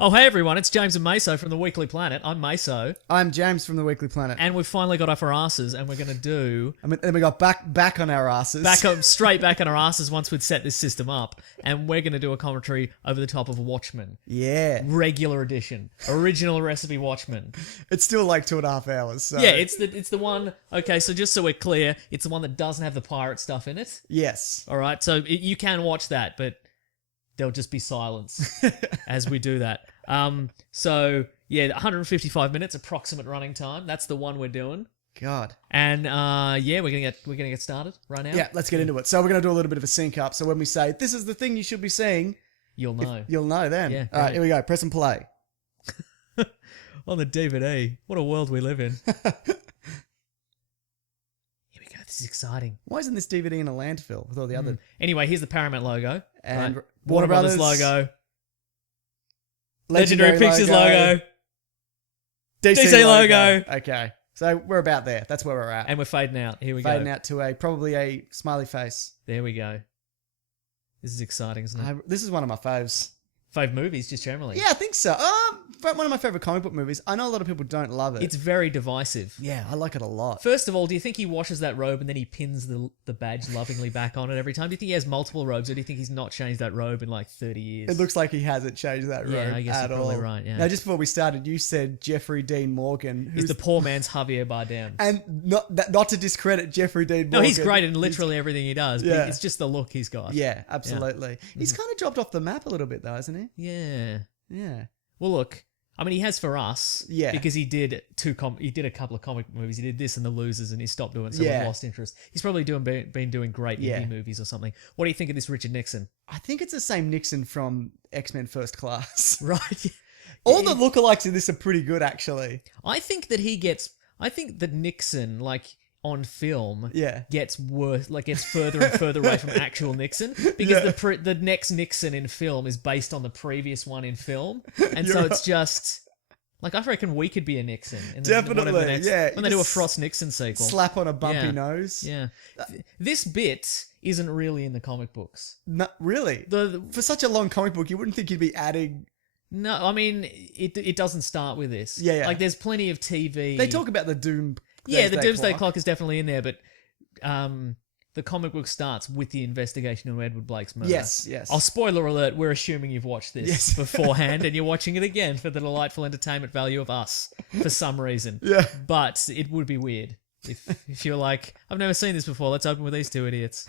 Oh, hey everyone, it's James and Meso from the Weekly Planet. I'm Meso. I'm James from the Weekly Planet. And we've finally got off our asses and we're going to do... Then we got back on our asses. Straight back on our asses once we'd set this system up. And we're going to do a commentary over the top of Watchmen. Yeah. Regular edition. Original recipe Watchmen. It's still like 2.5 hours. So. Yeah, it's the one... Okay, so just so we're clear, it's the one that doesn't have the pirate stuff in it. Yes. All right, so you can watch that, but... There'll just be silence as we do that. So yeah, 155 minutes approximate running time. That's the one we're doing. God. And yeah, we're gonna get started right now. Yeah, let's get into it. So we're gonna do a little bit of a sync up. So when we say this is the thing you should be seeing, you'll know. You'll know then. Yeah. All right, here we go. Press and play. On the DVD. What a world we live in. This is exciting. Why isn't this DVD in a landfill with all the other... Anyway, here's the Paramount logo. And right. Warner Brothers logo. Legendary Pictures logo. DC logo. Okay. So we're about there. That's where we're at. And we're fading out. Here we go. Fading out to probably a smiley face. There we go. This is exciting, isn't it? This is one of my faves. Fave movies, just generally. Yeah, I think so. One of my favorite comic book movies. I know a lot of people don't love it. It's very divisive. Yeah, I like it a lot. First of all, do you think he washes that robe and then he pins the badge lovingly back on it every time? Do you think he has multiple robes, or do you think he's not changed that robe in like 30 years? It looks like he hasn't changed that robe I guess at you're all. probably right, yeah. Now, just before we started, you said Jeffrey Dean Morgan. He's the poor man's Javier Bardem. And not to discredit Jeffrey Dean Morgan. No, he's great in literally everything he does, but Yeah. it's just the look he's got. Yeah, absolutely. Yeah. He's kind of dropped off the map a little bit though, hasn't he? Yeah. Yeah. Well, look, I mean, he has for us. Yeah. Because he did a couple of comic movies. He did this and The Losers, and he stopped doing it, so we've lost interest. He's probably been doing great indie movies or something. What do you think of this Richard Nixon? I think it's the same Nixon from X-Men First Class. Right. All the lookalikes in this are pretty good, actually. I think that Nixon, like, on film, gets worse, like gets further and further away from actual Nixon, because the next Nixon in film is based on the previous one in film, and so it's just like, I reckon we could be a Nixon. Definitely, when they do a Frost Nixon sequel, slap on a bumpy nose. Yeah, this bit isn't really in the comic books. No, really. For such a long comic book, you wouldn't think you'd be adding. No, I mean it doesn't start with this. Yeah. Like, there's plenty of TV. They talk about the Doom. Yeah, the Doomsday Clock is definitely in there, but the comic book starts with the investigation of Edward Blake's murder. Yes. Oh, spoiler alert, we're assuming you've watched this beforehand, and you're watching it again for the delightful entertainment value of us, for some reason. Yeah. But it would be weird if you're like, I've never seen this before, let's open with these two idiots.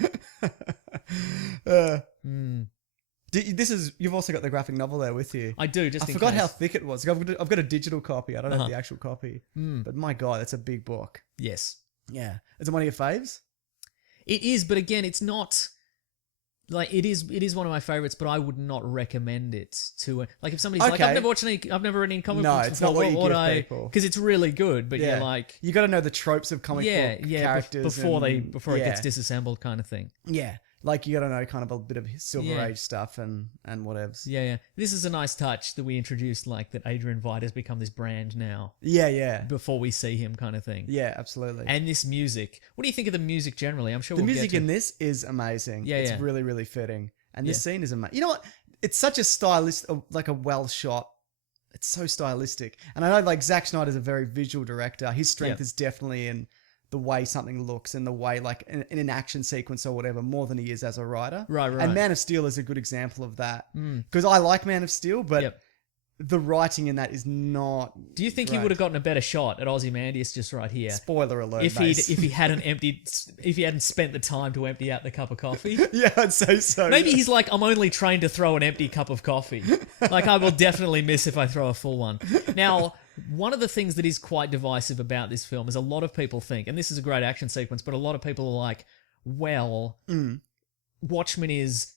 You've also got the graphic novel there with you. I do, just I forgot how thick it was. I've got a digital copy. I don't have the actual copy. But my God, it's a big book. Yes. Yeah. Is it one of your faves? It is, but again, it's not... Like, it is one of my favorites, but I would not recommend it to... Like, if somebody's like, I've never read any comic books before. No, it's not what you give people. Because it's really good, but you're like... You got to know the tropes of comic book characters. Before it gets disassembled, kind of thing. Yeah. Like, you got to know kind of a bit of Silver Age stuff and whatevs. Yeah. This is a nice touch that we introduced, like, that Adrian Veidt has become this brand now. Yeah. Before we see him, kind of thing. Yeah, absolutely. And this music. What do you think of the music generally? I'm sure the music in this is amazing. Yeah, it's really, really fitting. And this scene is amazing. You know what? It's such a stylist, like a well shot. It's so stylistic. And I know, like, Zack Snyder's a very visual director. His strength is definitely in the way something looks and the way, like, in an action sequence or whatever, more than he is as a writer. Right. And Man of Steel is a good example of that. Because I like Man of Steel, but the writing in that is not... Do you think he would have gotten a better shot at Ozymandias just right here? Spoiler alert, if he hadn't spent the time to empty out the cup of coffee? Yeah, I'd say so. Maybe he's like, I'm only trained to throw an empty cup of coffee. Like, I will definitely miss if I throw a full one. Now... One of the things that is quite divisive about this film is a lot of people think, and this is a great action sequence, but a lot of people are like, well, Watchmen is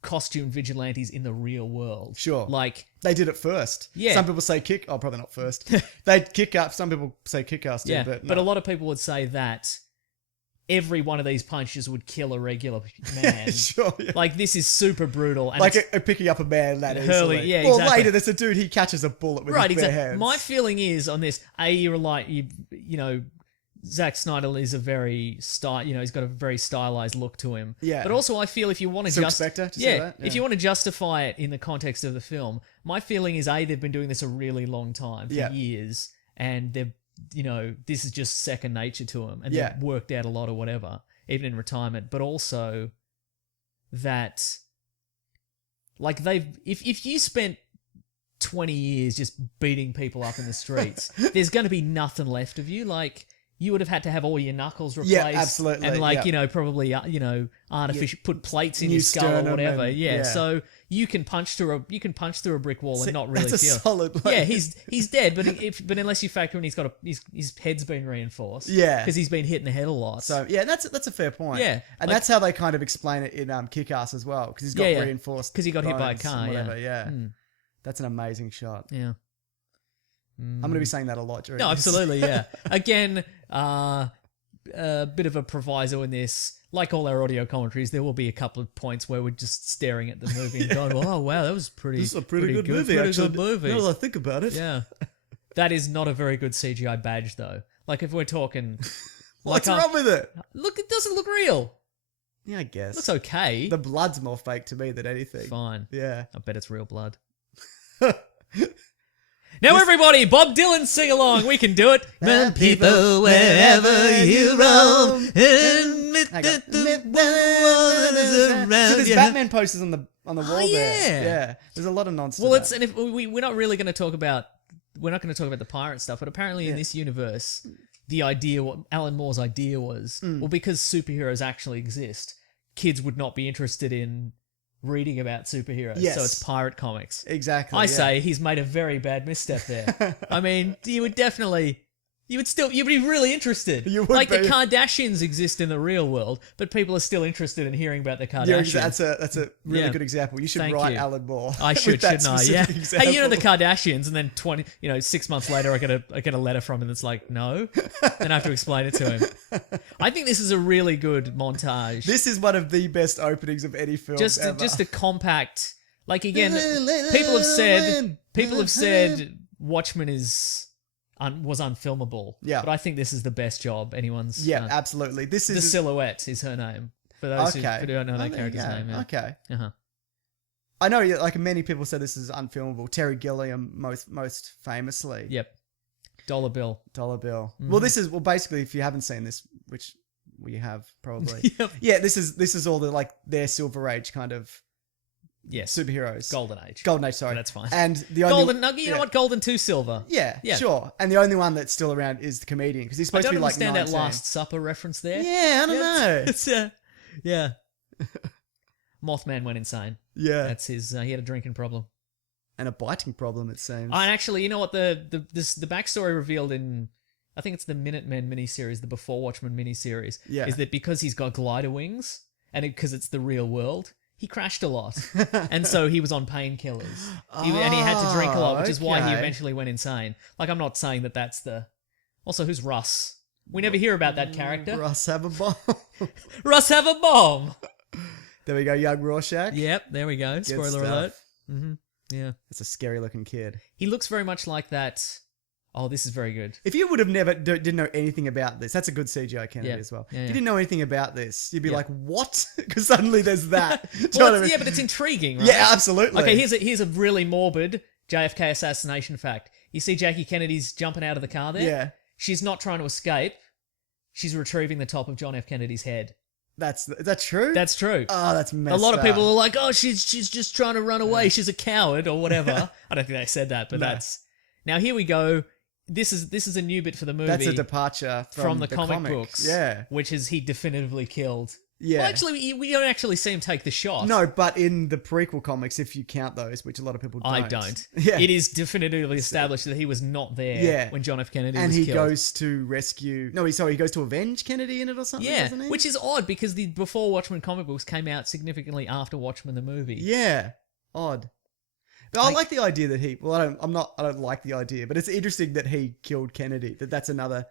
costume vigilantes in the real world. Sure. Like... They did it first. Yeah. Some people say probably not first. They kick up, some people say Kick-Ass did, but no. But a lot of people would say that every one of these punches would kill a regular man. Sure, yeah. Like, this is super brutal. And like picking up a man that hurling, easily. Yeah, well, exactly. later there's a dude, he catches a bullet with his bare hands. My feeling is on this, you're like, you know, Zack Snyder is a very he's got a very stylized look to him. Yeah. But also, I feel if you want to Spectre, if you want to justify it in the context of the film, my feeling is they've been doing this a really long time for years, and they've this is just second nature to them, and they've worked out a lot or whatever, even in retirement. But also that, like, if you spent 20 years just beating people up in the streets, there's going to be nothing left of you. Like, you would have had to have all your knuckles replaced. Yeah, absolutely. And, like, probably, artificial, put plates in your skull or whatever. So you can punch through a brick wall and not really that's feel. A solid Yeah, he's dead, but unless you factor in his head's been reinforced. Yeah. Because he's been hit in the head a lot. So, yeah, that's a fair point. Yeah. And that's how they kind of explain it in Kick-Ass as well, because he's got reinforced because he got hit by a bones car, and whatever. Yeah. That's an amazing shot. Yeah. I'm going to be saying that a lot during No, this. absolutely, yeah. Again, a bit of a proviso in this. Like all our audio commentaries, there will be a couple of points where we're just staring at the movie and going, "Oh wow, that was pretty. This is a pretty good movie, pretty actually. Good movie." Now that I think about it. Yeah, that is not a very good CGI badge, though. Like if we're talking, What's wrong with it? Look, it doesn't look real. Yeah, I guess. It looks okay. The blood's more fake to me than anything. Fine. Yeah. I bet it's real blood. Now everybody, Bob Dylan sing along. We can do it. People, wherever you roam, admit that the world is around. So there's Batman posters on the wall there. Yeah. There's a lot of nonsense. Well, and if we're not really going to talk about, we're not going to talk about the pirate stuff, but apparently in this universe, the idea, what Alan Moore's idea was, well, because superheroes actually exist, kids would not be interested in reading about superheroes, so it's pirate comics. Exactly. I say he's made a very bad misstep there. I mean, you would be really interested. You would like be. the Kardashians exist in the real world, but people are still interested in hearing about the Kardashians. Yeah, that's a really good example. You should write Alan Moore. I should, shouldn't I? Yeah. Example. Hey, the Kardashians, and then 6 months later, I get a letter from him that's like, no, and I have to explain it to him. I think this is a really good montage. This is one of the best openings of any film ever. Just a compact. Like again, people have said Watchmen was unfilmable. Yeah. But I think this is the best job anyone's Yeah, done. absolutely. This is The Silhouette is her name. For those who don't know that character's name. Yeah. Okay. Uh-huh. I know, like many people said this is unfilmable. Terry Gilliam most famously. Yep. Dollar Bill. Mm-hmm. Well, basically, if you haven't seen this, which we have probably. Yep. Yeah, this is all the their Silver Age kind of superheroes. Golden Age. Sorry. That's fine. And the only Golden Nugget, you know what? Golden to Silver. Yeah, sure. And the only one that's still around is the comedian, because he's supposed to be like 19. I don't understand that Last Supper reference there. Yeah, I don't know. It's yeah. Mothman went insane. Yeah. That's his, he had a drinking problem. And a biting problem, it seems. And actually, you know what? The backstory revealed in, I think it's the Minutemen miniseries, the Before Watchmen miniseries, is that because he's got glider wings, and because it's the real world, he crashed a lot. And so he was on painkillers. And he had to drink a lot, which is why he eventually went insane. Like, I'm not saying that that's the... Also, who's Russ? We never hear about that character. Russ have a bomb. Russ have a bomb! There we go, young Rorschach. Yep, there we go. Spoiler alert. Mm-hmm. Yeah. It's a scary looking kid. He looks very much like that... Oh, this is very good. If you would have didn't know anything about this, that's a good CGI candidate as well. Yeah, If you didn't know anything about this, you'd be like, what? Because suddenly there's that. Yeah, but it's intriguing, right? Yeah, absolutely. Okay, here's a really morbid JFK assassination fact. You see Jackie Kennedy's jumping out of the car there? Yeah. She's not trying to escape. She's retrieving the top of John F. Kennedy's head. Is that true? That's true. Oh, that's messed up. A lot of people are like, oh, she's just trying to run away. She's a coward or whatever. I don't think they said that, but that's... Now, here we go. This is a new bit for the movie. That's a departure from the comic books. Yeah. Which is he definitively killed. Yeah. Well, actually, we don't actually see him take the shot. No, but in the prequel comics, if you count those, which a lot of people don't. I don't. Yeah. It is definitively established that he was not there when John F. Kennedy was killed. And he goes to rescue... No, he goes to avenge Kennedy in it or something, doesn't he? Which is odd because the Before Watchmen comic books came out significantly after Watchmen the movie. Yeah. Odd. But I like the idea that he... Well, I don't like the idea, but it's interesting that he killed Kennedy. That's another...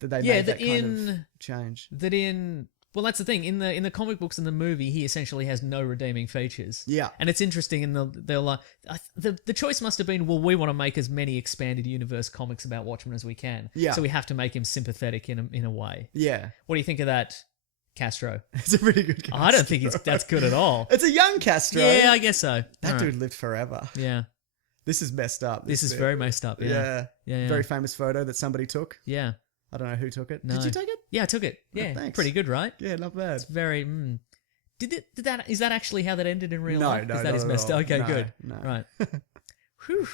That they made that kind of change. That in Well, that's the thing. In the comic books and the movie, he essentially has no redeeming features. Yeah. And it's interesting. The choice must have been, well, we want to make as many expanded universe comics about Watchmen as we can. Yeah. So we have to make him sympathetic in a way. Yeah. What do you think of that, Castro? It's a pretty good Castro. I don't think that's good at all. It's a young Castro. Yeah, I guess so. That All dude right. lived forever. Yeah. This is messed up. This is bit. very messed up. Yeah. Yeah. Very famous photo that somebody took. Yeah. I don't know who took it. No. Did you take it? Yeah, I took it. Yeah. thanks. Pretty good, right? Yeah, not bad. It's very. Is that actually how that ended in real life? No, Because that is not at messed all. up. Okay, No, good. no. Right. Whew.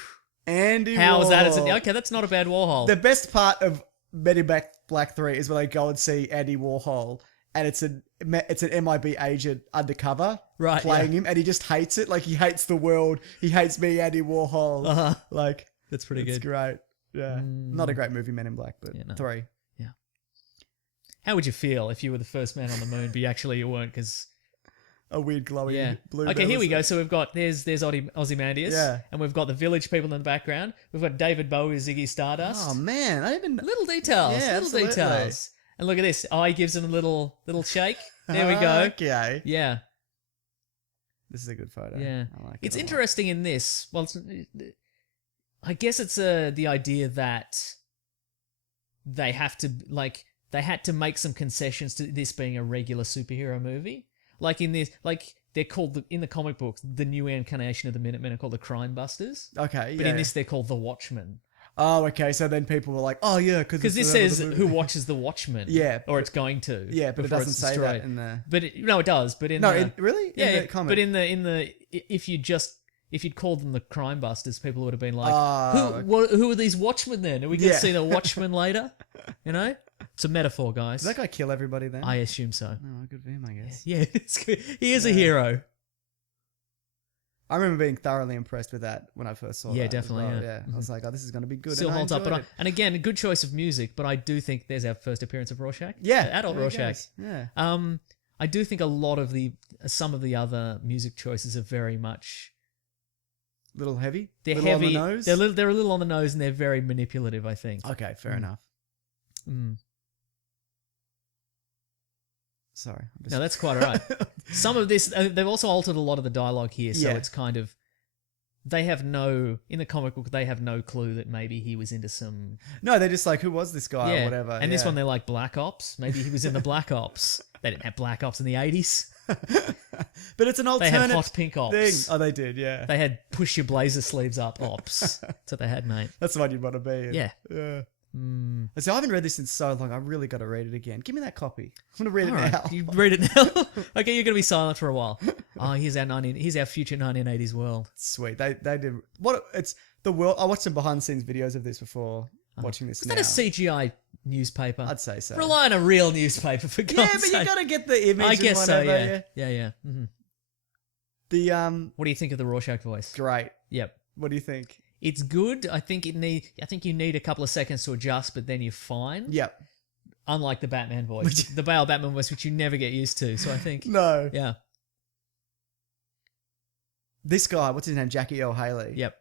Andy How was that? Warhol. Okay, that's not a bad Warhol. The best part of Men in Black 3 is when they go and see Andy Warhol, and it's an MIB agent undercover Right, playing yeah. him, and he just hates it. Like, he hates the world. He hates me, Andy Warhol. Uh-huh. Like, That's pretty it's good. great. Yeah. Not a great movie, Men in Black, but Yeah, no. 3. How would you feel if you were the first man on the moon, but actually you weren't? Because A weird glowing blue. Okay, here we go. So we've got there's Ozymandias, Yeah. and we've got the village people in the background. We've got David Bowie as Ziggy Stardust. Oh, man. I didn't... Little details, Yeah, little absolutely. details. And look at this. Oh, he gives him a little shake. There we go. Okay. Yeah, This is a good photo. yeah. I like it It's a lot. interesting in this. Well, I guess it's the idea that they have to they had to make some concessions to this being a regular superhero movie. Like in this, they're called in the comic books, the new incarnation of the Minutemen are called the Crime Busters. Okay, But yeah. in this, they're called the Watchmen. Oh, okay. So then people were like, "Oh, yeah," Because this says who watches the Watchmen. Yeah, or it's going to. Yeah, but it before doesn't it's say destroyed. that in the. But no, it does. But in No, the, really? yeah, In the comic? but in the if you'd called them the Crime Busters, people would have been like, Oh, who are these Watchmen then? Are we going to Yeah. see the Watchmen later? You know, it's a metaphor, guys. Did that guy kill everybody then? I assume so. Oh, good for him, I guess. Yeah, it's good. He is a hero. I remember being thoroughly impressed with that when I first saw Yeah, that. as definitely, well. yeah. I was like, "Oh, this is going to be good." Still and I holds up. enjoyed it. And again, a good choice of music, but I do think there's our first appearance of Rorschach. Yeah, Adult there it Rorschach. goes. Yeah. I do think a lot of some of the other music choices are very much Little heavy. they're Little heavy. on the nose. They're a little on the nose and they're very manipulative, I think. Okay, fair enough. Mm. Sorry. I'm No, that's quite all right. Some of this, they've also altered a lot of the dialogue here, so Yeah. it's kind of in the comic book, they have no clue that maybe he was into some No, they're just like, "Who was this guy?" or whatever. And this yeah. one, they're like Black Ops. Maybe he was in the Black Ops. They didn't have Black Ops in the 80s. But it's an They alternate had Hot Pink Ops. thing. Oh, they did. Yeah. They had Push Your Blazer Sleeves Up Ops. That's what they had, mate. That's the one you'd want to be in. Yeah. Yeah. Mm. So I haven't read this in so long. I really got to read it again. Give me that copy. I'm going to read it now. You read it now? Okay, you're going to be silent for a while. Oh, here's our future 1980s world. Sweet. They did what it's the world. I watched some behind the scenes videos of this before watching this. Is now. that a CGI newspaper? I'd say so. Rely on a real newspaper for Yeah, God's but sake. you got to get the image. I and guess so. whatever, Yeah. Yeah. Mhm. The What do you think of the Rorschach voice? great. Yep. What do you think? It's good. I think you need a couple of seconds to adjust, but then you're fine. Yep. Unlike the Batman voice, the Bale Batman voice, which you never get used to. So I think, No. yeah, This guy, what's his name? Jackie L. Haley. yep,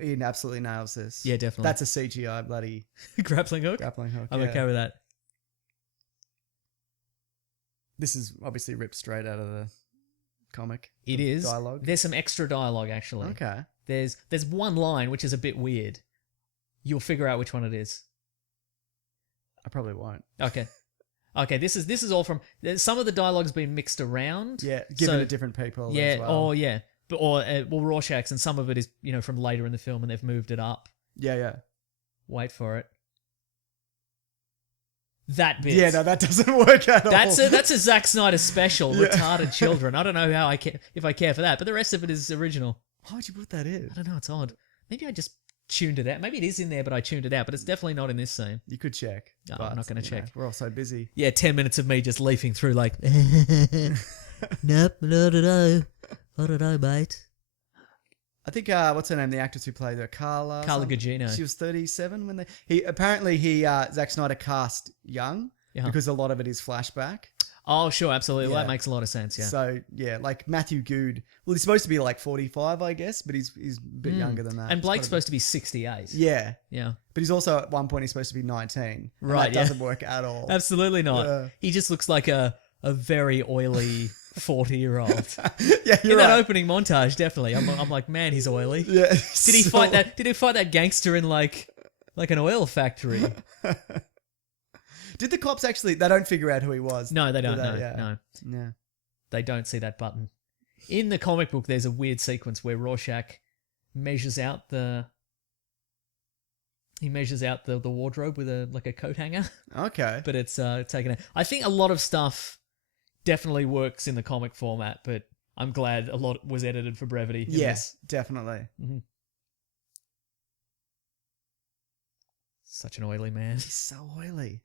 He absolutely nails this. yeah, definitely. That's a CGI bloody grappling hook. grappling hook. I'm yeah. okay with that. This is obviously ripped straight out of the comic. It the is. dialogue. There's some extra dialogue actually. Okay. There's one line which is a bit weird. You'll figure out which one it is. I probably won't. Okay. Okay, this is all from some of the dialogue's been mixed around. Yeah, given So- to different people. Yeah. As well. Oh, yeah. But well, Rorschach's, and some of it is from later in the film, and they've moved it up. Yeah, yeah. Wait for it. That bit. Yeah, no, that doesn't work at all. That's a Zack Snyder special. Yeah. Retarded children. I don't know how if I care for that, but the rest of it is original. Why would you put that in? I don't know. It's odd. Maybe I just tuned it out. Maybe it is in there, but I tuned it out. But it's definitely not in this scene. You could check. No, but, I'm not going to you know, check. we're all so busy. Yeah, 10 minutes of me just leafing through like, nope, not at all. Not at all, mate. I think what's her name? The actress who played her, Carla. Carla something? Gugino. She was 37 when Zack Snyder cast young Yeah. because a lot of it is flashback. Oh, sure, absolutely. Well, Yeah. that makes a lot of sense. Yeah. So yeah, like Matthew Good. Well, he's supposed to be like 45, I guess, but he's a bit younger than that. And Blake's It's supposed to be 68. gotta be- Yeah, Yeah. but he's also at one point he's supposed to be 19. And Right, that yeah. doesn't work at all. Absolutely not. Yeah. He just looks like a a very oily 40-year-old. Yeah, In you're that right. opening montage, definitely. I'm like, man, he's oily. Yeah. Did he fight that? Did he fight that gangster in like an oil factory? Did the cops actually? They don't figure out who he was. No, they don't. do No, Yeah. no, Yeah. they don't see that button. In the comic book, there's a weird sequence where Rorschach measures out the wardrobe with a coat hanger, Okay. but it's taken out. I think a lot of stuff definitely works in the comic format, but I'm glad a lot was edited for brevity. in Yes, this. definitely. Such an oily man. He's so oily.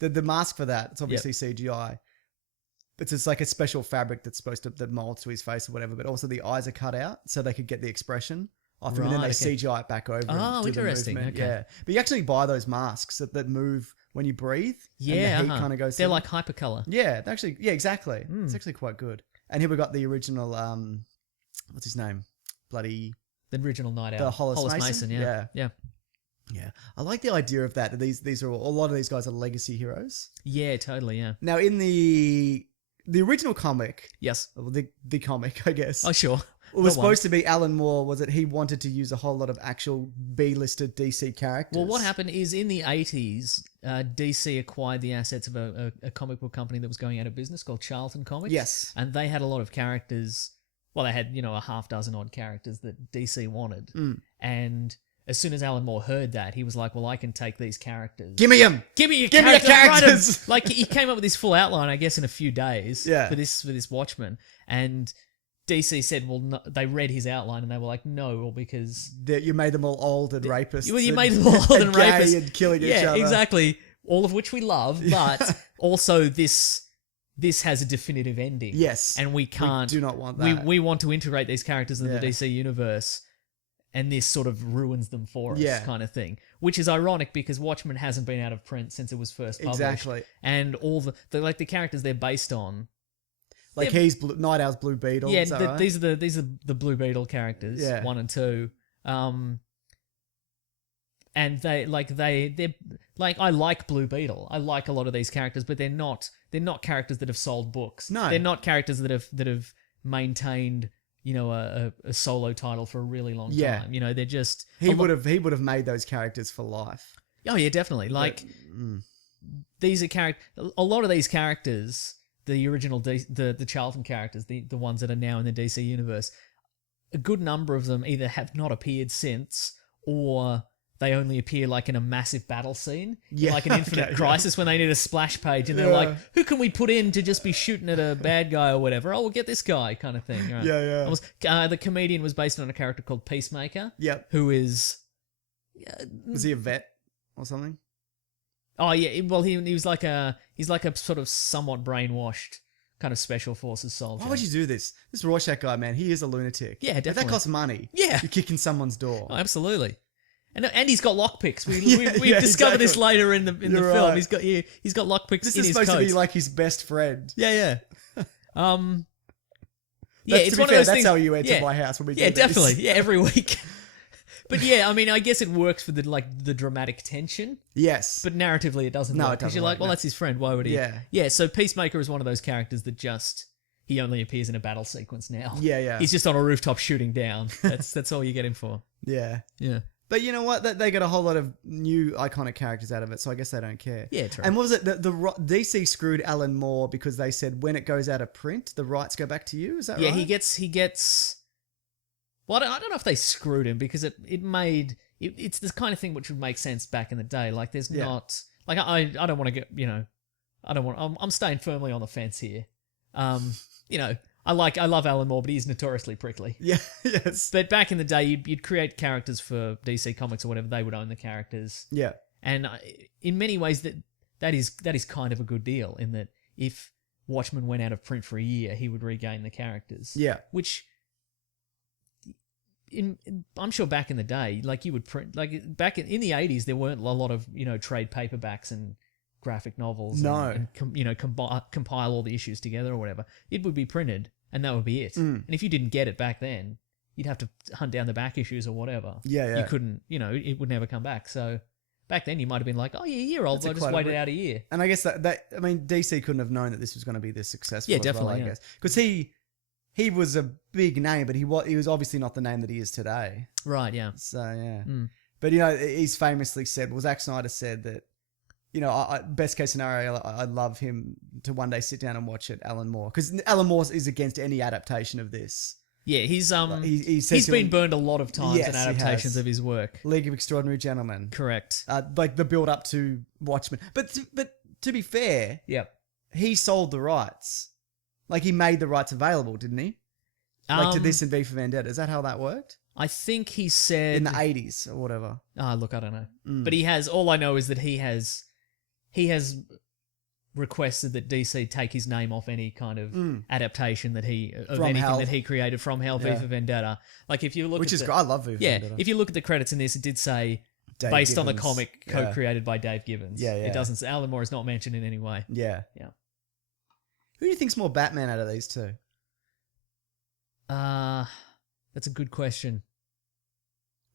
The mask for that, it's obviously CGI. It's just like a special fabric that's supposed to that molds to his face or whatever, but also the eyes are cut out so they could get the expression off him, and then they Right, okay. CGI it back over. Oh, and do the interesting, movement. okay. Yeah, but you actually buy those masks that move when you breathe. Yeah, and the heat kind of goes. They're through. like hypercolor. Yeah, actually, yeah, exactly. It's actually quite good. And here we got the original. What's his name? Bloody The original Nite Owl. the Hollis Mason. Mason. Yeah. Yeah. I like the idea of that. That these are a lot of these guys are legacy heroes. Yeah, totally. Yeah. Now in the original comic, Yes. well, the comic, I guess. Oh, sure. It was supposed to be Alan Moore. Was it? He wanted to use a whole lot of actual B-listed DC characters. Well, what happened is in the 80s, DC acquired the assets of a comic book company that was going out of business called Charlton Comics. Yes. And they had a lot of characters. Well, they had, a half dozen odd characters that DC wanted. And as soon as Alan Moore heard that, he was like, well, I can take these characters. Give me him. Give me your Give me your characters. characters. Like, he came up with this full outline, I guess, in a few days Yeah. for this Watchmen. And DC said, well, no, they read his outline and they were like, no, well, because... You made them all old and rapists. Well, you and- made them all old and gay rapists. and killing each Yeah, other. exactly. All of which we love, but also this has a definitive ending. Yes. And we can't... do not want that. We want to integrate these characters in Yeah. the DC universe, and this sort of ruins them for us, Yeah. kind of thing. Which is ironic because Watchmen hasn't been out of print since it was first published. Exactly. And all the characters they're based on... Like he's Night Owl's Blue Beetle. Yeah, is that right? these are the Blue Beetle characters, Yeah. 1 and 2. And they're like I like Blue Beetle. I like a lot of these characters, but they're not characters that have sold books. No. They're not characters that have maintained, a solo title for a really long Yeah. time. They're just He would have made those characters for life. Oh yeah, definitely. Like these are a lot of these characters, the original the Charlton characters, the ones that are now in the DC universe, a good number of them either have not appeared since or they only appear like in a massive battle scene, Yeah, like an Infinite okay, Crisis when they need a splash page and they're Yeah. like, who can we put in to just be shooting at a bad guy or whatever? Oh, we'll get this guy kind of thing. Right? Yeah. The comedian was based on a character called Peacemaker, Yep. who is... Was he a vet or something? Oh yeah, well he's like a sort of somewhat brainwashed kind of special forces soldier. Why would you do this? This Rorschach guy, man, he is a lunatic. Yeah, If that definitely. costs money. Yeah. You're kicking someone's door. Oh, absolutely. And he's got lockpicks. We Yeah, discovered this exactly. later in the You're film. right. He's got lockpicks This in is his supposed coat. to be like his best friend. Yeah. Yeah, That's, it's to be one fair, of those that's things. how you enter yeah, my house when we do yeah, this. definitely. Yeah, every week. But yeah, I mean, I guess it works for the dramatic tension, Yes. but narratively it doesn't No, work. it Because doesn't you're like, work, well, no. that's his friend. Why would he? Yeah. Yeah. So Peacemaker is one of those characters that he only appears in a battle sequence now. Yeah. He's just on a rooftop shooting down. That's all you get him for. Yeah. Yeah. But you know what? They got a whole lot of new iconic characters out of it, so I guess they don't care. Yeah, true. And what was it? The DC screwed Alan Moore because they said when it goes out of print, the rights go back to you. Is that Yeah, right? he gets. Well, I don't know if they screwed him because it made it's the kind of thing which would make sense back in the day. Like, there's Yeah. not like I don't want to get I don't want. I'm staying firmly on the fence here. I love Alan Moore, but he's notoriously prickly. Yeah. Yes. But back in the day, you'd create characters for DC Comics or whatever. They would own the characters, Yeah. and in many ways that is kind of a good deal. In that, if Watchmen went out of print for a year, he would regain the characters. Yeah. Which, I'm sure back in the day, like you would print, like back in the 80s, there weren't a lot of trade paperbacks and graphic novels. No. and compile all the issues together or whatever. It would be printed, and that would be it. And if you didn't get it back then, you'd have to hunt down the back issues or whatever. Yeah. You couldn't, it would never come back. So Back then, you might have been like, "Oh, you're a year old. That's I just quite a waited bit. out a year." And I guess that I mean, DC couldn't have known that this was going to be this successful. Yeah, as well, definitely, I yeah. guess, because he was a big name, but he was obviously not the name that he is today. Right. Yeah. So yeah, Mm. but he's famously said, well, Zack Snyder said that, best case scenario, I'd love him to one day sit down and watch it, Alan Moore, because Alan Moore is against any adaptation of this. Yeah, he's He's been burned a lot lot of times Yes, in he adaptations has. of his work. League of Extraordinary Gentlemen, Correct. like the build up to Watchmen. But to be fair, Yep. he sold the rights. Like he made the rights available, didn't he? Like to this and V for Vendetta. Is that how that worked? I think he said In the 80s or whatever. look, I don't know. But he has. All I know is that he has requested that DC take his name off any kind of adaptation that of From anything Hell. that he created from Hell V Yeah. for Vendetta. Like if you look, Which at is the, great. I love V for yeah. Vendetta. If you look at the credits in this, it did say Dave based on the Gibbons. comic Yeah. co-created by Dave Gibbons. Yeah, yeah. It doesn't. Alan Moore is not mentioned in any way. Yeah. Yeah. Who do you think's more Batman out of these two? That's a good question.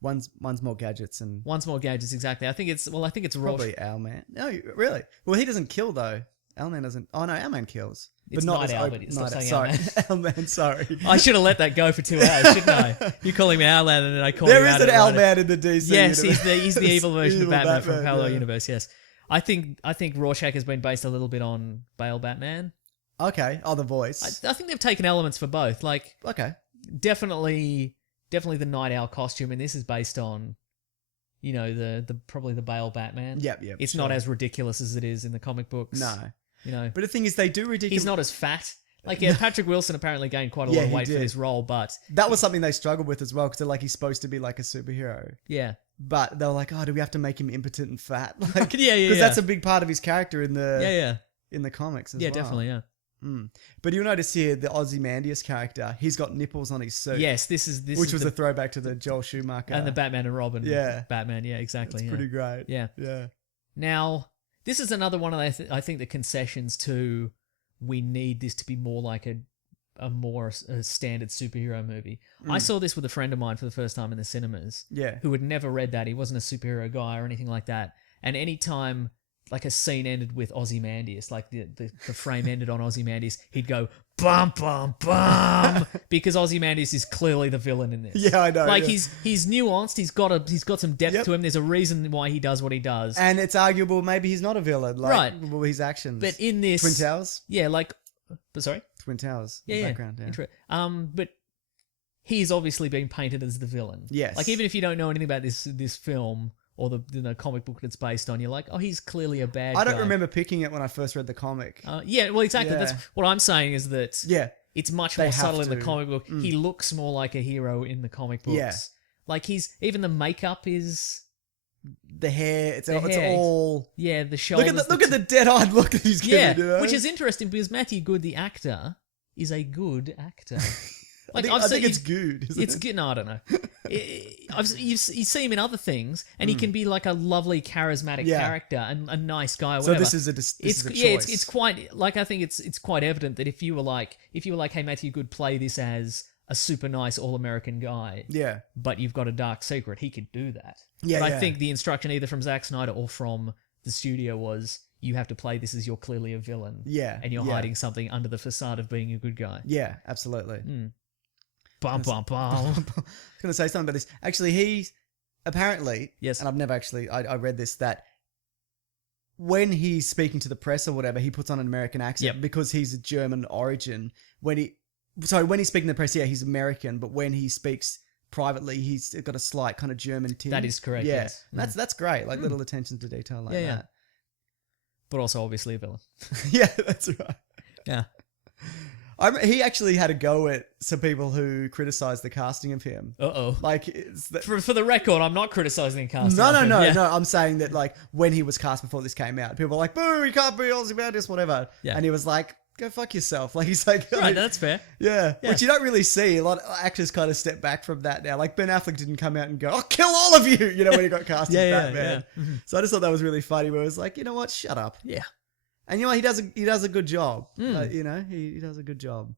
One's more gadgets and One's more gadgets, exactly. I think it's Rorschach. probably Owlman. No, really? Well, he doesn't kill though. Owlman doesn't. Oh no, Owlman kills. It's not Nite as Owl, open- but stop Nite- saying sorry, Owlman. Owlman. Sorry. I should have let that go for 2 hours, shouldn't I? You calling me Owlman and then I call There you is out an at it later. Owlman in the DC Yes, universe. he's the evil version of Evil Batman from Parallel yeah. Universe. Yes, I think Rorschach has been based a little bit on Bale Batman. Okay. Oh, the voice. I think they've taken elements for both. Like Okay. definitely the Nite Owl costume in this is based on, the probably the Bale Batman. Yep. It's sure. not as ridiculous as it is in the comic books. No. But the thing is, they do ridiculous. He's not as fat. Like, yeah, Patrick Wilson apparently gained quite a lot of he weight for did. this role, but That was something they struggled with as well, because they're like, he's supposed to be like a superhero. yeah. But they were like, oh, do we have to make him impotent and fat? Like, Yeah, Because yeah. that's a big part of his character in the Yeah. in the comics as Yeah, well. definitely, yeah. But you'll notice here, the Ozymandias character, he's got nipples on his suit. Yes, this Which is was the, a throwback to the Joel Schumacher. and the Batman and Robin. Yeah. Batman, yeah, exactly. It's yeah. pretty great. Yeah. Yeah. Now, this is another one of I think the concessions to we need this to be more like a more standard superhero movie. I saw this with a friend of mine for the first time in the cinemas. Yeah. Who had never read that. He wasn't a superhero guy or anything like that. And anytime like a scene ended with Ozymandias, like the frame ended on Ozymandias, he'd go bum bum bum because Ozymandias is clearly the villain in this. Yeah, I know. Like yeah. he's nuanced. He's got some depth Yep. to him. There's a reason why he does what he does. And it's arguable maybe he's not a villain. Like, Right. Well, his actions. But in this, Twin Towers? yeah, like, but sorry, Twin Towers. yeah, the yeah, background. Yeah. but he's obviously been painted as the villain. Yes. Like even if you don't know anything about this film or the comic book it's based on, you're like, oh, he's clearly a bad guy. I don't remember picking it when I first read the comic. Yeah, well, exactly. Yeah. That's what I'm saying is that Yeah. it's much They more have subtle in the to. comic book. He looks more like a hero in the comic books. Yeah. Like even the makeup is, The hair. It's hair, all. yeah, the shoulders. Look at the dead-eyed look that he's yeah, giving. You know? which is interesting because Matthew Good, the actor, is a good actor. Like I think it's good. Isn't It's it? good. No, I don't know. You see him in other things, and he can be like a lovely, charismatic Yeah. character and a nice guy. Or So whatever. this is a choice. It's quite like I think it's quite evident that if you were like, hey Matthew Good, play this as a super nice all American guy, Yeah. but you've got a dark secret, he could do that. Yeah, but yeah. I think the instruction either from Zack Snyder or from the studio was you have to play this as you're clearly a villain. Yeah. And you're yeah. hiding something under the facade of being a good guy. Yeah, absolutely. Bum bum bum. I was going to say something about this. Actually, he apparently, Yes. and I've never actually, I read this, that when he's speaking to the press or whatever, he puts on an American accent Yep. because he's a German origin. When he's speaking to the press, yeah, he's American, but when he speaks privately, he's got a slight kind of German tinge. That is correct, Yeah. yes. That's great. Like little attentions to detail like Yeah, that. But also obviously a villain. Yeah, that's right. Yeah. He actually had a go at some people who criticized the casting of him. Uh-oh. Like, it's For the record, I'm not criticizing the casting. No, of him. Yeah. no. I'm saying that, like, when he was cast before this came out, people were like, boo, he can't be Ozymandias, whatever. Yeah. And he was like, go fuck yourself. Like, he's like, Right, that's fair. yeah. Yeah. Which you don't really see. A lot of actors kind of step back from that now. Like, Ben Affleck didn't come out and go, I'll kill all of you, when he got cast Yeah, as yeah, Batman. yeah. Mhm. So I just thought that was really funny, where it was like, you know what, shut up. Yeah. And he does a good job. He does a good job.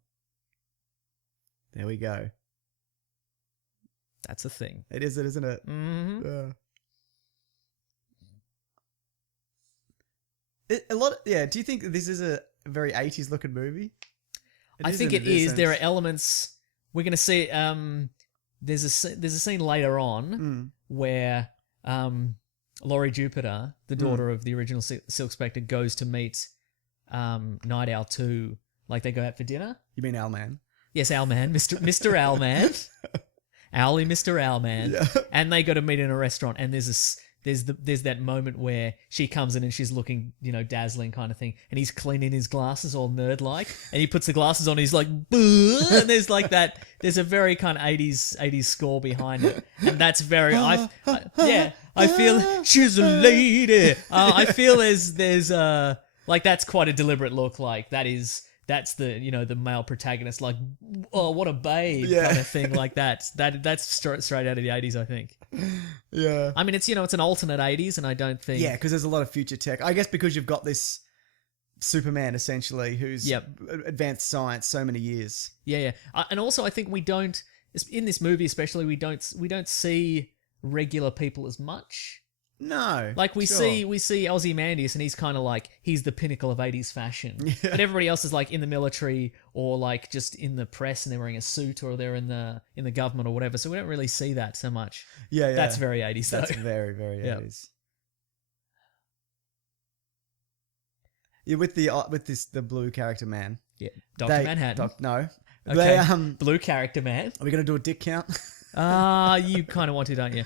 There we go. That's a thing. It is it, isn't it? Mm-hmm. Yeah. A lot. Yeah. Do you think that this is a very 80s looking movie? I think it is. There are elements we're going to see. There's a scene later on where Laurie Jupiter, the daughter of the original Silk Spectre, goes to meet Nite Owl 2. Like they go out for dinner. You mean Owlman? Yes, Owlman, Mr. Owlman, Owly Mr. Owlman, and they go to meet in a restaurant. And there's that moment where she comes in and she's looking, dazzling kind of thing, and he's cleaning his glasses all nerd-like, and he puts the glasses on, and he's like, "Bleh," and there's like that. There's a very kind of 80s score behind it, and that's very. I feel she's a lady. I feel there's like that's quite a deliberate look. Like that's the the male protagonist, like, oh, what a babe kind of thing, like that's straight out of the 80s, I think. Yeah. I mean, it's it's an alternate 80s, and I don't think... Yeah, because there's a lot of future tech. I guess because you've got this Superman, essentially, who's advanced science so many years. Yeah. And also, I think we don't... In this movie especially, we don't see regular people as much. No. Like we see Ozymandias, and he's kind of like, he's the pinnacle of 80s fashion. Yeah. But everybody else is like in the military, or like just in the press, and they're wearing a suit, or they're in the government or whatever. So we don't really see that so much. Yeah. That's very 80s though. That's very, very 80s. Yeah, with the blue character man. Yeah. Dr. Manhattan. No. Okay. Blue character man. Are we going to do a dick count? You kind of want to, don't you?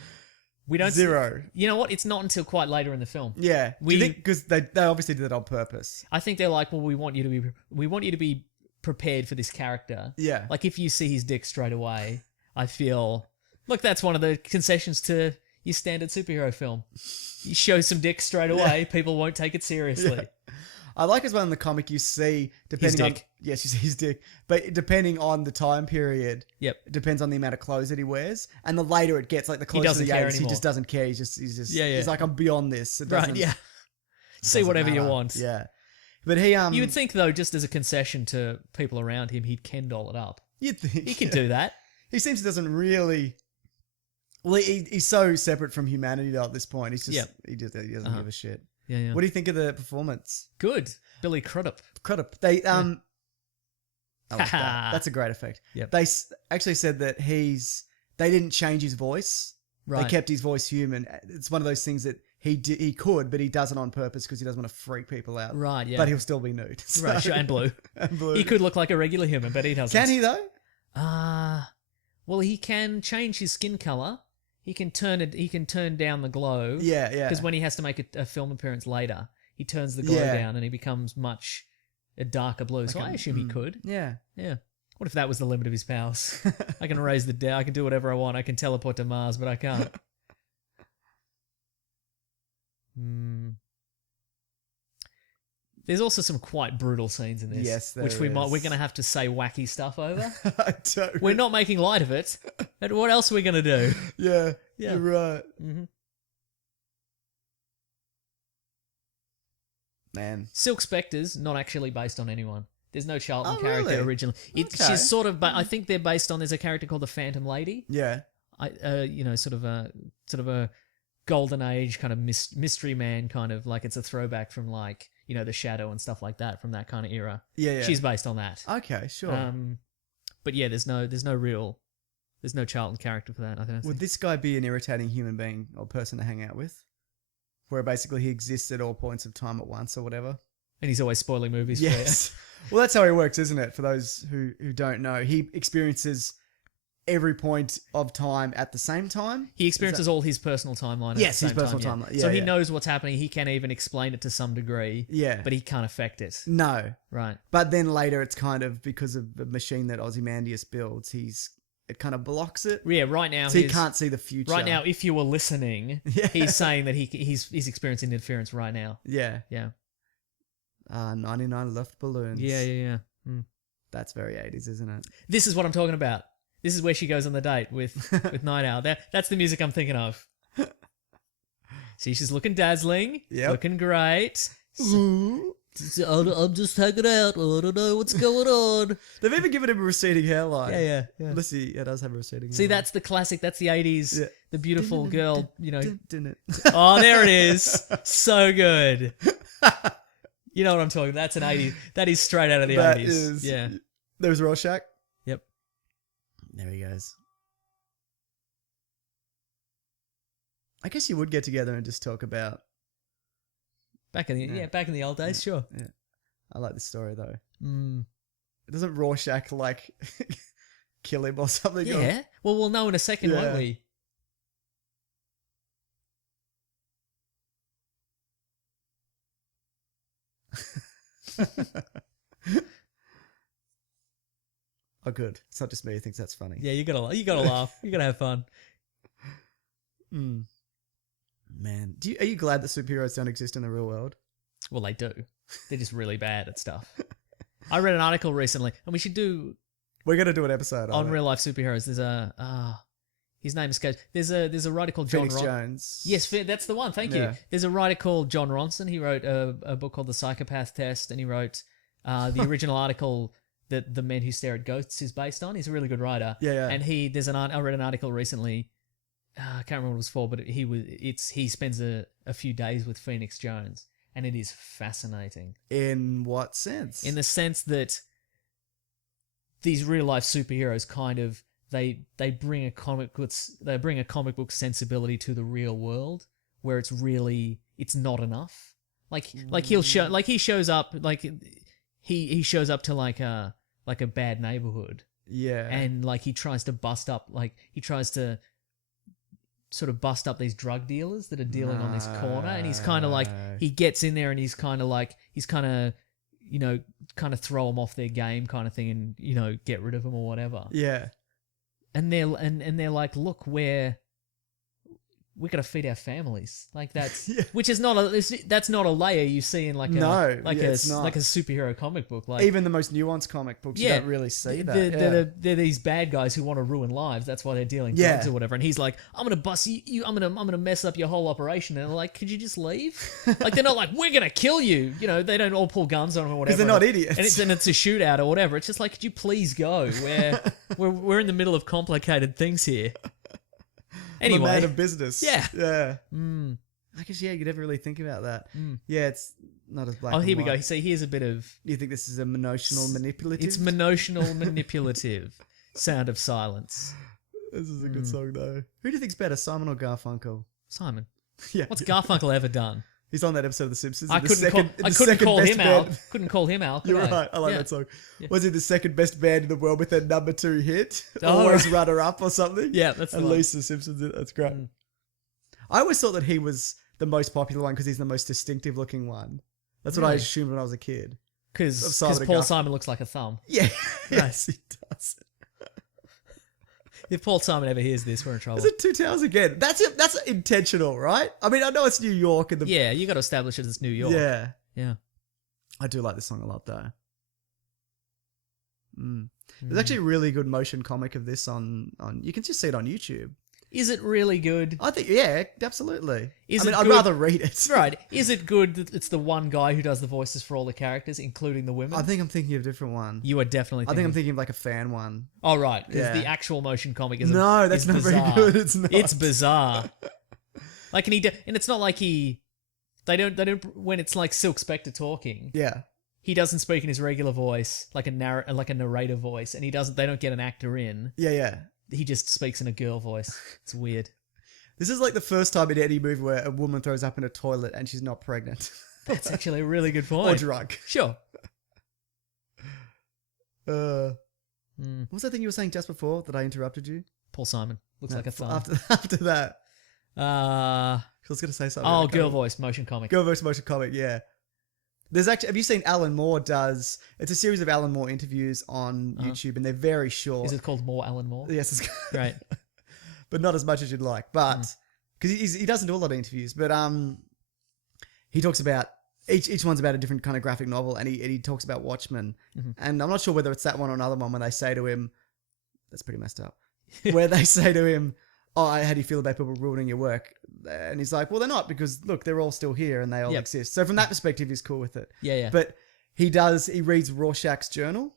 We don't 0. You know what? It's not until quite later in the film. Yeah. Do you think because they obviously did that on purpose? I think they're like, well, we want you to be prepared for this character. Yeah. Like if you see his dick straight away, I feel look, that's one of the concessions to your standard superhero film. You show some dick straight away, people won't take it seriously. Yeah. I like as well in the comic you see depending on you see his dick, but depending on the time period, it depends on the amount of clothes that he wears, and the later it gets, like the closer to the 80s, he just doesn't care. He's just he's like, I'm beyond this. Right? Yeah. See whatever you want. Yeah. But he you would think though, just as a concession to people around him, he'd Ken doll it up. You'd think he could do that. He seems he doesn't really. Well, he's so separate from humanity though at this point. He's just he doesn't give a shit. Yeah. What do you think of the performance? Good. Billy Crudup. They that's a great effect. Yep. They actually said that they didn't change his voice. Right. They kept his voice human. It's one of those things that he could, but he does it on purpose because he doesn't want to freak people out. Right, yeah. But he'll still be nude. So. Right, sure, and blue. And blue. He could look like a regular human, but he doesn't. Can he though? Well, he can change his skin color. He can turn down the glow. Yeah. Because when he has to make a film appearance later, he turns the glow down and he becomes much a darker blue. So I assume he could. Yeah. What if that was the limit of his powers? I can raise the dead. I can do whatever I want. I can teleport to Mars, but I can't. There's also some quite brutal scenes in this. Yes, there which we're is. going to have to say wacky stuff over. I don't. We're not making light of it. And what else are we going to do? Yeah, you're right. Mm-hmm. Man. Silk Spectre's not actually based on anyone. There's no Charlton character really? originally. She's sort of, but I think they're based on. There's a character called the Phantom Lady. Yeah. Sort of a golden age kind of mystery man, kind of like it's a throwback from like the Shadow and stuff like that from that kind of era. Yeah. She's based on that. Okay, sure. But yeah, there's no Charlton character for that. I think. Would this guy be an irritating human being or person to hang out with? Where basically he exists at all points of time at once or whatever. And he's always spoiling movies. Yes. Well, that's how he works, isn't it? For those who don't know, he experiences every point of time at the same time. He experiences all his personal timeline at the same time. Yes, his personal timeline. Yeah, so he knows what's happening. He can even explain it to some degree. Yeah. But he can't affect it. No. Right. But then later it's kind of because of the machine that Ozymandias builds, it kind of blocks it. Yeah, right now. So he can't see the future. Right now, if you were listening, he's saying that he's experiencing interference right now. Yeah. Yeah. 99 left balloons. Yeah. That's very 80s, isn't it? This is what I'm talking about. This is where she goes on the date with Nite Owl. That's the music I'm thinking of. See, she's looking dazzling. Yep. Looking great. I'm just hanging out. I don't know what's going on. They've even given him a receding hairline. Yeah. Unless he does have a receding hairline. See, that's the classic. That's the 80s. Yeah. The beautiful girl, Didn't it? Oh, there it is. So good. You know what I'm talking. That's an 80s. That is straight out of the That 80s. is- Yeah. There's Rorschach. Yep. There he goes. I guess you would get together and just talk about. Back in the old days, sure. Yeah. I like this story though. Mm. Doesn't Rorschach like kill him or something? Yeah. Well, we'll know in a second, Yeah. won't we? Oh, good. It's not just me who thinks that's funny. Yeah, you gotta laugh. You gotta have fun. Mm. Man, are you glad that superheroes don't exist in the real world? Well, they do. They're just really bad at stuff. I read an article recently, and we should do We're gonna do an episode on it. real life superheroes. There's his name escapes. There's a writer called John Phoenix Jones. Yes, that's the one. Thank you. Yeah. There's a writer called John Ronson. He wrote a book called The Psychopath Test, and he wrote the original article that The Men Who Stare at Ghosts is based on. He's a really good writer. Yeah. And I read an article recently. I can't remember what it was for, but he spends a few days with Phoenix Jones, and it is fascinating. In what sense? In the sense that these real life superheroes kind of they bring a comic book sensibility to the real world where it's not enough. He shows up he shows up to like a bad neighborhood. Yeah. And he tries to sort of bust up these drug dealers that are dealing on this corner, and he's kind of he gets in there and he's kind of throw them off their game kind of thing, and get rid of them or whatever. Yeah. And they're like, look, we got to feed our families. Like that's Yeah. which is that's not a layer you see in it's not. like a superhero comic book. Like Even the most nuanced comic books, you don't really see that. they're these bad guys who want to ruin lives. That's why they're dealing drugs or whatever. And he's like, I'm gonna bust you. I'm gonna mess up your whole operation. And they're like, could you just leave? Like they're not like, we're gonna kill you. They don't all pull guns on them or whatever. Because they're not idiots. And it's a shootout or whatever. It's just like, could you please go? We're in the middle of complicated things here. Anyway, I'm a man of business. Yeah. Yeah. I guess, you never really think about that. Yeah, it's not as black Oh, and here we go. white. See, here's a bit of... You think this is a monotional manipulative? It's monotional manipulative. Sound of silence. This is a good song, though. Who do you think's better, Simon or Garfunkel? Simon. Yeah. What's Garfunkel ever done? He's on that episode of The Simpsons. I couldn't call him out. Couldn't call him out. You're right. I like that song. Was he the second best band in the world with their number 2 hit? Always runner up or something? Yeah, that's the At one. least The Simpsons did. That's great. I always thought that he was the most popular one because he's the most distinctive looking one. That's what I Really? assumed when I was a kid. Because Simon and Paul Garfunkel. Simon looks like a thumb. Yeah. Yes, he does. If Paul Simon ever hears this, we're in trouble. Is it 2 towers again? That's it. That's intentional, right? I mean, I know it's New York and the Yeah, you got to establish it as New York. Yeah. Yeah. I do like this song a lot, though. There's actually a really good motion comic of this on. You can just see it on YouTube. Is it really good? I think, yeah, absolutely. Is it I'd good? rather read it. Right. Is it good that it's the one guy who does the voices for all the characters, including the women? I think I'm thinking of a different one. You are definitely I thinking... think I'm thinking of like a fan one. Oh, right. Because Yeah. the actual motion comic is No, that's not very bizarre. good. It's not. It's bizarre. And it's not like they don't, when it's like Silk Spectre talking, Yeah. he doesn't speak in his regular voice, like a narrator voice, and they don't get an actor in. Yeah. He just speaks in a girl voice. It's weird. This is like the first time in any movie where a woman throws up in a toilet and she's not pregnant. That's actually a really good point. Or drunk. Sure. What was that thing you were saying just before that I interrupted you? Paul Simon looks No, like a thumb. After that. Uh, I was going to say something. oh, girl voice motion comic. Girl voice motion comic, yeah. There's actually, have you seen Alan Moore it's a series of Alan Moore interviews on YouTube and they're very short. Is it called More Alan Moore? Yes, it's Right. but not as much as you'd like. But, because he doesn't do a lot of interviews, but he talks about, each one's about a different kind of graphic novel and he talks about Watchmen. And I'm not sure whether it's that one or another one when they say to him, that's pretty messed up, where they say to him, oh, how do you feel about people ruining your work? And he's like, well, they're not because, look, they're all still here and they all exist. So from that perspective, he's cool with it. Yeah. But he reads Rorschach's journal.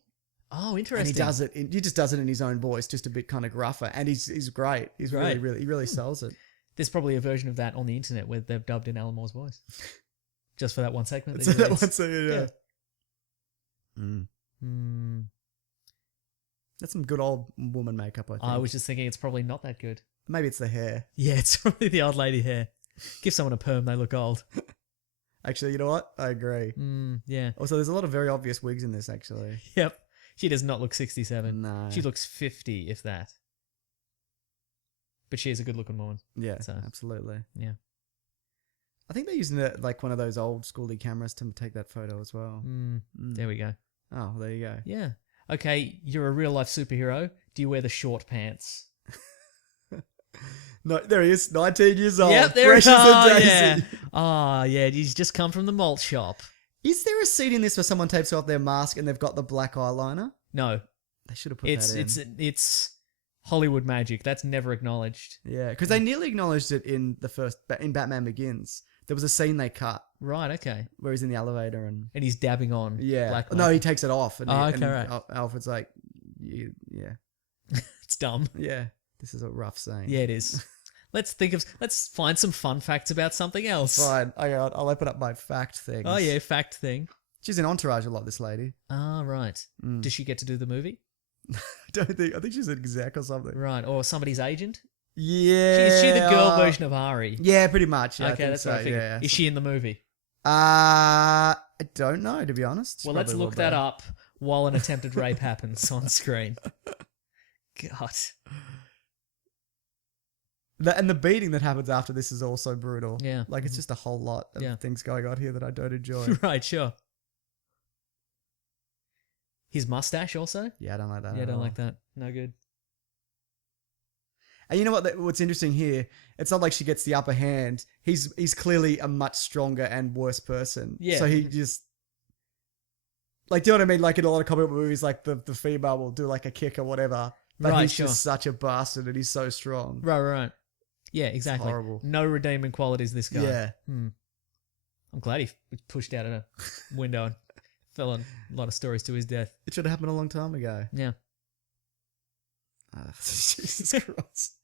Oh, interesting. And he does it, he just does it in his own voice, just a bit kind of gruffer. And he's great. He's Great. he really sells it. There's probably a version of that on the internet where they've dubbed in Alan Moore's voice. Just for that one segment. So that one segment, yeah. That's some good old woman makeup, I think. I was just thinking it's probably not that good. Maybe it's the hair. Yeah, it's probably the old lady hair. Give someone a perm, they look old. Actually, you know what? I agree. Yeah. Also, there's a lot of very obvious wigs in this, actually. Yep. She does not look 67. No. She looks 50, if that. But she is a good-looking woman. Yeah, So, absolutely. yeah. I think they're using like one of those old schooly cameras to take that photo as well. There we go. Oh, there you go. Yeah. Okay, you're a real-life superhero. Do you wear the short pants? No, there he is, 19 years old. Yep, there he is. Fresh as a Yeah. daisy. Yeah, he's just come from the malt shop. Is there a scene in this where someone tapes off their mask and they've got the black eyeliner? No. They should have put that in. It's Hollywood magic. That's never acknowledged. Yeah, because they nearly acknowledged it in in Batman Begins. There was a scene they cut Right, okay. where he's in the elevator and And he's dabbing on black no, light. he takes it off and, right. Alfred's like, yeah, It's dumb. yeah, this is a rough scene. Yeah, it is. Let's find some fun facts about something else. Fine, I'll open up my fact things. Oh yeah, fact thing. She's in Entourage a lot, this lady. Ah, right. Does she get to do the movie? I think she's an exec or something. Right, or somebody's agent? Yeah. Is she the girl version of Ari? Yeah, pretty much. Yeah, Okay, that's what I figured. Yeah. Is she in the movie? I don't know, to be honest. Well, let's look that up while an attempted rape happens on screen. God. And the beating that happens after this is also brutal. Yeah. Like, it's just a whole lot of things going on here that I don't enjoy. Right, sure. His mustache also? Yeah, I don't like that. Yeah, I don't like that. No good. And you know what? What's interesting here? It's not like she gets the upper hand. He's clearly a much stronger and worse person. Yeah. So he just, like, do you know what I mean? Like in a lot of comic book movies, like the female will do like a kick or whatever, but Right, he's sure. just such a bastard and he's so strong. Right. Yeah, exactly. horrible. No redeeming qualities, this guy. Yeah. I'm glad he was pushed out of a window and fell on a lot of stories to his death. It should have happened a long time ago. Yeah. Jesus Christ.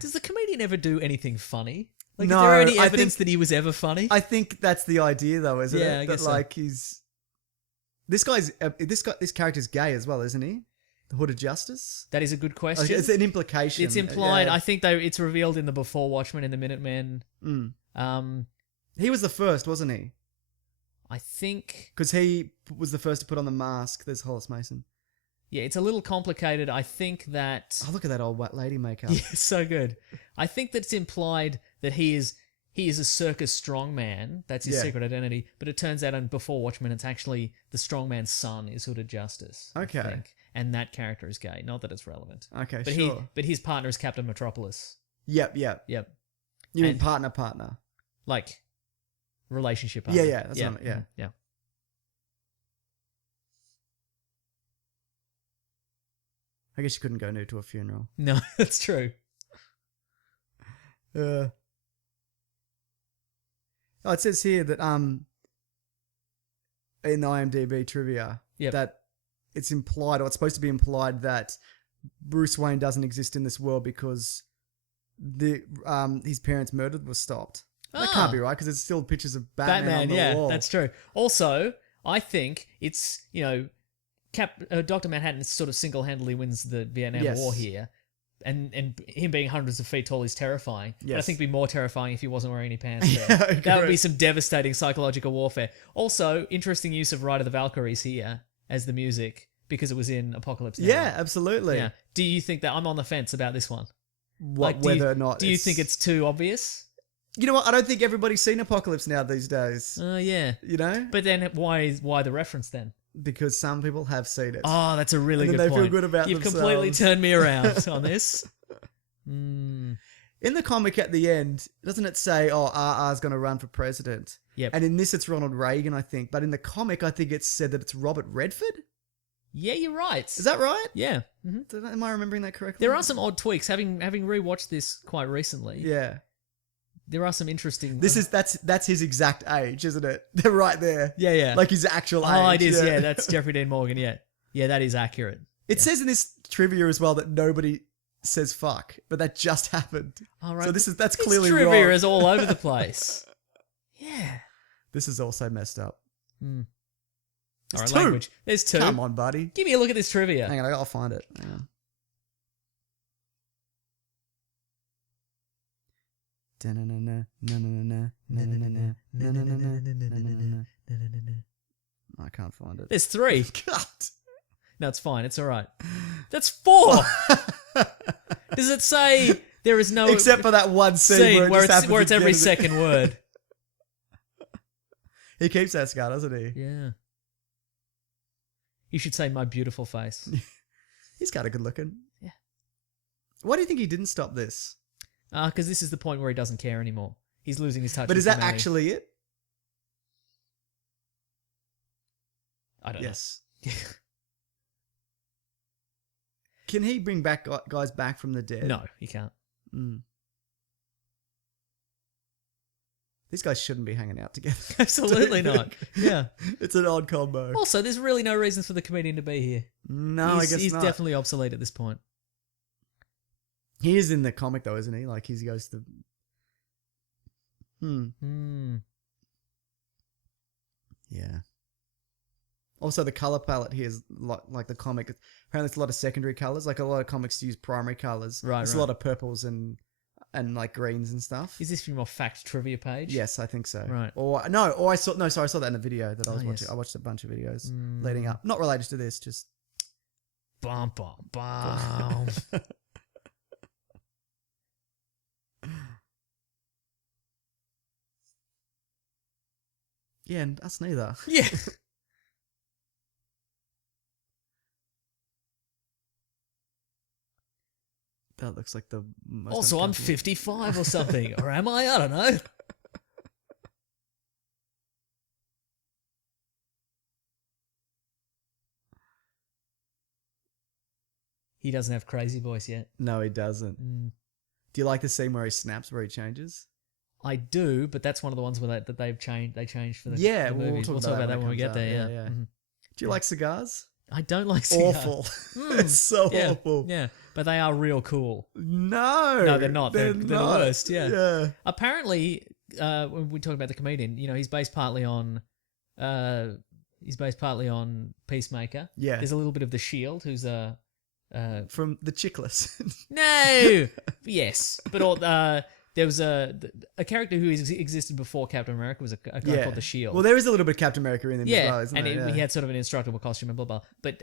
Does the comedian ever do anything funny? Like, No, is there any I evidence think- that he was ever funny? I think that's the idea, though, isn't Yeah, it? I guess that so. like this character's gay as well, isn't he? The Hood of Justice. That is a good question. Like, it's an implication. It's implied. Yeah. I think it's revealed in the Before Watchmen in the Minutemen. He was the first, wasn't he? I think. Because he was the first to put on the mask. There's Hollis Mason. Yeah, it's a little complicated. I think that. Oh, look at that old white lady makeup. Yeah, so good. I think that it's implied that he is a circus strongman. That's his Yeah. secret identity. But it turns out in Before Watchmen, it's actually the strongman's son is Hood of Justice. I Okay. think. And that character is gay. Not that it's relevant. Okay, But sure. but his partner is Captain Metropolis. Yep. Yep. You mean And- partner? Like relationship. Yeah, partner. yeah, that's what I mean, yeah. Yeah. I guess you couldn't go nude to a funeral. No, that's true. Oh, it says here that in the IMDb trivia Yep. that it's implied, or it's supposed to be implied, that Bruce Wayne doesn't exist in this world because his parents' murder was stopped. That can't be right, because there's still pictures of Batman on the yeah, wall. that's true. Also, I think it's, Dr. Manhattan sort of single-handedly wins the Vietnam Yes. War here. And him being hundreds of feet tall is terrifying. But I Yes. think it'd be more terrifying if he wasn't wearing any pants there. I That would agree. be some devastating psychological warfare. Also, interesting use of Ride of the Valkyries here as the music, because it was in Apocalypse Now. Yeah, absolutely. Yeah. Do you think that... I'm on the fence about this one. What, Do whether or not you think it's too obvious? You know what? I don't think everybody's seen Apocalypse Now these days. Yeah. You know? But then why the reference then? Because some people have seen it. Oh, that's a really And good then they point. feel good about You've themselves. completely turned me around on this. In the comic at the end, doesn't it say, RR's going to run for president? Yep. And in this, it's Ronald Reagan, I think. But in the comic, I think it's said that it's Robert Redford. Yeah, you're right. Is that right? Yeah. Am I remembering that correctly? There are some odd tweaks. Having rewatched this quite recently, Yeah. there are some interesting... That's his exact age, isn't it? They're right there. Yeah. Like his actual age. Oh, it is, yeah. That's Jeffrey Dean Morgan, yeah. Yeah, that is accurate. It says in this trivia as well that nobody says fuck, but that just happened. All right. So that's This clearly trivia wrong. is all over the place. Yeah. This is also messed up. All There's right, two. language. There's 2. Come on, buddy. Give me a look at this trivia. Hang on, I'll find it. Hang on. I can't find it. There's 3. God. No, it's fine. It's all right. That's 4. Does it say there is no Except for that one scene where just happens it's again every and- second word? He keeps that scar, doesn't he? Yeah. You should say my beautiful face. He's kind of good looking. Yeah. Why do you think he didn't stop this? Because this is the point where he doesn't care anymore. He's losing his touch. But with is that humanity. actually it? I don't Yes. know. Can he bring back guys back from the dead? No, you can't. These guys shouldn't be hanging out together. Absolutely not. Yeah. It's an odd combo. Also, there's really no reason for the comedian to be here. No, I guess he's not. definitely obsolete at this point. He is in the comic though, isn't he? Like he goes to. Yeah. Also, the color palette here is like the comic. Apparently, it's a lot of secondary colors. Like a lot of comics use primary colors. Right, There's right. a lot of purples and like greens and stuff. Is this from your fact trivia page? Yes, I think so. Right. I saw that in a video that I was watching. yes. I watched a bunch of videos leading up, not related to this, just. Bum, bum, bum. Yeah, and us neither. Yeah. That looks like the most. Also, I'm uncomfortable- 55 or something. Or am I? I don't know. He doesn't have crazy voice yet. No, he doesn't. Do you like the scene where he snaps, where he changes? I do, but that's one of the ones where that they've changed. They changed for the Yeah, the we'll movies. talk We'll talk about that when we get comes there. out. Yeah. Do you like cigars? I don't like cigars. Awful. It's so Yeah, awful. yeah, but they are real cool. No, they're not. They're the not. worst, yeah. Yeah. Apparently, when we talk about the comedian, he's based partly on Peacemaker. Yeah. There's a little bit of the Shield, who's a From the Chickless. no, yes, but there was a character who existed before Captain America was a guy called the Shield. Well, there is a little bit of Captain America in them as well, isn't and there? he had sort of an indestructible costume and blah blah. But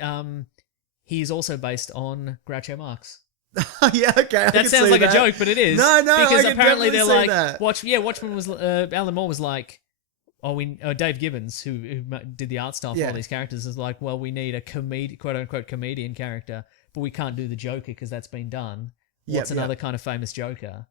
he's also based on Groucho Marx. Yeah, okay. I That can sounds see like that. a joke, but it is. No, because I can apparently they're definitely like see that. Watchmen was Alan Moore was like, Dave Gibbons who did the art style for all these characters is like, well, we need a quote unquote comedian character, but we can't do the Joker because that's been done. What's another kind of famous Joker?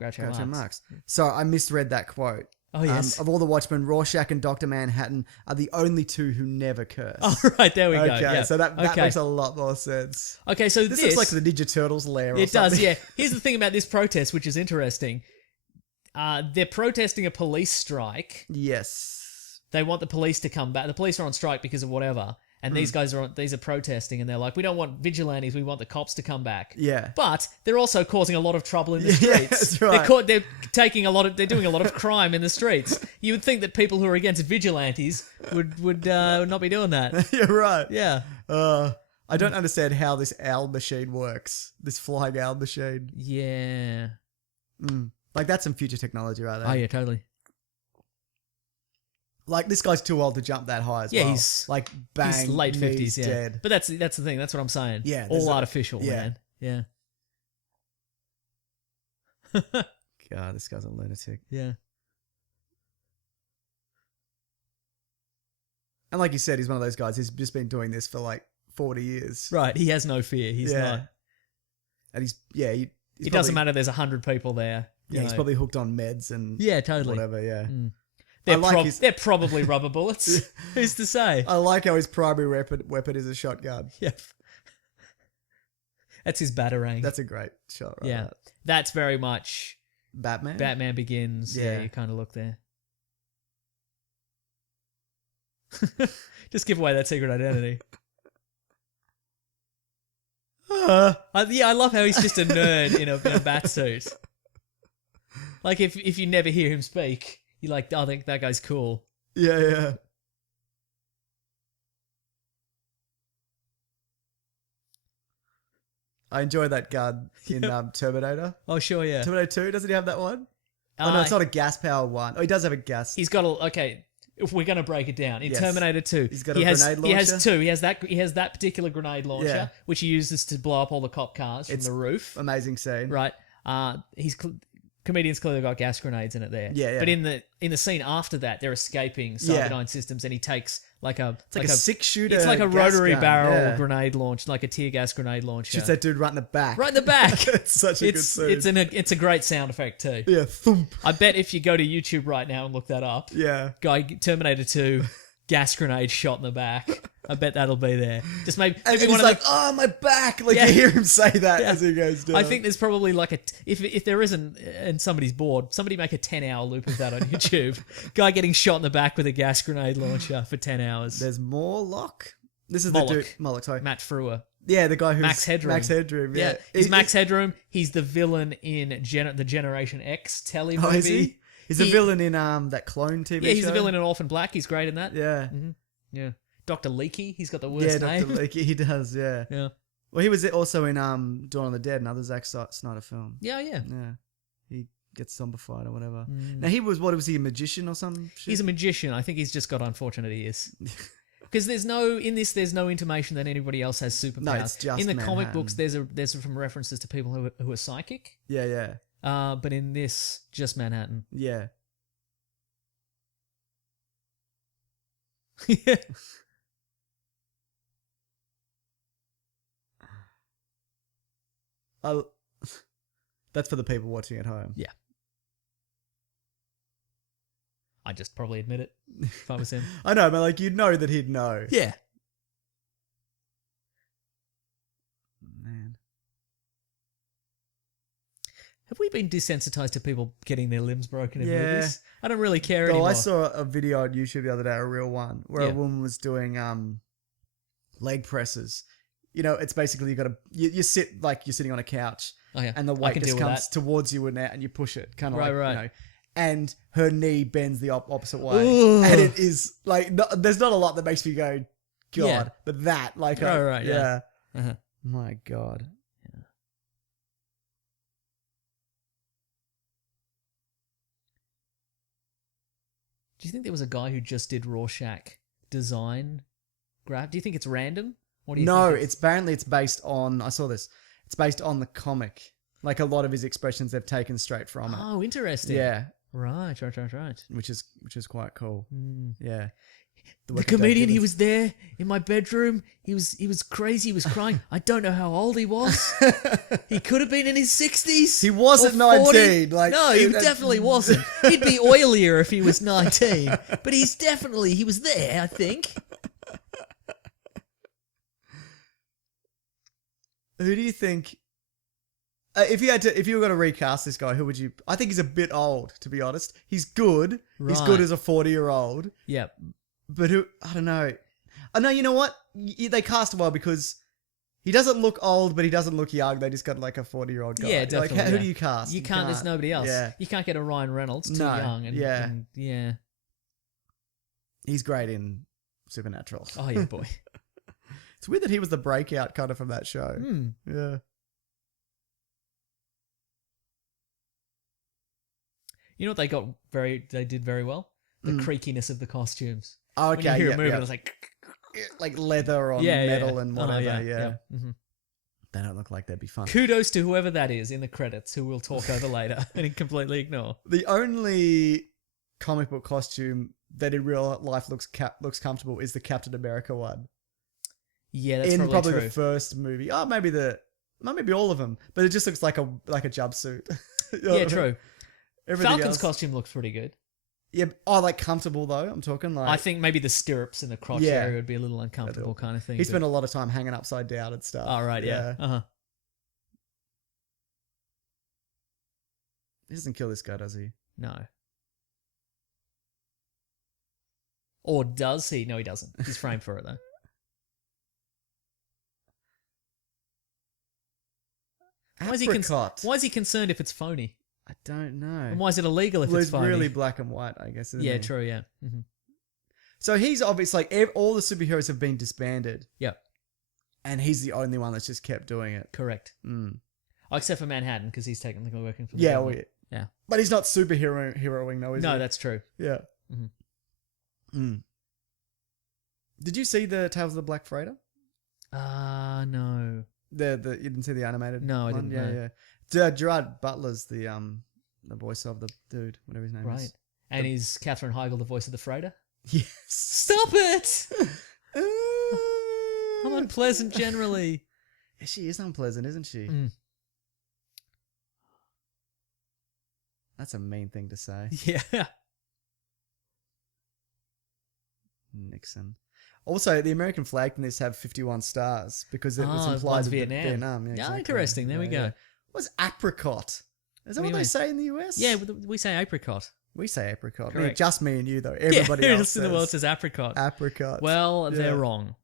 Groucho Marx. So I misread that quote. Oh yes. Of all the Watchmen, Rorschach and Dr. Manhattan are the only two who never curse. Oh right, there we go. Okay, Yeah. so that makes a lot more sense. Okay, so This looks like the Ninja Turtles lair or it something. does, yeah. Here's the thing about this protest, which is interesting. They're protesting a police strike. Yes. They want the police to come back. The police are on strike because of whatever. And these guys are protesting, and they're like, we don't want vigilantes, we want the cops to come back. Yeah. But they're also causing a lot of trouble in the Yeah, streets. that's right. They're doing a lot of crime in the streets. You would think that people who are against vigilantes would not be doing that. You're right. Yeah. I don't understand how this owl machine works. This flying owl machine. Yeah. Like, that's some future technology right there. Oh yeah, totally. Like, this guy's too old to jump that high as well. Yeah, he's like, bang, he's late knees 50s, yeah. dead. But that's the thing. That's what I'm saying. Yeah, all artificial, yeah. man. Yeah. God, this guy's a lunatic. Yeah. And like you said, he's one of those guys who's just been doing this for like 40 years. Right. He has no fear. He's not. And he's It doesn't matter. There's 100 people there. Yeah, he's probably hooked on meds and yeah, totally. whatever, yeah. They're probably rubber bullets. Who's to say? I like how his primary weapon is a shotgun. Yep. That's his batarang. That's a great shot, right? Yeah. That's very much Batman? Batman Begins. Yeah, Yeah. you kind of look there. Just give away that secret identity. I love how he's just a nerd in a bat suit. Like, if you never hear him speak, you're like, oh, I think that guy's cool. Yeah. I enjoy that gun in Terminator. Oh, sure, yeah. Terminator 2, doesn't he have that one? Oh, no, it's not a gas-powered one. Oh, he does have a gas. He's got okay, if we're going to break it down, in Terminator 2, he's got a grenade launcher. He has two. He has that particular grenade launcher, which he uses to blow up all the cop cars from the roof. Amazing scene. Right. Comedian's clearly got gas grenades in it there. Yeah. But in the scene after that, they're escaping Cyberdyne systems, and he takes like a six-shooter. It's like a rotary gun. barrel grenade launch, like a tear gas grenade launcher. Shoots that dude right in the back. Right in the back. It's such a good scene. It's a great sound effect too. Yeah, thump. I bet if you go to YouTube right now and look that up, Terminator 2 gas grenade shot in the back. I bet that'll be there. Just maybe and he's like, oh, my back. Like, you hear him say that as he goes down. I think there's probably like if there isn't, and somebody's bored, somebody make a 10-hour loop of that on YouTube. Guy getting shot in the back with a gas grenade launcher for 10 hours. There's Morlock. This is Moloch. the dude. Moloch, sorry. Matt Frewer. Yeah, the guy who's... Max Headroom. Max Headroom, yeah. He's Max Headroom. He's the villain in the Generation X telly movie. Oh, is he? He's a villain in that Clone TV show. Yeah, he's a villain in Orphan Black. He's great in that. Yeah. Mm-hmm. Yeah. Dr. Leakey, he's got the worst name. Yeah, Dr. Leakey, he does, yeah. Yeah. Well, he was also in Dawn of the Dead, another Zack Snyder film. Yeah. Yeah. He gets zombified or whatever. Now, was he a magician or some shit? He's a magician. I think he's just got unfortunate ears. Because there's no intimation that anybody else has superpowers. No, it's just in the Manhattan. comic books, there's some references to people who are psychic. Yeah. But in this, just Manhattan. Yeah. Yeah. That's for the people watching at home. Yeah. I'd just probably admit it if I was him. I know, but like, you'd know that he'd know. Yeah. Man. Have we been desensitized to people getting their limbs broken in movies? I don't really care anymore. I saw a video on YouTube the other day, a real one, where a woman was doing leg presses. You know, it's basically you sit like you're sitting on a couch, and the weight just comes towards you and you push it, kind of right. You know, and her knee bends the opposite way, and it is like there's not a lot that makes me go, God, but that like yeah. Uh-huh. My God. Yeah. Do you think there was a guy who just did Rorschach design? Do you think it's random? No, apparently it's based on. I saw this. It's based on the comic. Like a lot of his expressions, they've taken straight from it. Oh, interesting. Yeah. Right. Which is quite cool. Yeah. The comedian, he was there in my bedroom. He was crazy. He was crying. I don't know how old he was. He could have been in his 60s. He wasn't 19. Like, no, he definitely wasn't. He'd be oilier if he was 19. But he was there, I think. Who do you think? If you were going to recast this guy, who would you? I think he's a bit old, to be honest. He's good. Right. He's good as a 40-year-old. Yeah. But who? I don't know. I know. You know what? They cast him well because he doesn't look old, but he doesn't look young. They just got like a 40-year-old guy. Yeah, definitely. Like, who do you cast? You can't. There's nobody else. Yeah. You can't get a Ryan Reynolds too young. And, yeah. He's great in Supernatural. Oh yeah, boy. It's weird that he was the breakout kind of from that show. Yeah. You know what they did very well? The creakiness of the costumes. Oh, okay. When you hear it moving, it's like leather on metal and whatever. Yeah. Mm-hmm. They don't look like they'd be fun. Kudos to whoever that is in the credits, who we'll talk over later and completely ignore. The only comic book costume that in real life looks comfortable is the Captain America one. Yeah, that's probably true. The first movie. Oh, maybe all of them, but it just looks like a jumpsuit. Yeah, true. Falcon's else, costume looks pretty good. Yeah. Oh, like comfortable though. I'm talking like. I think maybe the stirrups in the crotch area would be a little uncomfortable kind of thing. He spent a lot of time hanging upside down and stuff. Oh right, yeah. Uh-huh. He doesn't kill this guy, does he? No. Or does he? No, he doesn't. He's framed for it though. Why is he Apricot. why is he concerned if it's phony? I don't know. And why is it illegal if it's phony? Really black and white, I guess. Isn't Yeah, he? true. Yeah. Mm-hmm. So he's obviously like all the superheroes have been disbanded. Yep. And he's the only one that's just kept doing it. Correct. Mm. Oh, except for Manhattan, because he's technically working for the Yeah, government. yeah. Yeah. But he's not superheroing though, is he? No, that's true. Yeah. Mm-hmm. Mm. Did you see the Tales of the Black Freighter? No. The you didn't see the animated? No, I one? didn't. Yeah, No. yeah. Gerard Butler's the voice of the dude, whatever his name Right. is. And is Katherine Heigl the voice of the freighter? Yes. Stop it! I'm unpleasant generally. Yeah, she is unpleasant, isn't she? Mm. That's a mean thing to say. Yeah. Nixon. Also, the American flag in this have 51 stars because it was Oh, implied one's with Vietnam. Yeah, Yeah, exactly. interesting. There we go. What's apricot? Is that What what do they you say in the US? Yeah, we say apricot. We say apricot. Correct. Just me and you, though. Everybody yeah, else in the world says apricot. apricot. Well, Yeah. they're wrong.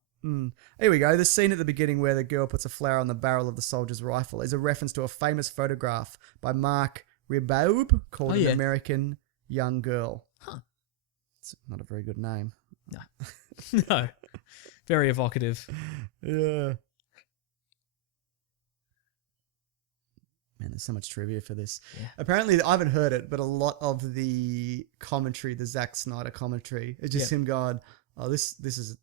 Here we go. The scene at the beginning where the girl puts a flower on the barrel of the soldier's rifle is a reference to a famous photograph by Mark Ribot called Oh, An yeah. American Young Girl. Huh. It's not a very good name. No. Very evocative. Yeah. Man, there's so much trivia for this. Yeah. Apparently, I haven't heard it, but a lot of the commentary, the Zack Snyder commentary, is just him going, "Oh, this is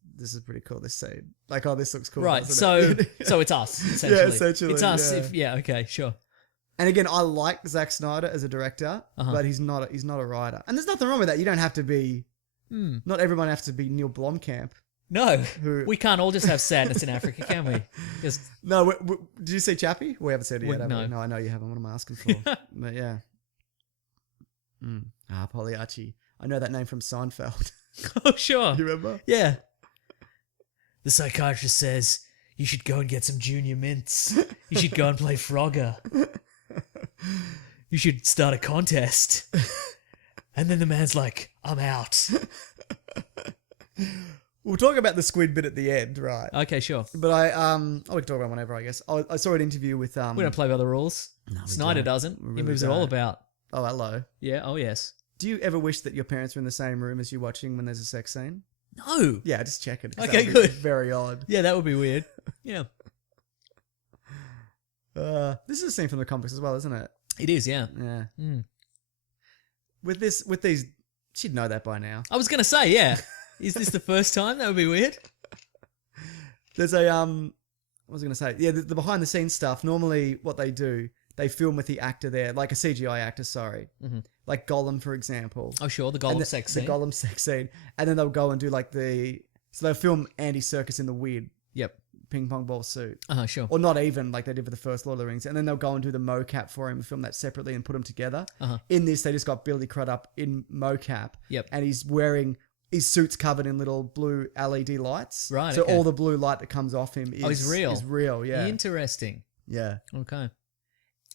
pretty cool. This scene, like, oh, this looks cool." Right, doesn't it?" so it's us, essentially. Yeah, essentially, It's us. yeah. Okay, sure. And again, I like Zack Snyder as a director, Uh-huh. but he's not a writer. And there's nothing wrong with that. You don't have to be. Not everyone has to be Neil Blomkamp. No, Who- we can't all just have sadness in Africa, can we? Just No, did you see Chappie? We haven't seen it yet. have we? No. No, I know you haven't. What am I asking for? But yeah. Pagliacci. I know that name from Seinfeld. oh sure, You remember? yeah. The psychiatrist says you should go and get some junior mints. You should go and play Frogger. You should start a contest. And then the man's like, I'm out. We'll talk about the squid bit at the end, right? Okay, sure. But I can talk about it whenever, I guess. I saw an interview with We don't play by the rules. No, we Snyder don't. doesn't. We He really moves it all don't. about. Oh, hello. Yeah, oh yes. Do you ever wish that your parents were in the same room as you watching when there's a sex scene? No. Yeah, just check it. 'cause Okay, that would be good. Very odd. Yeah, that would be weird. Yeah. This is a scene from the comics as well, isn't it? It is, yeah. Yeah. Mm. With these, she'd know that by now. I was going to say, yeah. Is this the first time? That would be weird. There's a what was I going to say? Yeah, the behind the scenes stuff. Normally, what they do, they film with the actor there, like a CGI actor. Sorry, like Gollum, for example. Oh, sure. The And Gollum sex the scene. Gollum sex scene, and then they'll go and do like so they'll film Andy Serkis in the weird Yep. ping pong ball suit, Sure. or not even like they did for the first Lord of the Rings, and then they'll go and do the mocap for him and film that separately and put them together. In this, they just got Billy Crudup in mocap, Yep. and he's wearing. His suit's covered in little blue LED lights. Right, So okay. all the blue light that comes off him is real. Is real, yeah. Interesting. Yeah. Okay.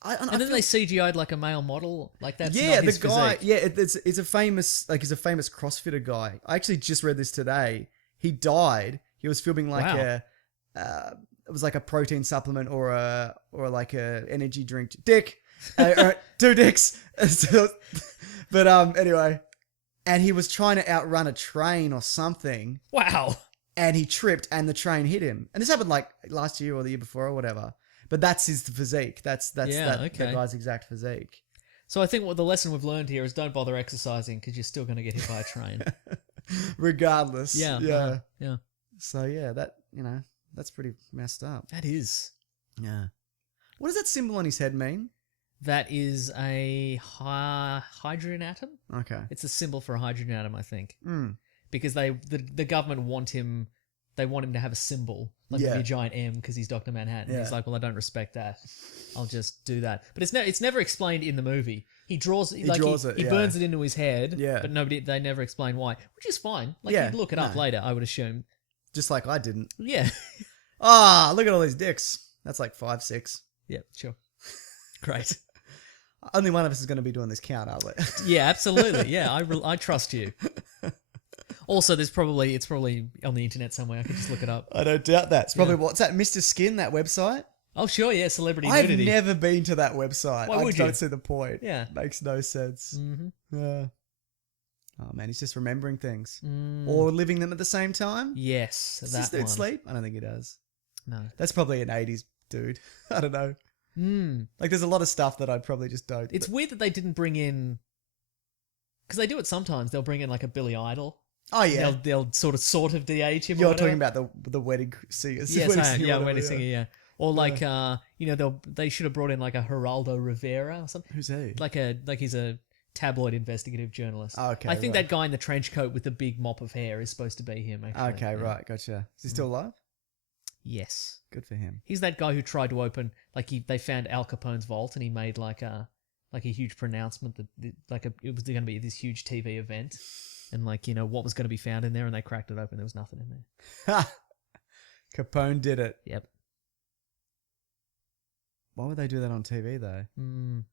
I And then they CGI'd like a male model. Like that's yeah, not his the guy. physique. Yeah, it's a famous he's a famous CrossFitter guy. I actually just read this today. He died. He was filming like Wow. it was like a protein supplement or like a energy drink. Dick, two dicks. But anyway. And he was trying to outrun a train or something, Wow. and he tripped, and the train hit him. And this happened like last year or the year before or whatever. But that's his physique. That's Yeah, that guy's exact physique. So I think what the lesson we've learned here is don't bother exercising because you're still going to get hit by a train. Regardless. Yeah. Yeah. Yeah. So yeah, that's pretty messed up. That is. Yeah. What does that symbol on his head mean? That is a hydrogen atom. Okay. It's a symbol for a hydrogen atom, I think. Mm. Because the government want him to have a symbol, like Yeah. maybe a giant M because he's Dr. Manhattan. Yeah. He's like, well, I don't respect that. I'll just do that. But it's never explained in the movie. He draws it, he yeah. burns it into his head, Yeah. but they never explain why, which is fine. Like Yeah, you'd look it up no. later, I would assume. Just like I didn't. Yeah. Look at all these dicks. That's like 5, 6. Yeah, sure. Great. Only one of us is going to be doing this count, aren't we? Yeah, absolutely. Yeah, I trust you. Also, it's probably on the internet somewhere. I could just look it up. I don't doubt that. It's probably what's that, Mr. Skin, that website? Oh, sure, yeah, celebrity I've nudity. never been to that website. Why I would don't you? see the point. Yeah. Makes no sense. Mm-hmm. Yeah. Oh man, he's just remembering things Mm. or living them at the same time. Yes, Does that this dude one. sleep? I don't think he does. No. That's probably an 80s dude. I don't know. Mm. Like, there's a lot of stuff that I probably just don't. It's weird that they didn't bring in... Because they do it sometimes. They'll bring in like a Billy Idol. Oh yeah, They'll sort of de-age him. you're or whatever. talking about the wedding singers. Yes, Wedding I am. singer, Yeah, whatever, wedding singer. Yeah, or like they should have brought in like a Geraldo Rivera or something. Who's he? Like he's a tabloid investigative journalist. Oh, okay, I think right. that guy in the trench coat with the big mop of hair is supposed to be him. Actually. Okay, Yeah. right, gotcha. Is he still alive? Yes, Good for him. he's that guy who tried to open they found Al Capone's vault and he made like a huge pronouncement that it was going to be this huge TV event. And what was going to be found in there, and they cracked it open. There was nothing in there. Capone did it. Yep. Why would they do that on TV though? Mm.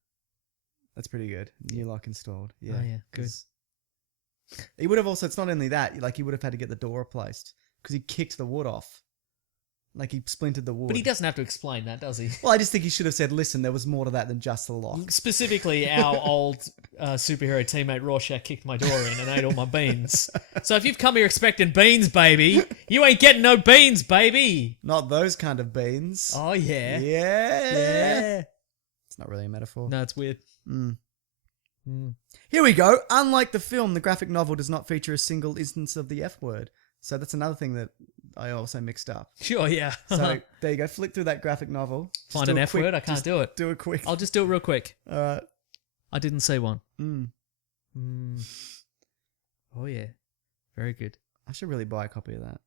That's pretty good. New lock installed. Yeah. Oh, yeah, good. 'cause he would have also. It's not only that. Like, he would have had to get the door replaced because he kicked the wood off. Like, he splintered the wood. But he doesn't have to explain that, does he? Well, I just think he should have said, "Listen, there was more to that than just the lock." Specifically, our old superhero teammate Rorschach kicked my door in and ate all my beans. So if you've come here expecting beans, baby, you ain't getting no beans, baby. Not those kind of beans. Oh, yeah. Yeah. It's not really a metaphor. No, it's weird. Mm. Mm. Here we go. Unlike the film, the graphic novel does not feature a single instance of the F word. So that's another thing that I also mixed up. Sure, yeah. So there you go. Flick through that graphic novel. Just Find do an a F quick- word? I can't just do it. Do a quick. I'll just do it real quick. All right. I didn't see one. Mm. Oh, yeah. Very good. I should really buy a copy of that.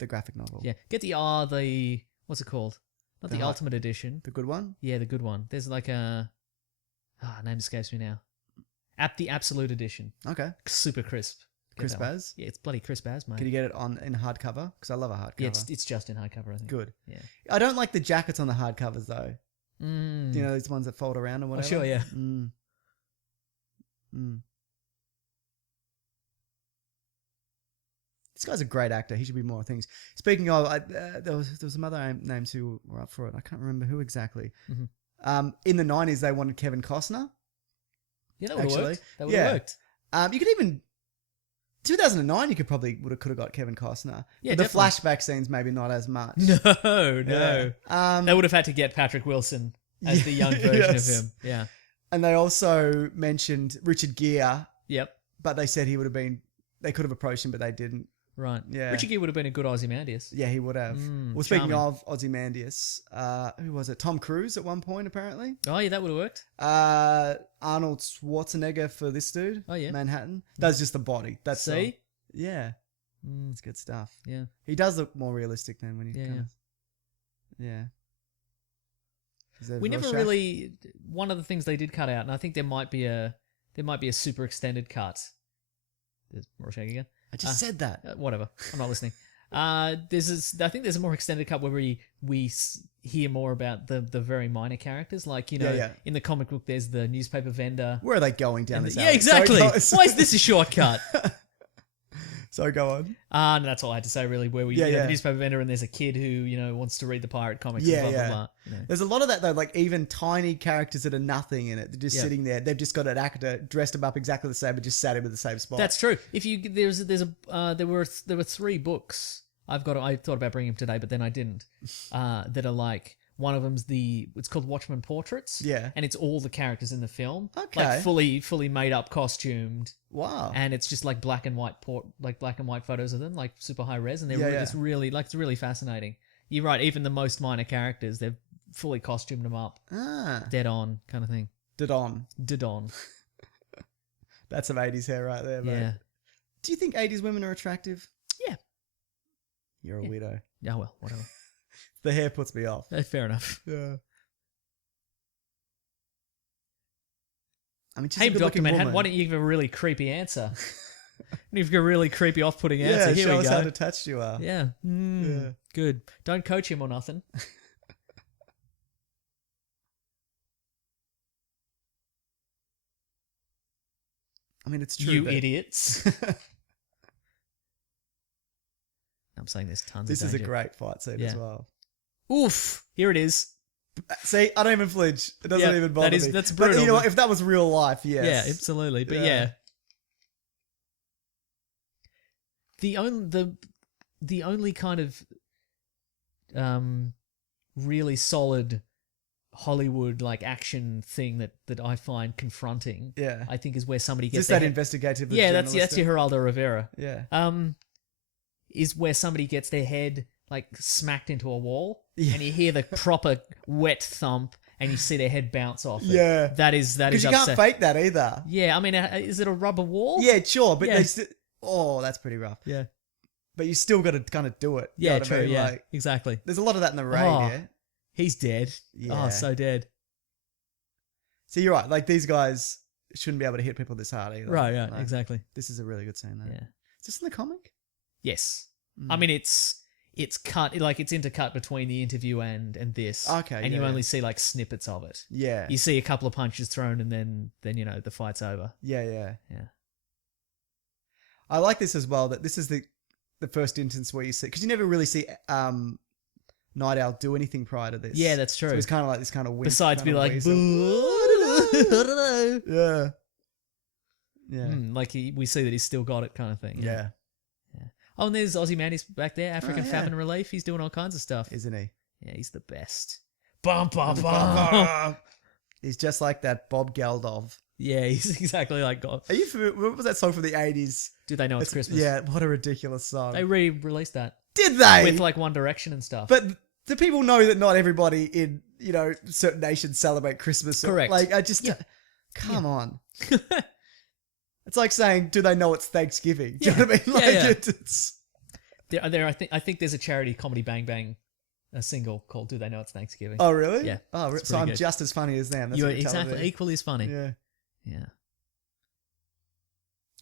The graphic novel. Yeah. Get the what's it called? Not the The Ultimate Edition. The good one? Yeah, the good one. There's like name escapes me now. The Absolute Edition. Okay. Super crisp. Get Crisp that one. as? Yeah, it's bloody crisp as, mate. Can you get it in hardcover? Because I love a hardcover. Yeah, it's just in hardcover, I think. Good. Yeah. I don't like the jackets on the hardcovers, though. Mm. Do you know those ones that fold around or Oh, whatever? sure, yeah. Mm. Mm. This guy's a great actor. He should be more things. Speaking of, there was some other names who were up for it. I can't remember who exactly. Mm-hmm. In the 90s, they wanted Kevin Costner. Yeah, that would have Actually, worked. That would have yeah. worked. You could even 2009. You could probably could have got Kevin Costner. Yeah, but the definitely. flashback scenes maybe not as much. No. Yeah. They would have had to get Patrick Wilson as the young version Yes. of him. Yeah. And they also mentioned Richard Gere, Yep. but they said he would have been. They could have approached him, but they didn't. Right. Yeah. Richard Gere would have been a good Ozymandias. Yeah, he would have. Well, speaking charming. of Ozymandias, who was it? Tom Cruise at one point, apparently. Oh, yeah, that would have worked. Arnold Schwarzenegger for this dude. Oh, yeah. Manhattan. That's just the body. That's See? all. Yeah. It's good stuff. Yeah. He does look more realistic than when he Yeah, kind of. Yeah. Is there We never Rorschach? really. One of the things they did cut out, and I think there might be a super extended cut. There's Rorschach again. I just said that. Whatever. I'm not listening. I think there's a more extended cut where we hear more about the very minor characters. Like, Yeah. in the comic book, there's the newspaper vendor. Where are they going down this Yeah, alley? exactly. Sorry, Why is this a shortcut? So go on. No, that's all I had to say, really. Where Yeah, yeah. the newspaper vendor, and there's a kid who wants to read the pirate comics. Yeah, and blah, yeah. blah, blah. There's a lot of that though, like even tiny characters that are nothing in it. They're just Yeah. sitting there. They've just got an actor dressed them up exactly the same, but just sat him in the same spot. That's true. If you there were 3 books I thought about bringing them today, but then I didn't. That are like, one of them's it's called Watchmen Portraits. Yeah. And it's all the characters in the film. Okay. Like fully made up, costumed. Wow. And it's just like black and white photos of them, like super high res, and Yeah, yeah. it's really fascinating. You're right. Even the most minor characters, they've fully costumed them up, dead on kind of thing. Dead on. Dead on. That's some 80s hair right there, mate. Yeah. Do you think 80s women are attractive? Yeah. You're a weirdo. Yeah. Well, whatever. The hair puts me off. Fair enough. Yeah. I mean, she's Hey, a good Doctor looking Manhattan, woman. why don't you give a really creepy answer? You've got a really creepy, off-putting Yeah, answer. Here show we us go. how detached you are. Yeah. Yeah. Good. Don't coach him or nothing. I mean, it's true. You but idiots. I'm saying there's tons This of is a danger. great fight scene Yeah. as well. Oof. Here it is. See, I don't even flinch. It doesn't even bother me. That's But brutal. you know what? If that was real life, yes. Yeah, absolutely. But yeah. The only kind of really solid Hollywood like action thing that I find confronting, Yeah. I think, is where somebody gets Just that investigative. Yeah, that's your Geraldo Rivera. Yeah. Is where somebody gets their head like smacked into a wall, Yeah. and you hear the proper wet thump, and you see their head bounce off. Yeah. That is Because you can't fake that either. Yeah, I mean, is it a rubber wall? Yeah, sure, but Yeah. that's pretty rough. Yeah. But you still got to kind of do it. You Yeah, know what true. I mean? Yeah, Like, exactly. there's a lot of that in the raid. Oh. Yeah. He's dead. Yeah. Oh, so dead. So you're right. Like these guys shouldn't be able to hit people this hard either. Right. Yeah. Like, Exactly. This is a really good scene though. Yeah. Is this in the comic? Yes. I mean, it's cut, like it's intercut between the interview and this. Okay, And yeah, you yeah. only see like snippets of it. Yeah. You see a couple of punches thrown, and then the fight's over. Yeah. Yeah. I like this as well. That this is the first instance where you see, because you never really see Nite Owl do anything prior to this. Yeah, that's true. So it's kind of like this kind of wink. Besides, be like, weasel. I don't know. Yeah. Yeah. Like we see that he's still got it, kind of thing. Yeah. Oh, and there's Ozymandias back there, African yeah. famine relief. He's doing all kinds of stuff. Isn't he? Yeah, he's the best. Bum bum bum. He's just like that Bob Geldof. Yeah, he's exactly like God. Are you familiar? What was that song from the 80s? Do they know it's Christmas? Yeah, what a ridiculous song. They re-released that Did they? with like One Direction and stuff. But do people know that not everybody in, certain nations celebrate Christmas? Correct. Like, I just... Come on. It's like saying, do they know it's Thanksgiving? Do you know what I mean? Like, Yeah. it's... I think there's a charity comedy Bang Bang, a single called "Do They Know It's Thanksgiving." Oh, really? Yeah. Oh, It's so I'm pretty good. just as funny as them. That's You're what you're telling exactly me. equally as funny. Yeah. Yeah.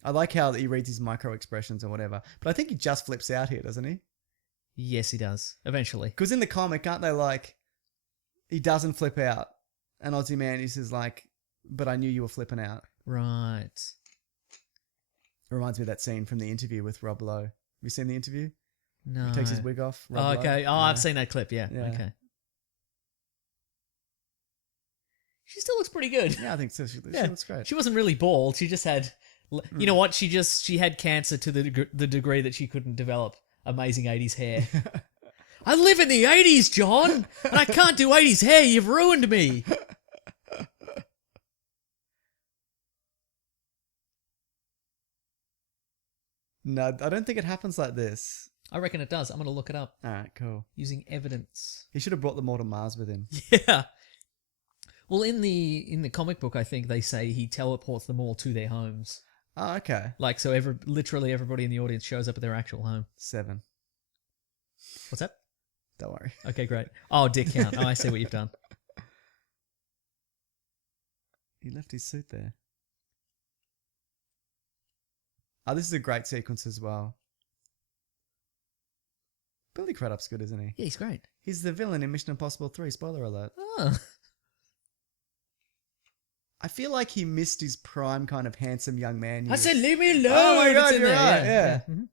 I like how he reads his micro expressions or whatever. But I think he just flips out here, doesn't he? Yes, he does. Eventually. Because in the comic, aren't they like, he doesn't flip out. And Ozymandias is like, but I knew you were flipping out. Right. It reminds me of that scene from the interview with Rob Lowe. Have you seen the interview? No. He takes his wig off. Rob Oh, Lowe. okay. Oh, Yeah. I've seen that clip. Yeah. Yeah. Okay. She still looks pretty good. Yeah, I think so. She Yeah. looks great. She wasn't really bald. She just had, you know what? She had cancer to the degree that she couldn't develop amazing 80s hair. I live in the 80s, John, and I can't do 80s hair. You've ruined me. No, I don't think it happens like this. I reckon it does. I'm going to look it up All right, cool. using evidence. He should have brought them all to Mars with him. Yeah. Well, in the comic book, I think they say he teleports them all to their homes. Oh, okay. Like, so literally everybody in the audience shows up at their actual home. 7. What's that? Don't worry. Okay, great. Oh, dick count. Oh, I see what you've done. He left his suit there. Oh, this is a great sequence as well. Billy Crudup's good, isn't he? Yeah, he's great. He's the villain in Mission Impossible 3. Spoiler alert. Oh. I feel like he missed his prime kind of handsome young man I years. said, leave me alone. Oh my It's God, in you're there. right, yeah. Mhm.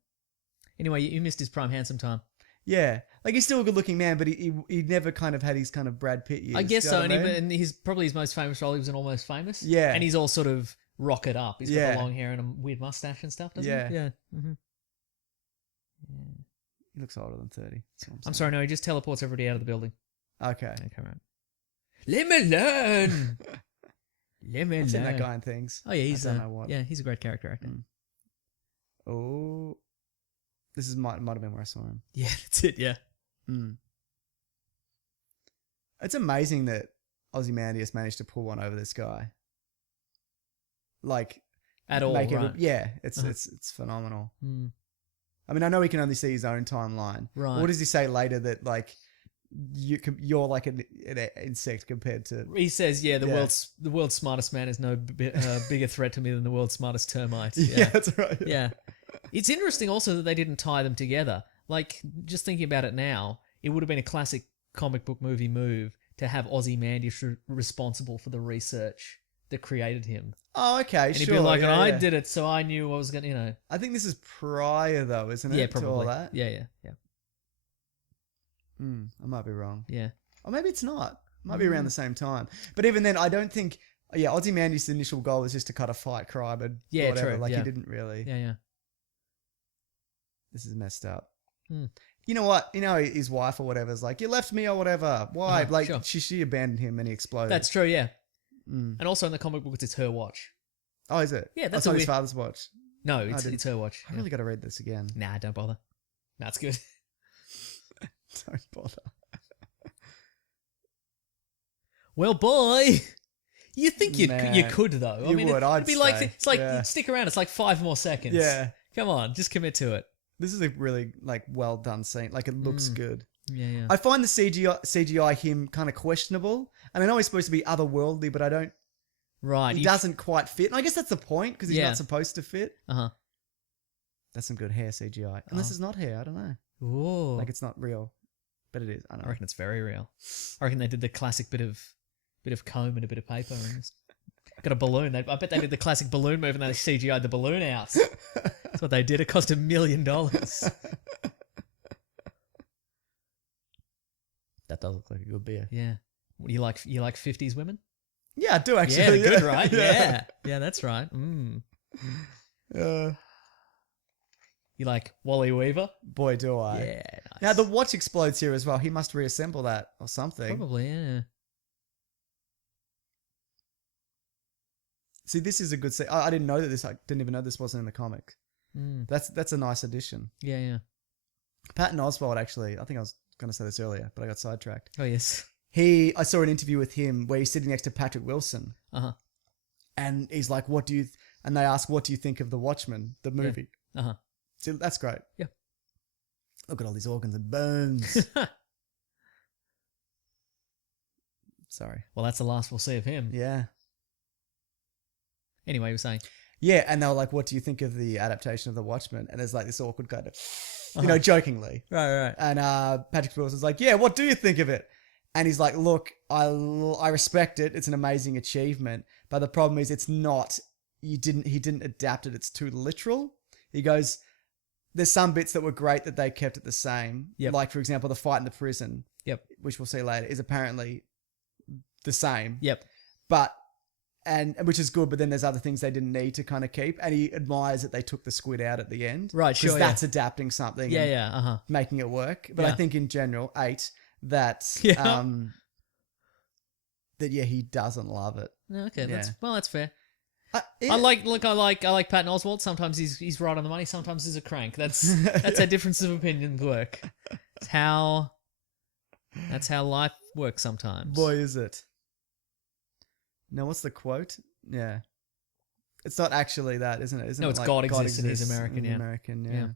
Anyway, you missed his prime handsome time. Yeah. Like, he's still a good-looking man, but he never kind of had his kind of Brad Pitt years. I guess do you so. know And, what I mean? and he's probably his most famous role. He was in Almost Famous. Yeah. And he's all sort of rocketed up. He's got Yeah. the long hair and a weird mustache and stuff, doesn't Yeah. he? Yeah. Mm-hmm. He looks older than 30. That's what I'm saying. sorry, no, he just teleports everybody out of the building. Okay. Okay, right. Leave me alone. Leave me I've seen that alone. guy in things. Oh, yeah, he's I don't know what. yeah, he's a great character actor. Mm. Oh. This is might have been where I saw him. Yeah, that's it, yeah. Mm. It's amazing that Ozymandias managed to pull one over this guy. Like, At all, make it, right. yeah, it's Uh-huh. it's phenomenal. Mm, I mean, I know he can only see his own timeline. right. What does he say later that like you're like an insect compared to? He says, yeah, the Yeah. world's smartest man is no bigger threat to me than the world's smartest termite. Yeah, Yeah. that's right. Yeah. It's interesting also that they didn't tie them together. Like, just thinking about it now, it would have been a classic comic book movie move to have Ozymandias responsible for the research that created him. Oh, okay, And sure. he'd be like, yeah, and I yeah. did it, so I knew I was going to, I think this is prior though, isn't it? Yeah, To all probably. that. Yeah. I might be wrong. Yeah. Or maybe it's not. Might be around the same time. But even then, I don't think... Yeah, Ozymandias' initial goal was just to cut a fight cry, but whatever. True. Like, yeah. he didn't really... Yeah, yeah. This is messed up. Hmm. You know what? You know, his wife or whatever is like, you left me or whatever. Why? Like, sure. she abandoned him and he exploded. That's true, yeah. And also in the comic books, it's her watch. Oh, is it? Yeah, that's not his father's watch. No, it's her watch. I really got to read this again. Nah, don't bother. Nah, it's good. Don't bother. Well, boy, you think you Nah. could though? I You mean, would, it'd I'd be like say. it's like Yeah. stick around. It's like 5 more seconds. Yeah. Come on, just commit to it. This is a really, like, well done scene. Like, it looks good. Yeah, yeah. I find the CGI him kind of questionable. And I know he's supposed to be otherworldly, but I don't... Right. He doesn't quite fit. And I guess that's the point, because he's Yeah. not supposed to fit. Uh-huh. That's some good hair CGI. Unless it's not hair, I don't know. Ooh. Like, it's not real. But it is. I don't I know. reckon it's very real. I reckon they did the classic bit of comb and a bit of paper and just got a balloon. I bet they did the classic balloon move and they CGI'd the balloon out. That's what they did. It cost $1 million. That does look like a good beer. Yeah. What, you like 50s women? Yeah, I do actually. Yeah, they're good, right? Yeah. Yeah, that's right. You like Wally Weaver? Boy, do I. Yeah, nice. Now, the watch explodes here as well. He must reassemble that or something. Probably, yeah. See, this is a good scene. I didn't know that this. I didn't even know this wasn't in the comic. That's a nice addition. Yeah, yeah. Patton Oswalt, actually. I think I was going to say this earlier, but I got sidetracked. Oh, yes. I saw an interview with him where he's sitting next to Patrick Wilson. Uh-huh. And he's like, and they ask, what do you think of The Watchmen, the movie? Yeah. Uh-huh. See, that's great. Yeah. Look at all these organs and bones. Sorry. Well, that's the last we'll see of him. Yeah. Anyway, you were saying. Yeah, and they were like, what do you think of the adaptation of The Watchmen? And there's like this awkward kind of, jokingly. Right. And Patrick Wilson's like, yeah, what do you think of it? And he's like, look, I respect it. It's an amazing achievement. But the problem is it's not, he didn't adapt it. It's too literal. He goes, there's some bits that were great that they kept it the same. Yep. Like, for example, the fight in the prison. Yep. Which we'll see later, is apparently the same. Yep. But, and which is good, but then there's other things they didn't need to kind of keep. And he admires that they took the squid out at the end. Right, sure, because that's adapting something. Yeah, and yeah, uh-huh. making it work. But I Yeah. think in general, that he doesn't love it. Okay, Yeah. that's fair. Yeah. I like Patton Oswalt. Sometimes he's right on the money. Sometimes he's a crank. That's how difference of opinions work. That's how life works sometimes. Boy, is it. Now, what's the quote? Yeah. It's not actually that, isn't it? No, it's like God exists and he's American, yeah. American, Yeah.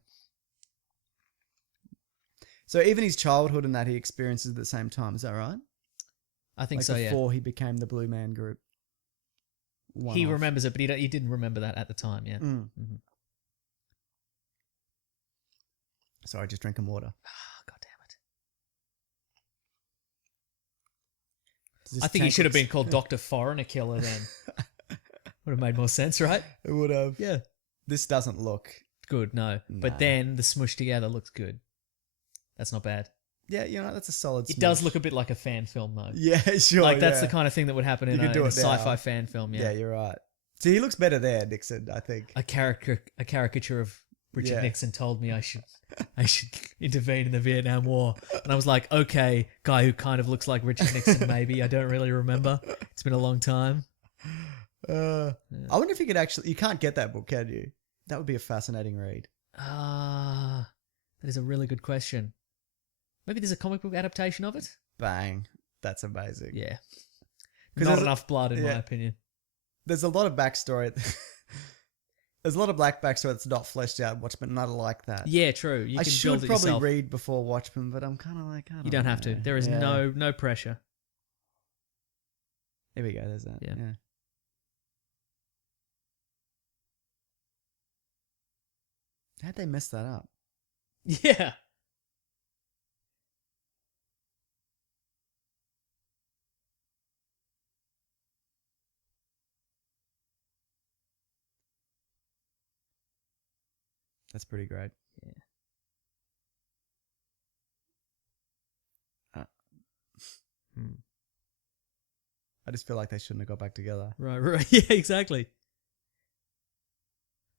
So even his childhood and that he experiences at the same time, is that right? I think Like so, yeah. before he became the Blue Man Group. He remembers it, but he didn't remember that at the time, yeah. Mm-hmm. Sorry, just drinking water. Oh, God damn it. This I think he tank should have looks- been called Dr. Foreigner Killer then. Would have made more sense, right? It would have. Yeah. This doesn't look... Good, no. But Nah. then the smush together looks good. That's not bad. Yeah, that's a solid It does smoosh. look a bit like a fan film, though. Yeah, sure. Like, that's yeah. the kind of thing that would happen in You could do a it now. sci-fi fan film, Yeah, you're right. See, he looks better there, Nixon, I think. A caricature of Richard Yeah. Nixon told me I should intervene in the Vietnam War. And I was like, okay, guy who kind of looks like Richard Nixon, maybe. I don't really remember. It's been a long time. I wonder if you could actually... You can't get that book, can you? That would be a fascinating read. That is a really good question. Maybe there's a comic book adaptation of it? Bang. That's amazing. Yeah. 'Cause Not there's enough blood, in my yeah. opinion. There's a lot of backstory. There's a lot of black backstory that's not fleshed out in Watchmen, and I like that. Yeah, true. You I can should build it probably yourself. read before Watchmen, but I'm kind of like, I don't You don't have know. to. There is Yeah. no pressure. Here we go. There's that. Yeah. Yeah. How'd they mess that up? Yeah. That's pretty great. Yeah. I just feel like they shouldn't have got back together. Right. Yeah, exactly.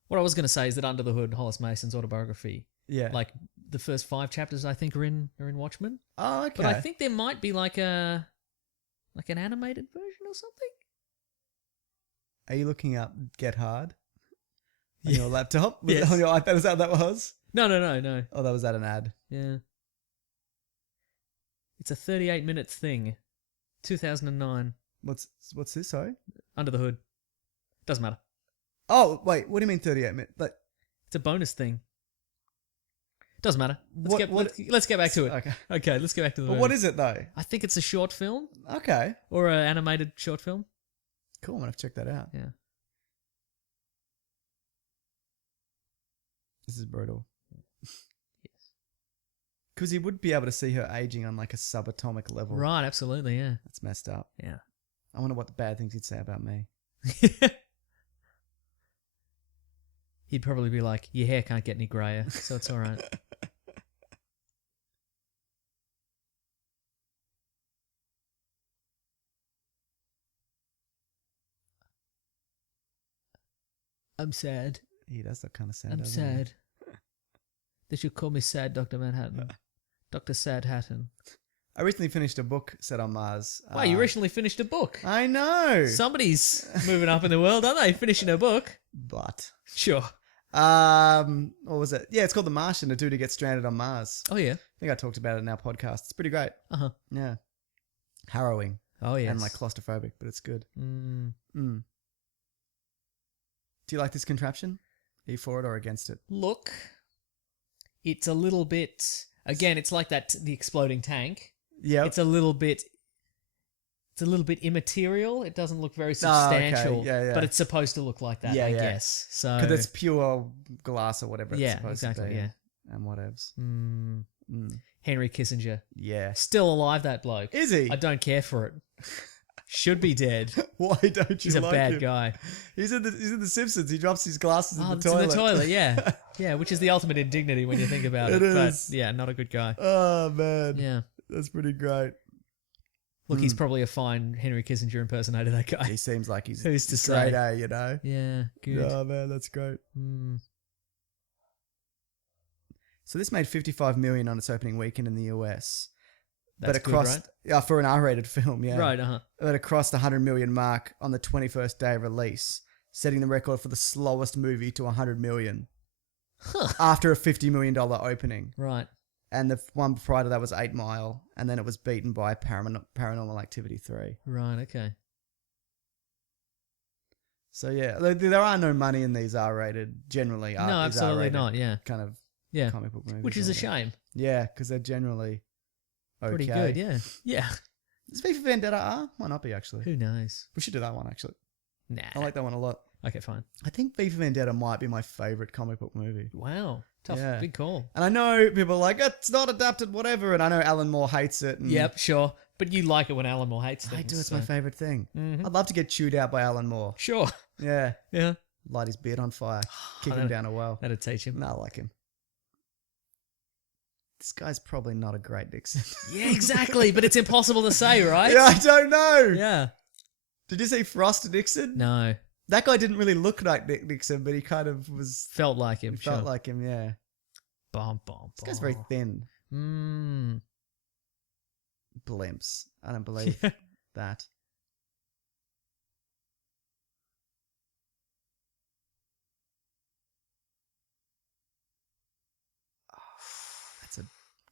What I was going to say is that Under the Hood, Hollis Mason's autobiography, Yeah. like the first 5 chapters, I think, are in Watchmen. Oh, okay. But I think there might be like an animated version or something. Are you looking up Get Hard on Yeah. your laptop? Yes. On your iPad? Is that what that was? No. Oh, that was an ad. Yeah. It's a 38-minute thing. 2009. What's this? Sorry. Under the Hood. Doesn't matter. Oh, wait. What do you mean 38 minutes? Like, It's a bonus thing. Doesn't matter. Let's get back to it. Okay, let's get back to the Well, movie. what is it though? I think it's a short film Okay. or an animated short film. Cool. I'm gonna have to check that out. Yeah. This is brutal. Yes. Because he would be able to see her aging on like a subatomic level. Right, absolutely, yeah. That's messed up. Yeah. I wonder what the bad things he'd say about me. He'd probably be like, your hair can't get any grayer, so it's all right. I'm sad. He does that kind of sound. I'm doesn't he? sad. They should call me Sad Dr. Manhattan. Dr. Sad Hatton. I recently finished a book set on Mars. Wow, you recently finished a book. I know. Somebody's moving up in the world, aren't they? Finishing a book. But Sure. what was it? Yeah, it's called The Martian, a dude who gets stranded on Mars. Oh, yeah. I think I talked about it in our podcast. It's pretty great. Uh-huh. Yeah. Harrowing. Oh, yes. And like claustrophobic, but it's good. Mm. Mm. Do you like this contraption? Are you for it or against it? Look, it's a little bit... Again, it's like the exploding tank. Yeah. It's a little bit immaterial. It doesn't look very substantial. okay. Yeah. But it's supposed to look like that, I guess. So Because it's pure glass or whatever it's supposed to be. Yeah. And whatevs. Henry Kissinger. Yeah. Still alive, that bloke. Is he? I don't care for it. Should be dead. Why don't you He's a like bad him? guy. He's in the Simpsons. He drops his glasses in the It's toilet. in the toilet, yeah. Yeah, which is the ultimate indignity when you think about it. It is. But yeah, not a good guy. Oh, man. Yeah. That's pretty great. Look, he's probably a fine Henry Kissinger impersonator, that guy. He seems like he's Who's to great, say? you know? Yeah, good. Oh, man, that's great. Mm. So this made $55 million on its opening weekend in the US. That's but across, good, right? Yeah, for an R-rated film, yeah. Right, uh-huh. But it crossed the 100 million mark on the 21st day of release, setting the record for the slowest movie to 100 million after a $50 million opening. Right. And the one prior to that was 8 Mile, and then it was beaten by Paranormal Activity 3. Right, okay. So yeah, there are no money in these R-rated, generally. No, absolutely R-rated not, yeah. Kind of Yeah. comic book movies. Which is a like that. shame. Yeah, because they're generally okay. Pretty good, yeah. Yeah. Is V for Vendetta R? Might not be, actually. Who knows? We should do that one, actually. Nah. I like that one a lot. Okay, fine. I think V for Vendetta might be my favourite comic book movie. Wow. Tough. Yeah. Big call. And I know people are like, it's not adapted, whatever. And I know Alan Moore hates it. And Yep, sure. But you like it when Alan Moore hates things. I do. It's so. my favourite thing. Mhm. I'd love to get chewed out by Alan Moore. Sure. Yeah. Yeah. Light his beard on fire. Kick him down a well. That'd teach him. No, I like him. This guy's probably not a great Nixon. Yeah, exactly. But it's impossible to say, right? Yeah, I don't know. Yeah. Did you see Frost Nixon? No. That guy didn't really look like Nixon, but he kind of was. Felt like him, Felt sure. like him, yeah. Bom, bom, This guy's very thin. Mmm. Blimps. I don't believe that.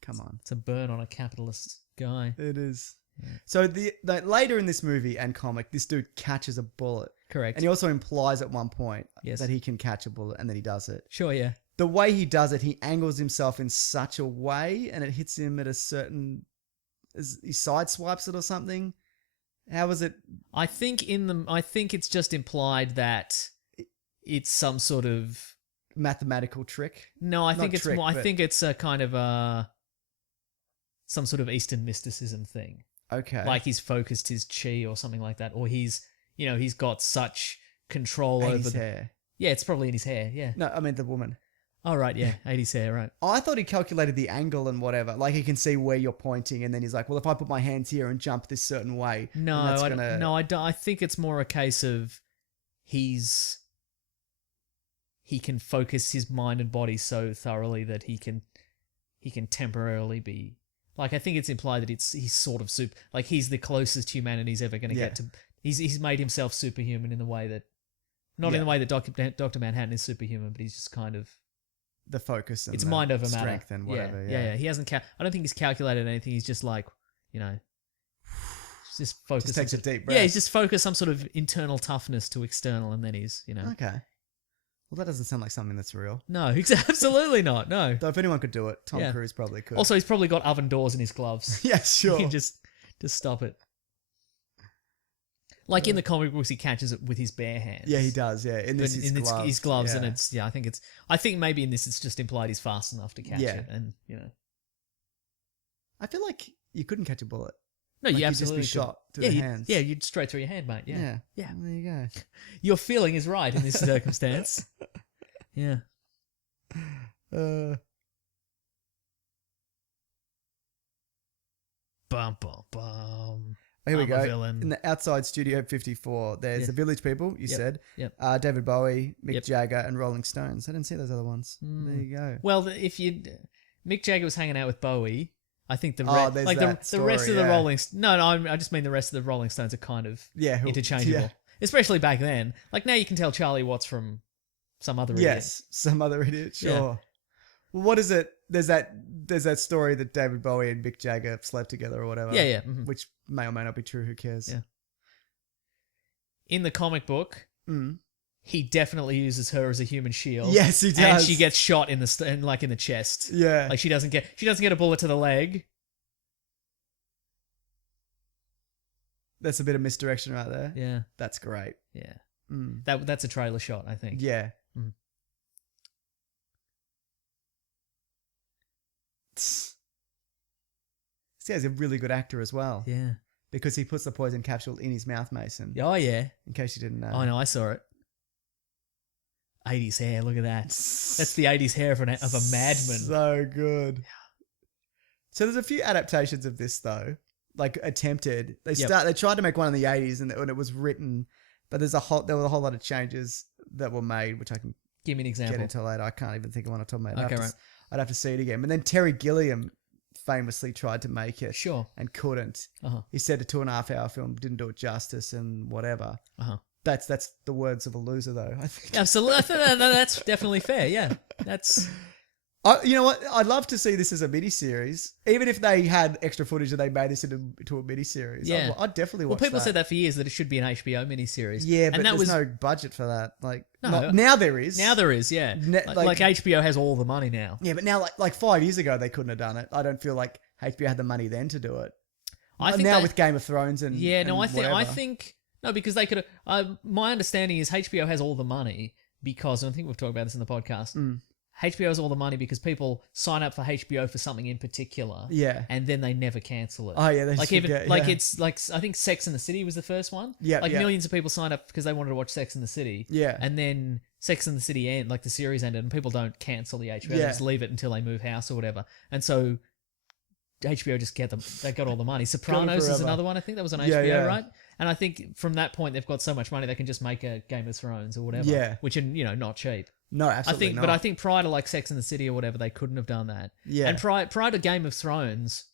Come on. It's a burn on a capitalist guy. It is. Yeah. So the later in this movie and comic, this dude catches a bullet. Correct. And he also implies at one point Yes. that he can catch a bullet, and then he does it. Sure, yeah. The way he does it, he angles himself in such a way, and it hits him at a certain... He sideswipes it or something. How was it? I think it's just implied that it's some sort of... Mathematical trick? No, I Not think it's trick, more... I but- think it's a kind of some sort of Eastern mysticism thing. Okay. Like he's focused his chi or something like that, or he's got such control And over his hair. Yeah, it's probably in his hair. Yeah. No, I mean the woman. Oh, right, yeah. 80s hair, right. I thought he calculated the angle and whatever. Like he can see where you're pointing, and then he's like, well, if I put my hands here and jump this certain way, No, then that's I gonna... no, I don't. I think it's more a case of he can focus his mind and body so thoroughly that he can temporarily be like. I think it's implied that he's sort of like he's the closest humanity's ever going to get to. He's made himself superhuman in the way that, not in the way that Dr. Manhattan is superhuman, but he's just kind of the focus and it's the mind over strength matter and whatever. Yeah. He hasn't. I don't think he's calculated anything. He's just like, just focus. Just takes a deep breath. Yeah, he's just focused some sort of internal toughness to external, and then he's Okay. Well, that doesn't sound like something that's real. No, absolutely not. No. Though if anyone could do it, Tom Cruise probably could. Also, he's probably got oven doors in his gloves. Yeah, sure. He can just stop it. Like in the comic books, he catches it with his bare hands. Yeah, he does. Yeah, in this, his gloves, and it's I think maybe in this it's just implied he's fast enough to catch it, and I feel like you couldn't catch a bullet. No, like you absolutely just be shot through the hands. Yeah, you'd straight through your hand, mate. Yeah. Well, there you go. Your feeling is right in this circumstance. Yeah. Bum bum bum. Here we I'm go. a villain. In the outside Studio 54, there's the Village People, you said. Yep. David Bowie, Mick Jagger, and Rolling Stones. I didn't see those other ones. There you go. Well, Mick Jagger was hanging out with Bowie. I think the story, rest of the Rolling I just mean the rest of the Rolling Stones are kind of interchangeable, especially back then. Like now you can tell Charlie Watts from some other idiot. Yes, some other idiot. Sure. Yeah. Well, what is it? There's that story that David Bowie and Mick Jagger slept together or whatever. Yeah. Mm-hmm. Which may or may not be true. Who cares? Yeah. In the comic book, he definitely uses her as a human shield. Yes, he does. And she gets shot in the chest. Yeah. Like she doesn't get a bullet to the leg. That's a bit of misdirection right there. Yeah. That's great. Yeah. That's a trailer shot, I think. Yeah. This guy's a really good actor as well. Yeah. Because he puts the poison capsule in his mouth, Mason. Oh, yeah. In case you didn't know. Oh, no, I saw it. 80s hair, look at that. That's the 80s hair of a madman. So good. So there's a few adaptations of this, though. Like, attempted. They tried to make one in the 80s and it was written, but there was a whole lot of changes that were made, which I can give me an example. Get into later. I can't even think of one off the top of my head. Okay, right. I'd have to see it again. But then Terry Gilliam famously tried to make it. Sure. And couldn't. He said a 2.5 hour film didn't do it justice and whatever. That's the words of a loser, though, I think. Absolutely. That's definitely fair, yeah. That's... you know what? I'd love to see this as a miniseries. Even if they had extra footage and they made this into a miniseries. Yeah. I'd definitely watch that. Well, people said that for years, that it should be an HBO miniseries. Yeah, but there's no budget for that. Now there is. Now there is, yeah. Like HBO has all the money now. Yeah, but now, like 5 years ago, they couldn't have done it. I don't feel like HBO had the money then to do it. I think with Game of Thrones and I think no, because they could have. My understanding is HBO has all the money because, and I think we've talked about this in the podcast. HBO has all the money because people sign up for HBO for something in particular, and then they never cancel it. Oh yeah, it's like I think Sex and the City was the first one. Millions of people signed up because they wanted to watch Sex and the City. Yeah, and then Sex and the City the series ended, and people don't cancel the HBO; they just leave it until they move house or whatever. And so HBO just they got all the money. Sopranos is another one. I think that was on HBO, right? And I think from that point they've got so much money they can just make a Game of Thrones or whatever. Yeah, which are not cheap. No, absolutely not. But I think prior to like Sex and the City or whatever, they couldn't have done that. Yeah. And prior to Game of Thrones,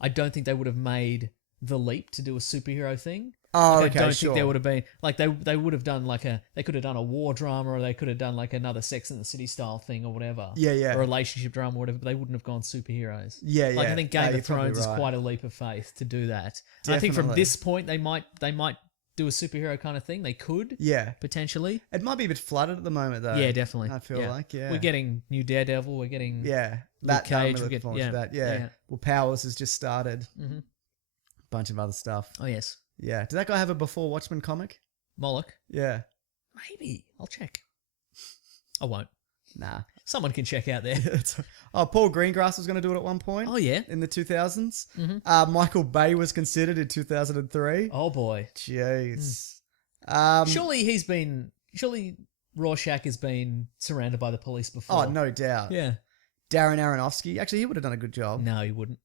I don't think they would have made the leap to do a superhero thing. Oh, I don't think there would have been like they would have done they could have done a war drama or they could have done like another Sex and the City style thing or whatever. Yeah. Or a relationship drama or whatever, but they wouldn't have gone superheroes. Yeah. Like I think Game of Thrones is quite a leap of faith to do that. I think from this point they might do a superhero kind of thing. They could. Yeah. Potentially. It might be a bit flooded at the moment though. Yeah, definitely. I feel like, We're getting new Daredevil, we're getting that Cage, that. Well, Powers has just started. Mm-hmm. Bunch of other stuff. Oh yes. Yeah. Did that guy have a before Watchmen comic? Moloch? Yeah. Maybe. I'll check. I won't. Nah. Someone can check out there. Paul Greengrass was going to do it at one point. Oh, yeah. In the 2000s. Mm-hmm. Michael Bay was considered in 2003. Oh, boy. Jeez. Surely Rorschach has been surrounded by the police before. Oh, no doubt. Yeah. Darren Aronofsky. Actually, he would have done a good job. No, he wouldn't.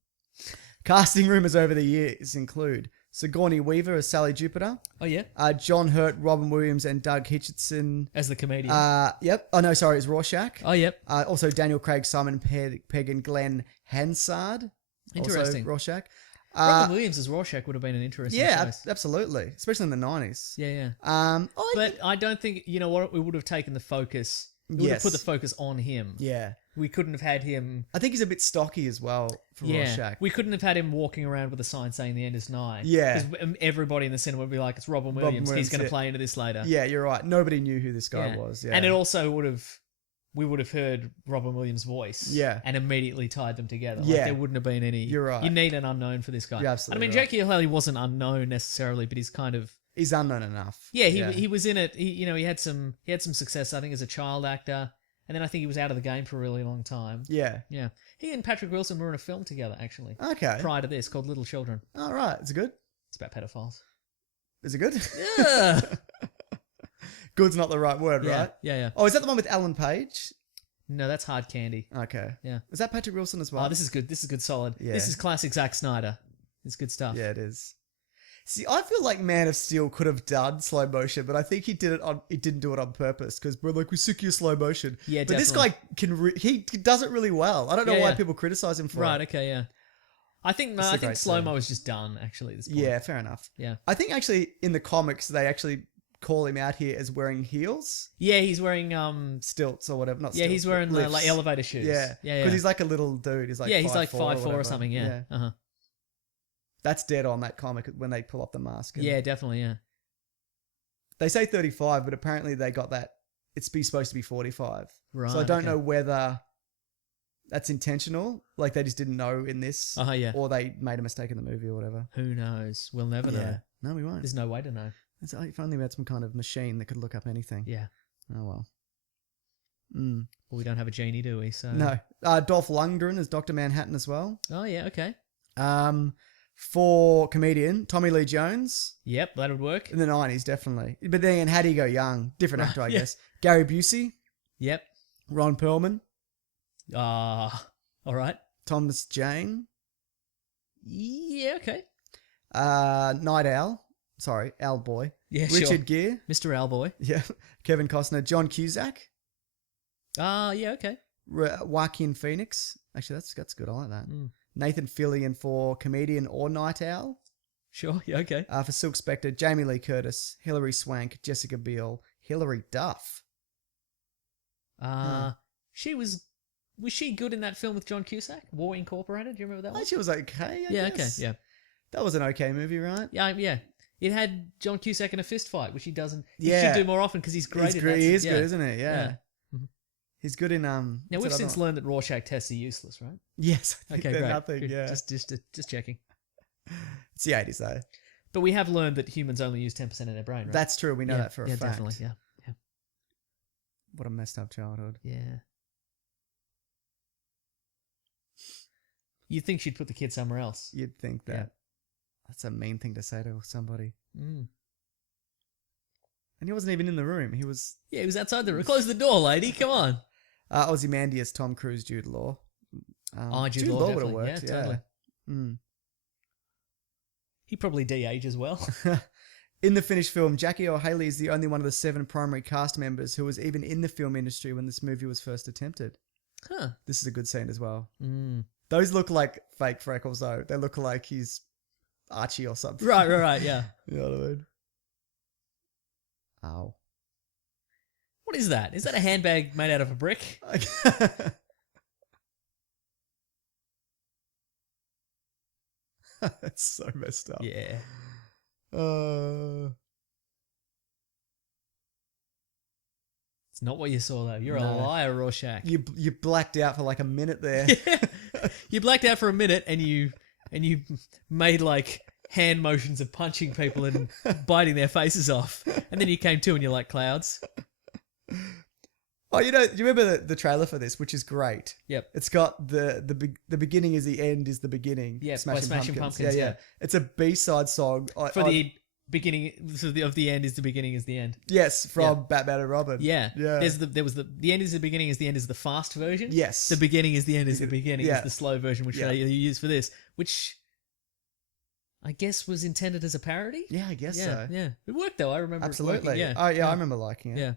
Casting rumours over the years include Sigourney Weaver as Sally Jupiter, Oh, yeah? John Hurt, Robin Williams, and Doug Hitchison. As the comedian. Yep. Oh, no, sorry, it's Rorschach. Oh, yep. Also Daniel Craig, Simon Pegg, and Glenn Hansard. Interesting. Also Rorschach. Robin Williams as Rorschach would have been an interesting choice. Absolutely. Especially in the 90s. Yeah, yeah. But I don't think, you know what, we would have taken the focus. We would have put the focus on him. Yeah. We couldn't have had him... I think he's a bit stocky as well for Rorschach. We couldn't have had him walking around with a sign saying the end is nigh. Yeah. Because everybody in the cinema would be like, it's Robin Williams. He's going to play into this later. Yeah, you're right. Nobody knew who this guy was. Yeah. And it also would have... We would have heard Robin Williams' voice. Yeah. And immediately tied them together. Yeah. Like, there wouldn't have been any... You're right. You need an unknown for this guy. You're absolutely I mean, Jackie O'Haley wasn't unknown necessarily, but he's kind of... He's unknown enough. Yeah, he was in it. He had some success, I think, as a child actor. And then I think he was out of the game for a really long time. Yeah. Yeah. He and Patrick Wilson were in a film together, actually. Okay. Prior to this, called Little Children. All right. Is it good? It's about pedophiles. Is it good? Yeah. Good's not the right word, Yeah, right? yeah. Oh, is that the one with Alan Page? No, that's Hard Candy. Okay. Yeah. Is that Patrick Wilson as well? Oh, this is good. This is good, solid. Yeah. This is classic Zack Snyder. It's good stuff. Yeah, it is. See, I feel like Man of Steel could have done slow motion, but I think he didn't do it on purpose because we're like, we're sick of your slow motion. Yeah, but definitely. this guy he does it really well. I don't know why people criticize him for Right, it. okay, yeah. I think slow-mo is just done, actually, at this point. Yeah, fair enough. Yeah. I think actually in the comics, they actually call him out here as wearing heels. Yeah, he's wearing... stilts or whatever. Not yeah, stilts, he's wearing like elevator shoes. Yeah. Because he's like a little dude. He's like 5'4" or something, yeah. Uh-huh. That's dead on that comic when they pull up the mask. Yeah, definitely, yeah. They say 35, but apparently they got that. It's supposed to be 45. Right. So I don't know whether that's intentional. Like they just didn't know in this. Yeah. Or they made a mistake in the movie or whatever. Who knows? We'll never know. No, we won't. There's no way to know. If only we had some kind of machine that could look up anything. Yeah. Oh, well. Well, we don't have a genie, do we? So no. Dolph Lundgren as Dr. Manhattan as well. Oh, yeah, okay. For comedian, Tommy Lee Jones. Yep, that would work. In the 90s, definitely. But then how do you go young? Different actor, I guess. Gary Busey. Yep. Ron Perlman. All right. Thomas Jane. Yeah, okay. Nite Owl. Sorry, Owl Boy. Yeah, Richard Gere. Mr. Owlboy. Yeah. Kevin Costner. John Cusack. Yeah, okay. Joaquin Phoenix. Actually, that's good. I like that. Nathan Fillion for comedian or Night Owl. Sure, yeah, okay. For Silk Spectre, Jamie Lee Curtis, Hilary Swank, Jessica Biel, Hilary Duff. Was she good in that film with John Cusack? War Incorporated? Do you remember that one? She was okay, I yeah, guess. okay, yeah. That was an okay movie, right? Yeah. It had John Cusack in a fist fight, which he doesn't. He Yeah. should do more often because he's great in that. He is good, isn't he? Yeah. Mhm. He's good in Now we've since learned that Rorschach tests are useless, right? Yes, I think Okay, they're great. nothing. Good. Yeah, Just checking. it's the 80s though. But we have learned that humans only use 10% of their brain, right? That's true. We know that for a fact. Definitely. Yeah. What a messed up childhood. Yeah. You'd think she'd put the kid somewhere else. You'd think that. Yeah. That's a mean thing to say to somebody. Mm. And he wasn't even in the room. He was... Yeah, he was outside the room. Close the door, lady. Come on. Ozymandias, Tom Cruise, Jude Law. Jude Law would have definitely. worked. Yeah, totally. Mm. He probably de-age as well. In the finished film, Jackie O'Haley is the only one of the 7 primary cast members who was even in the film industry when this movie was first attempted. Huh. This is a good scene as well. Mm. Those look like fake freckles, though. They look like he's Archie or something. Right, yeah. You know what I mean? Ow. What is that? Is that a handbag made out of a brick? That's so messed up. Yeah. It's not what you saw, though. You're a liar, Rorschach. You blacked out for like a minute there. Yeah. You blacked out for a minute and you made like hand motions of punching people and biting their faces off. And then you came to and you're like, clouds. Oh, do you remember the trailer for this, which is great? Yep. It's got the beginning is the end is the beginning. Yeah, Smashing Pumpkins. Yeah. It's a B-side song. For the beginning of the end is the beginning is the end. Yes, from Batman and Robin. Yeah. Yeah. The end is the beginning is the end is the fast version. Yes. The beginning is the end is the beginning Yeah. is the slow version, which they use for this, which I guess was intended as a parody. Yeah, I guess Yeah, so. yeah. It worked though. I remember it Absolutely. working. Yeah. Oh, yeah, I remember liking it. Yeah.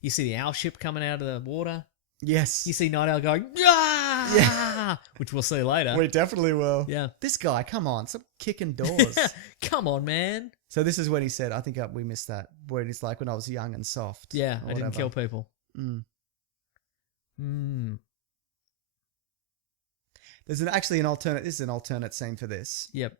You see the owl ship coming out of the water. Yes. You see Nite Owl going, ah! Yeah. Which we'll see later. We definitely will. Yeah. This guy, come on, stop kicking doors. Come on, man. So this is when he said, I think we missed that, when he's like, when I was young and soft. Yeah, or I didn't kill people. Mm. There's actually an alternate, this is an alternate scene for this. Yep.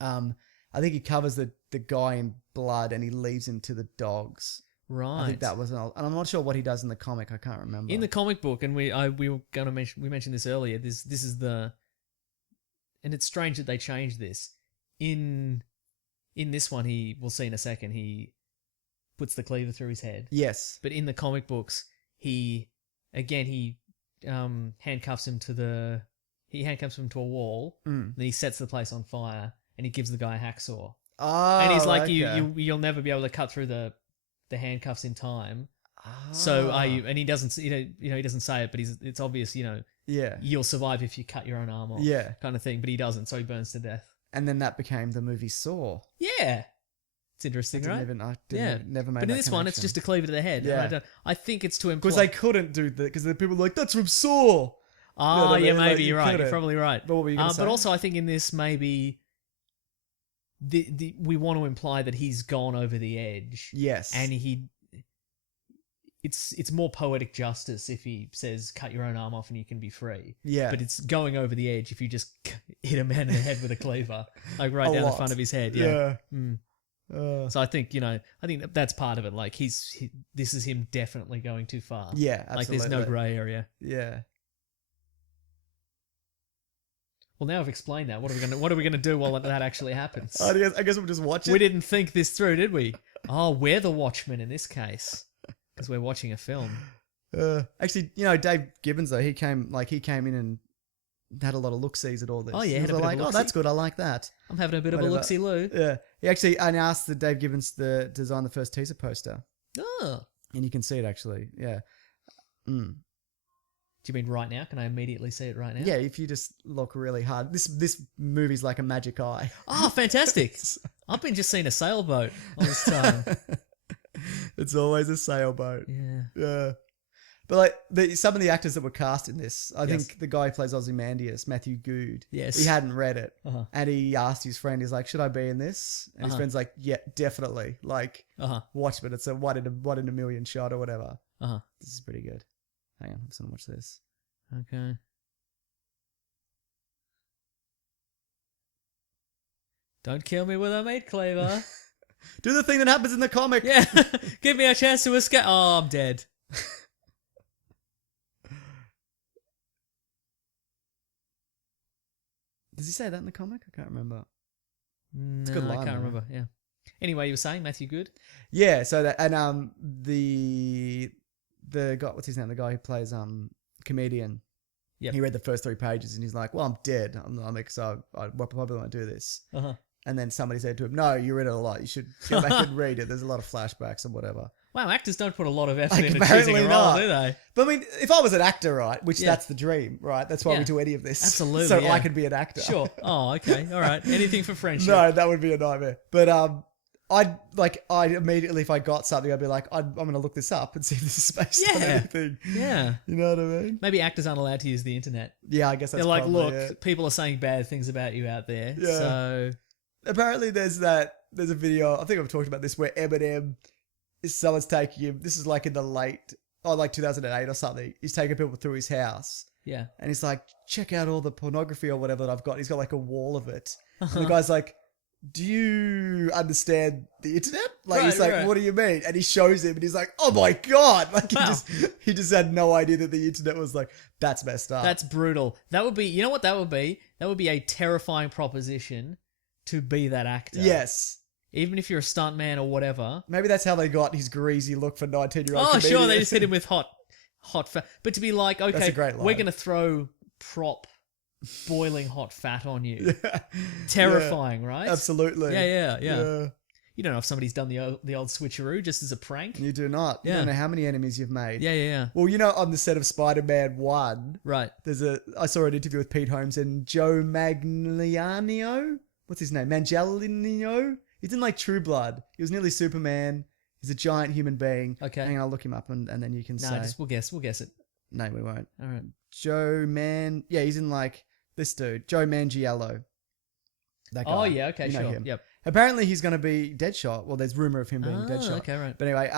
I think he covers the guy in blood and he leaves him to the dogs. Right. I think that was and I'm not sure what he does in the comic. I can't remember. In the comic book, and we were going to mention, we mentioned this earlier. This is the, and it's strange that they changed this. In this one, we'll see in a second, he puts the cleaver through his head. Yes. But in the comic books, he handcuffs him to a wall. Then he sets the place on fire, and he gives the guy a hacksaw. Oh, and he's like, okay. you'll never be able to cut through the handcuffs in time. So are you? And he doesn't, he doesn't say it, but it's obvious, Yeah. you'll survive if you cut your own arm off. Yeah. Kind of thing. But he doesn't, so he burns to death. And then that became the movie Saw. Yeah. It's interesting, right? Never made But in that this one, it's connection. just a cleaver to the head. Yeah. I think it's to imply. Because they couldn't do that, because the people were like, that's from Saw. Oh, You know what I yeah, mean? maybe Like, you you're right. You're couldn't. probably right. But what were you going to say? But also, I think in this, maybe we want to imply that he's gone over the edge. Yes. And it's more poetic justice if he says, cut your own arm off and you can be free. Yeah. But it's going over the edge if you just hit a man in the head with a cleaver, like right down the front of his head. Yeah. So I think, that's part of it. Like this is him definitely going too far. Yeah, absolutely. Like there's no grey area. Yeah. Well, now I've explained that. What are we gonna do while that actually happens? I guess we'll just watch it. We didn't think this through, did we? Oh, we're the Watchmen in this case because we're watching a film. Actually, Dave Gibbons though, he came in and had a lot of look-sees at all this. Oh yeah, he had a was bit like, of a oh, look-see. that's good. I like that. I'm having a bit of a look-see-loo. Yeah, he actually asked the Dave Gibbons to design the first teaser poster, Oh, and you can see it actually. Yeah. do you mean right now? Can I immediately see it right now? Yeah, if you just look really hard. This movie's like a magic eye. Oh, fantastic! I've been just seeing a sailboat all this time. It's always a sailboat. Yeah. Yeah. But like some of the actors that were cast in this, I Yes. think the guy who plays Ozymandias, Matthew Good, Yes. he hadn't read it. Uh-huh. And he asked his friend, he's like, should I be in this? And his friend's like, yeah, definitely. Like, Watchmen, it's a one in a million shot or whatever. This is pretty good. Hang on, I'm just going to watch this. Okay. Don't kill me with a meat cleaver. Do the thing that happens in the comic. Yeah. Give me a chance to escape. Oh, I'm dead. Does he say that in the comic? I can't remember. No, a good line, I can't though. remember. Yeah. Anyway, you were saying Matthew Good? Yeah, so that, and the guy, what's his name? The guy who plays comedian. Yep. He read the first 3 pages and he's like, well, I'm dead. I probably won't do this. And then somebody said to him, no, you read it a lot. You should go back and read it. There's a lot of flashbacks and whatever. Wow, actors don't put a lot of effort Like, into apparently choosing a role, not. do they? But I mean, if I was an actor, right, which Yeah. that's the dream, right? That's why Yeah. we do any of this. Absolutely, So yeah. I could be an actor. Sure. Oh, okay. All right. Anything for friendship. No, that would be a nightmare. But I'd immediately, if I got something, I'd be like, I'm going to look this up and see if this is based on Yeah. anything. Yeah. You know what I mean? Maybe actors aren't allowed to use the internet. Yeah, I guess that's They're like, probably look, it. people are saying bad things about you out there. Yeah. So, Apparently there's a video, I think I've talked about this, where Eminem, someone's taking him, this is like in the late, like 2008 or something, he's taking people through his house. yeah. And he's like, check out all the pornography or whatever that I've got. He's got like a wall of it. And the guy's like, do you understand the internet? Like, he's Right, like, right. what do you mean? And he shows him and he's like, oh my God. Like, Wow. he just had no idea that the internet was like, that's messed up. That's brutal. That would be, you know what that would be? That would be a terrifying proposition to be that actor. Yes. Even if you're a stuntman or whatever. Maybe that's how they got his greasy look for 19-year-old Oh, sure, they comedians. just hit him with hot But to be like, okay, a great line. we're going to throw prop boiling hot fat on you. Terrifying, right? Absolutely. Yeah. You don't know if somebody's done the old switcheroo just as a prank. You do not. You don't know how many enemies you've made. Yeah. Well, on the set of Spider-Man 1, Right. I saw an interview with Pete Holmes and Joe Magliano. What's his name? Manganiello? He's in like True Blood. He was nearly Superman. He's a giant human being. Okay. Hang on, I'll look him up and then you can say. No, we'll guess it. No, we won't. All right. Yeah, he's in like this dude, Joe Manganiello. That guy. Oh yeah, okay, You know sure. him. Yep. Apparently he's going to be Deadshot. Well, there's rumor of him being Deadshot. Okay, right. But anyway,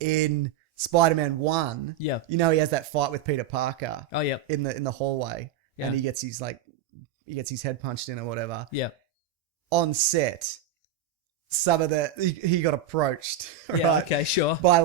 in Spider-Man 1, Yeah. he has that fight with Peter Parker Oh, yep. in the hallway, Yeah. and he gets his head punched in or whatever. Yep. On set, he got approached, Yeah. right, Okay, sure. by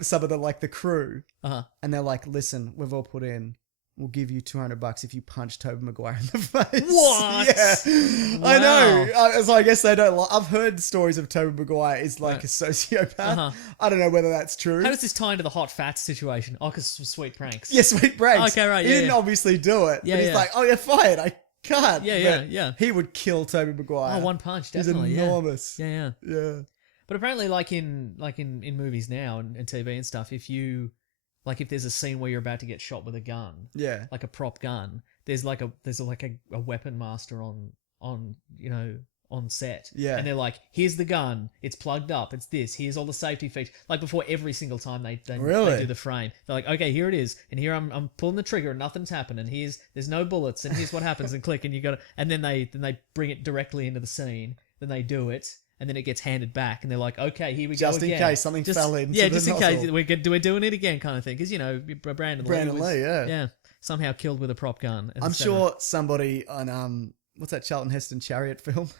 some of the crew, Uh-huh. and they're like, "Listen, we've all put in. We'll give you $200 if you punch Tobey Maguire in the face." What? Yeah, Wow. I know. So I guess they don't. I've heard stories of Tobey Maguire is like a sociopath. Uh-huh. I don't know whether that's true. How does this tie into the hot fat situation? Oh, because sweet pranks. Yeah, sweet breaks. Okay, right, He yeah, didn't yeah. obviously do it. Yeah, but he's yeah. like, "Oh, you're fired. I can't." Yeah. But he would kill Tobey Maguire. Oh, one punch, He's definitely. enormous. Yeah. Yeah. But apparently, like in movies now and TV and stuff, if there's a scene where you're about to get shot with a gun, Yeah. like a prop gun, there's a weapon master on set. Yeah. And they're like, here's the gun, it's plugged up, it's this, here's all the safety features. Like before every single time they Really? do the frame. They're like, okay, here it is, and here I'm pulling the trigger and nothing's happening. There's no bullets, and here's what happens, and click, and and then they bring it directly into the scene, then they do it. And then it gets handed back, and they're like, "Okay, here we go Just in again." case something fell into the just in case nozzle. we're doing it again, kind of thing. Because Brandon Lee, yeah. somehow killed with a prop gun. I'm sure somebody on what's that Charlton Heston Chariot film?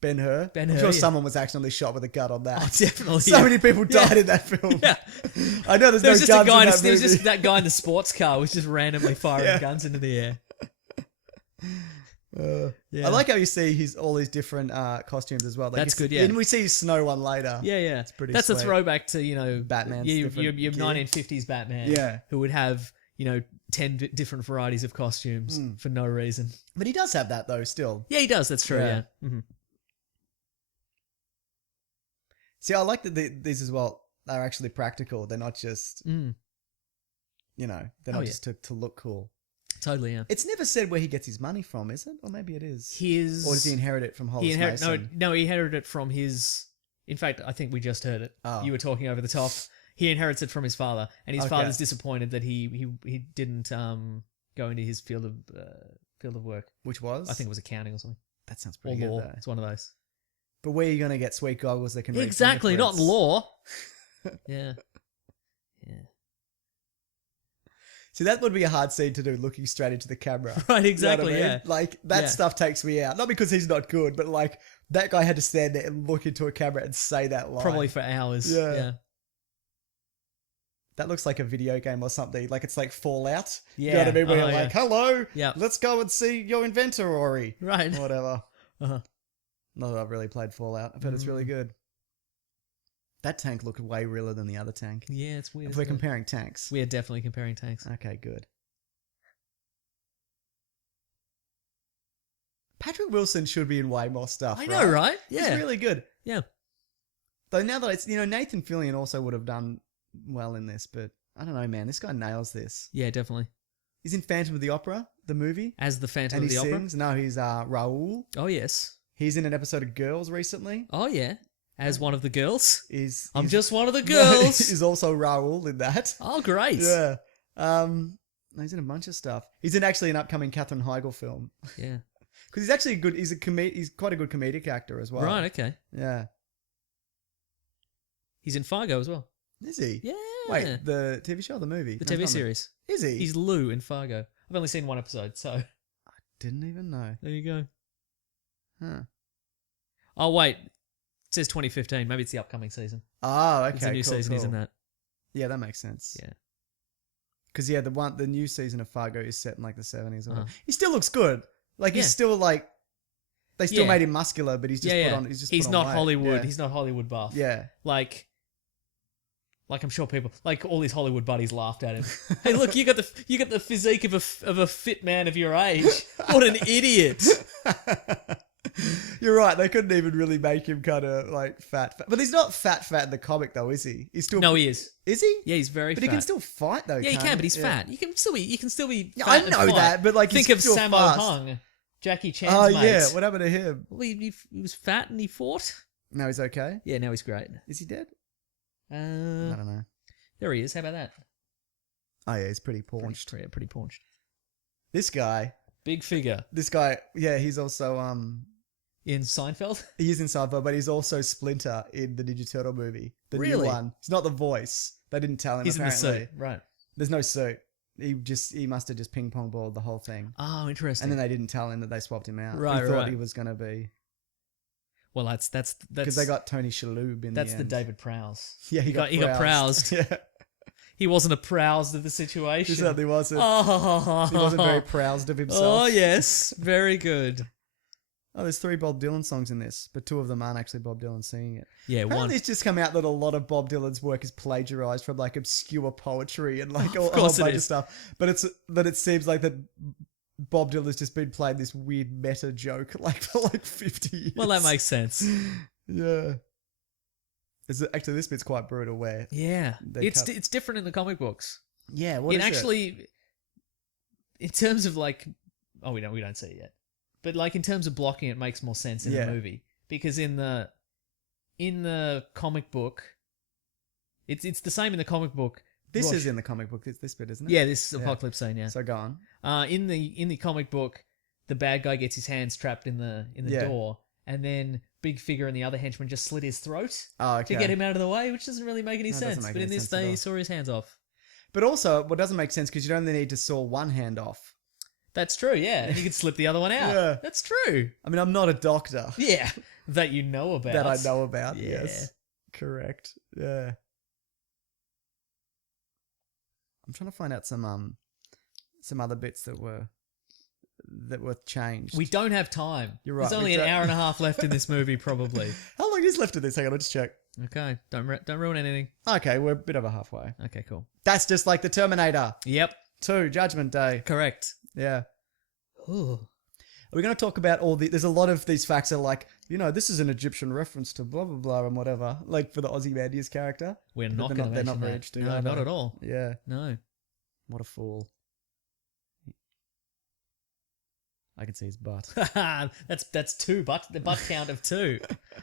Ben-Hur. I'm sure someone was accidentally shot with a gun on that. Oh, definitely. So many people died in that film. Yeah. I know there's There no was just guns a guy. in that There was movie. just that guy in the sports car was just randomly firing guns into the air. I like how you see all these different costumes as well. Like That's good, yeah. And we see his snow one later. Yeah. It's pretty That's sweet. a throwback to Batman's your different gear. 1950s Batman. Yeah. Who would have 10 different varieties of costumes for no reason. But he does have that though still. Yeah, he does. That's true. Yeah. Yeah. Mm-hmm. See, I like that these as well are actually practical. They're not just, they're not just to look cool. Totally, yeah. It's never said where he gets his money from, is it? Or maybe it is. Or does he inherit it from Hollis Mason? No, he inherited it from his... In fact, I think we just heard it. Oh. You were talking over the top. He inherits it from his father, and his Okay. father's disappointed that he didn't go into his field of work. Which was? I think it was accounting or something. That sounds Or pretty good law. though. It's one of those. But where are you going to get sweet goggles that can read Exactly, not fingerprints? law. Yeah. See, that would be a hard scene to do, looking straight into the camera. Right, You know exactly, what I mean? yeah. Like, that Yeah. stuff takes me out. Not because he's not good, but like, that guy had to stand there and look into a camera and say that line. Probably for hours. Yeah. Yeah. That looks like a video game or something. Like, it's like Fallout. Yeah. You know what I mean? Where Uh-huh, you're like, hello, Yeah. let's go and see your inventory. Right. Or whatever. Uh-huh. Not that I've really played Fallout. I've heard it's really good. That tank looked way realer than the other tank. Yeah, it's weird. If we're isn't it? comparing tanks. We are definitely comparing tanks. Okay, good. Patrick Wilson should be in way more stuff. I know, right? He's Yeah. really good. Yeah. Though now that it's, Nathan Fillion also would have done well in this, but I don't know, man. This guy nails this. Yeah, definitely. He's in Phantom of the Opera, the movie. As the Phantom And of he the Opera. sings. No, he's Raoul. Oh, yes. He's in an episode of Girls recently. Oh, yeah. As one of the girls. I'm He's just one of the girls. He's also Raoul in that. Oh, great. Yeah. He's in a bunch of stuff. He's in actually an upcoming Katherine Heigl film. Yeah. Because he's actually good. He's quite a good comedic actor as well. Right, okay. Yeah. He's in Fargo as well. Is he? Yeah. Wait, the TV show or the movie? The No, TV it's not series. Is he? He's Lou in Fargo. I've only seen one episode, so Didn't even know. there you go. Huh. Oh, wait. It says 2015. Maybe it's the upcoming season. Oh, okay. It's a new cool, season. He's in cool. that. Yeah, that makes sense. Yeah. Because the new season of Fargo is set in like the 70s. Or Uh-huh. He still looks good. Like he's Yeah. still like, they still Yeah. made him muscular, but he's just Yeah, put yeah. on. He's just He's put on not weight. Hollywood. Yeah. He's not Hollywood buff. Yeah. Like Like, I'm sure people, like all his Hollywood buddies laughed at him. Hey, look, you got the physique of a fit man of your age. What an idiot! You're right. They couldn't even really make him kind of like fat. But he's not fat in the comic though, is he? He's still. No, he is. Is he? Yeah, he's very But fat. he can still fight though. Yeah, he can, but he's Yeah. fat. You can still be. Yeah, Fat I and know fight. that, but like think he's of still Sammo fast. Hung, Jackie Chan's Oh mate. yeah, what happened to him? Well, he was fat and he fought. No, he's okay. Yeah, now he's great. Is he dead? I Uh, don't know. there he is. How about that? Oh yeah, he's pretty paunched. Pretty paunched. This guy, yeah, he's also In Seinfeld? he is in Seinfeld, but he's also Splinter in the Ninja Turtle movie, the Really? new one. He's not the voice. They didn't tell him. He's apparently. in the suit. Right. There's no suit. He must have just ping pong balled the whole thing. Oh, interesting. And then they didn't tell him that they swapped him out. Right, We thought right. he was gonna be well, that's because they got Tony Shalhoub in. that's the the end. David Prowse. Yeah, he got proused. Yeah, He wasn't a proused of the situation. he certainly wasn't. Oh, He wasn't very proused of himself. Oh yes, very good. Oh, there's 3 Bob Dylan songs in this, but 2 of them aren't actually Bob Dylan singing it. Yeah, Apparently one. it's just come out that a lot of Bob Dylan's work is plagiarized from like obscure poetry and like Of a whole course it bunch of is. stuff. But it seems like that Bob Dylan's just been playing this weird meta joke like for like 50 years. Well, that makes sense. Yeah. Actually, this bit's quite brutal where... Yeah, They it's cut- it's different in the comic books. Yeah, what It is actually, in terms of like, oh, we don't see it yet, but like in terms of blocking, it makes more sense in Yeah. the movie because in the comic book, it's the same in the comic book. This Rorsch- is in the comic book, this bit, isn't it? Yeah, this apocalypse scene. Yeah. So go on. In the comic book, the bad guy gets his hands trapped in the Yeah. door, and then Big Figure and the other henchman just slit his throat Oh, okay. to get him out of the way, which doesn't really make any No, it doesn't sense. make But in any this, sense at they all. saw his hands off. But also, what doesn't make sense because you don't only need to saw one hand off. That's true. Yeah, and you could slip the other one out. Yeah. That's true. I mean, I'm not a doctor. Yeah, that you know about. That I know about. Yeah. Yes, correct. Yeah, I'm trying to find out some other bits that were changed. We don't have time. You're right, There's we only an don't- hour and a half left in this movie, probably. How long is left of this? Hang on, I'll just check. Okay, don't ruin anything. Okay, we're a bit over halfway. Okay, cool. That's just like the Terminator Yep, 2 Judgment Day. correct. Yeah. Ooh. We're going to talk about there's a lot of these facts that are like, this is an Egyptian reference to blah, blah, blah, and whatever. Like for the Ozymandias character. We're But not they're going to they're mention not very that. interesting. No, are not they? at all. Yeah. No. What a fool. I can see his butt. that's 2 butt. The butt count of 2.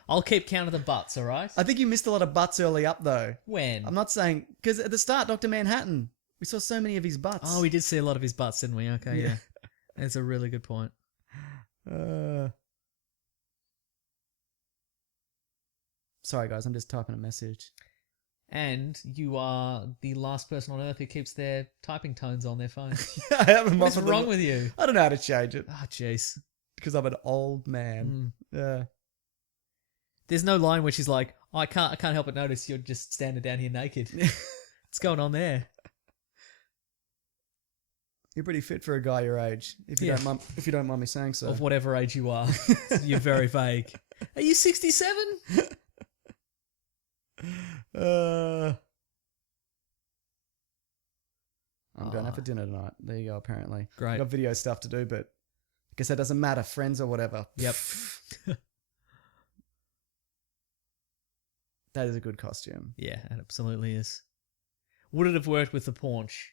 I'll keep count of the butts. All right. I think you missed a lot of butts early up though. When? I'm not saying, because at the start, Dr. Manhattan, we saw so many of his butts. Oh, we did see a lot of his butts, didn't we? Okay, yeah. That's a really good point. Sorry guys, I'm just typing a message. And you are the last person on earth who keeps their typing tones on their phone. I haven't What's muffled wrong them. with you? I don't know how to change it Oh, jeez. because I'm an old man. Yeah. There's no line where she's like, I can't help but notice you're just standing down here naked. What's going on there? You're pretty fit for a guy your age, if you don't mind me saying so. Of whatever age you are. You're very vague. Are you 67? I'm going out for dinner tonight. There you go, apparently. Great. I've got video stuff to do, but I guess that doesn't matter. Friends or whatever. Yep. That is a good costume. Yeah, it absolutely is. Would it have worked with the paunch?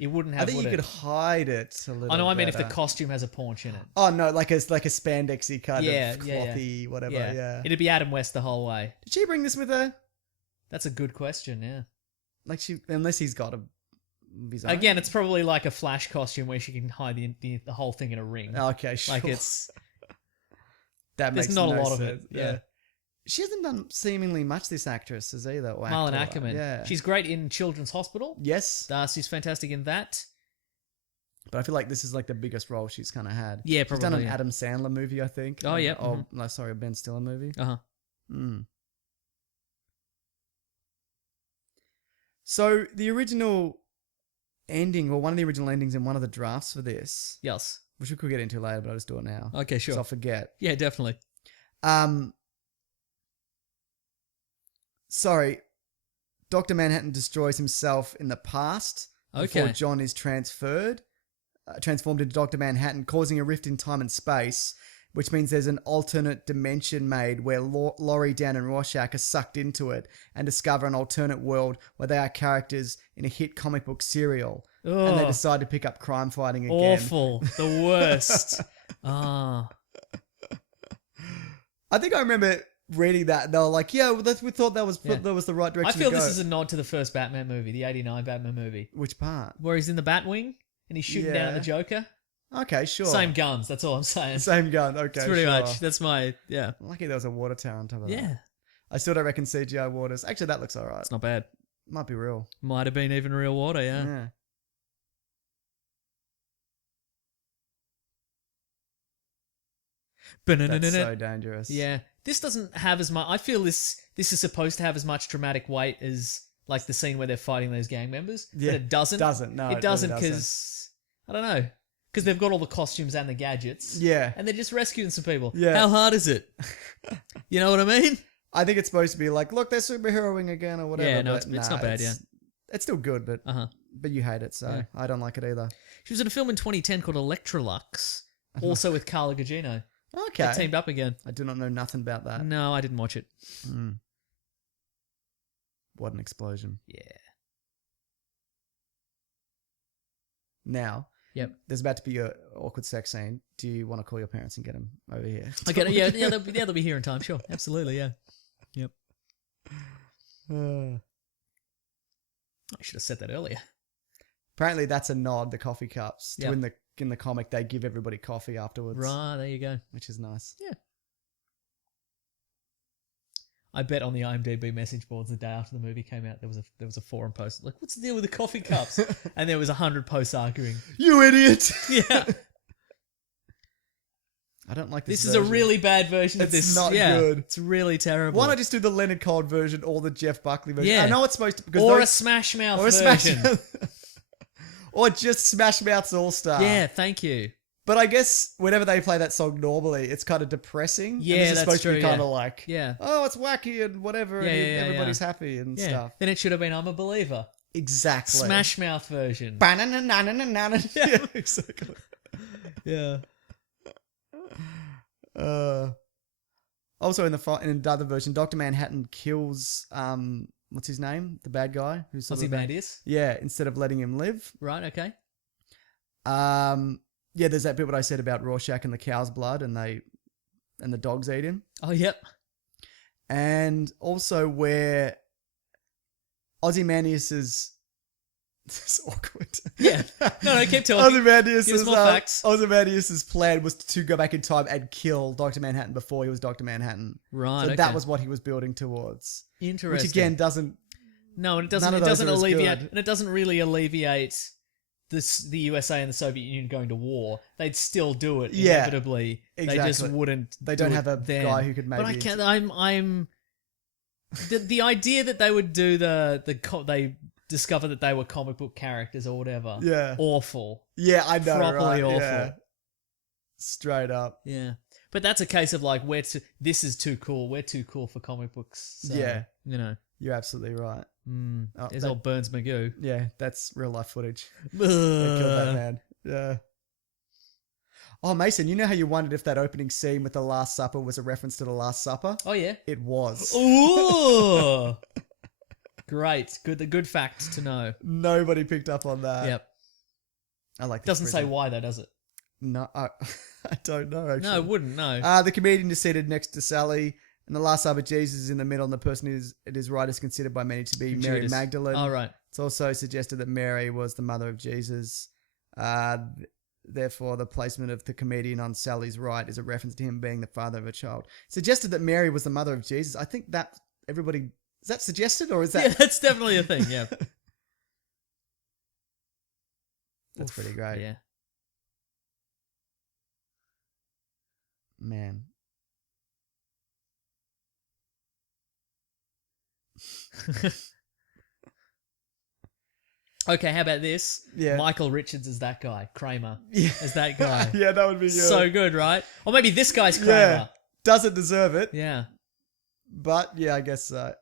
It wouldn't have. I think you could hide it a little. I know. I mean, if the better. costume has a paunch in it. Oh no, like a spandexy kind Yeah, of yeah, yeah. clothy whatever. Yeah. It'd be Adam West the whole way. Did she bring this with her? That's a good question. Yeah. Like unless he's got his own. Again, it's probably like a Flash costume where she can hide the whole thing in a ring. Okay, sure. Like it's. that There's makes not no a lot of sense. it. Yeah. She hasn't done seemingly much, this actress, as either. Or Marlon actor. Ackerman. Yeah. She's great in Children's Hospital. Yes. She's fantastic in that. But I feel like this is like the biggest role she's kind of had. Yeah, She's done an probably, yeah. Adam Sandler movie, I think. Oh, yeah, Oh, no, sorry, a Ben Stiller movie. Uh huh. Mm. So the original ending, or one of the original endings in one of the drafts for this, Yes. which we could get into later, but I'll just do it now. Okay, sure. So I'll forget. Yeah, definitely. Sorry. Dr. Manhattan destroys himself in the past before Okay. John is transformed into Dr. Manhattan, causing a rift in time and space, which means there's an alternate dimension made where Laurie, Dan, and Rorschach are sucked into it and discover an alternate world where they are characters in a hit comic book serial. And they decide to pick up crime fighting again. Awful. The worst. Ah. I think I remember reading that, and they were like, "Yeah, we thought that was the right direction." I feel to go. this is a nod to the first Batman movie, the '89 Batman movie, Which part? where he's in the Batwing and he's shooting down at the Joker. Okay, sure. Same guns. That's all I'm saying. Same gun. Okay, It's pretty sure. much. That's my Lucky there was a water tower on top of that. Yeah. I still don't reckon CGI waters. Actually, that looks alright. It's not bad. Might be real. Might have been even real water. Yeah. Yeah. That's so dangerous. Yeah. This doesn't have as much. I feel this is supposed to have as much dramatic weight as like the scene where they're fighting those gang members. Yeah. But it doesn't. No, It doesn't because I don't know. Because they've got all the costumes and the gadgets. Yeah. And they're just rescuing some people. Yeah. How hard is it? You know what I mean? I think it's supposed to be like, look, they're superheroing again or whatever. Yeah, no, but it's not bad, yeah. It's still good, but you hate it, so I don't like it either. She was in a film in 2010 called Electrolux, also with Carla Gugino. Okay. They teamed up again. I do not know nothing about that. No, I didn't watch it. What an explosion. Yeah. Now, Yep. there's about to be an awkward sex scene. Do you want to call your parents and get them over here? I get it. Yeah, they'll be here in time. Sure, absolutely. Yeah. Yep. I should have said that earlier. Apparently, that's a nod. The coffee cups. Yep. In the comic, they give everybody coffee afterwards. Right, there you go. Which is nice. Yeah. I bet on the IMDb message boards the day after the movie came out, there was a forum post like, "What's the deal with the coffee cups?" And there was 100 posts arguing. You idiot! Yeah. I don't like this. This is a really bad version of this. It's not yeah, good. It's really terrible. Why not just do the Leonard Cohen version or the Jeff Buckley version? Yeah. I know it's supposed to because or a those, Smash Mouth or a version. Smash or just Smash Mouth's All Star. Yeah, thank you. But I guess whenever they play that song normally, it's kind of depressing. Yeah, and this is that's supposed to be true, kind yeah. of like, Yeah. oh, it's wacky and whatever, Yeah, and yeah, everybody's happy and Yeah. stuff. Then it should have been I'm a Believer. Exactly. Smash Mouth version. Yeah, exactly. Yeah. Also in another version, Dr. Manhattan kills what's his name? The bad guy who's sort of Ozymandias. yeah, instead of letting him live. Right, okay. Yeah, there's that bit what I said about Rorschach and the cow's blood and the dogs eat him. Oh, yep. And also where Ozymandias is this is awkward. Yeah. No, keep talking. Ozymandias' Give us more facts. Ozymandias' plan was to go back in time and kill Dr. Manhattan before he was Dr. Manhattan. Right, So okay. that was what he was building towards. Interesting. Which again doesn't. No, and it doesn't. none It of those doesn't are as alleviate. good. And it doesn't really alleviate the USA and the Soviet Union going to war. They'd still do it Yeah, inevitably. They just exactly. wouldn't. They do don't it have a then. guy who could maybe. But I can't. I'm. The idea that they would do they discover that they were comic book characters or whatever. Yeah. Awful. Yeah, I know. Properly right? awful. Yeah. Straight up. Yeah. But that's a case of like this is too cool. We're too cool for comic books. So, Yeah. You know. You're absolutely right. Oh, There's old Burns Magoo. Yeah, that's real life footage. They killed that man. Yeah. Oh, Mason, you know how you wondered if that opening scene with the Last Supper was a reference to the Last Supper? Oh yeah. It was. Ooh. Great. Good fact to know. Nobody picked up on that. Yep. I like this. Doesn't say prison. why though, does it? No, I don't know. Actually. No, it wouldn't. No. The comedian is seated next to Sally, and the Last Supper, Jesus is in the middle, and the person it is right is considered by many to be Mary Judas. Magdalene. Oh right. It's also suggested that Mary was the mother of Jesus. Therefore, the placement of the comedian on Sally's right is a reference to him being the father of a child. Suggested that Mary was the mother of Jesus. I think that everybody... Is that suggested or is that... Yeah, that's definitely a thing. Yeah. That's pretty great. Yeah. Man. Okay, how about this? Yeah. Michael Richards is that guy. Kramer Yeah. is that guy. Yeah, that would be good. So good, right? Or maybe this guy's Kramer. Yeah. Doesn't deserve it. Yeah. But, yeah, I guess so.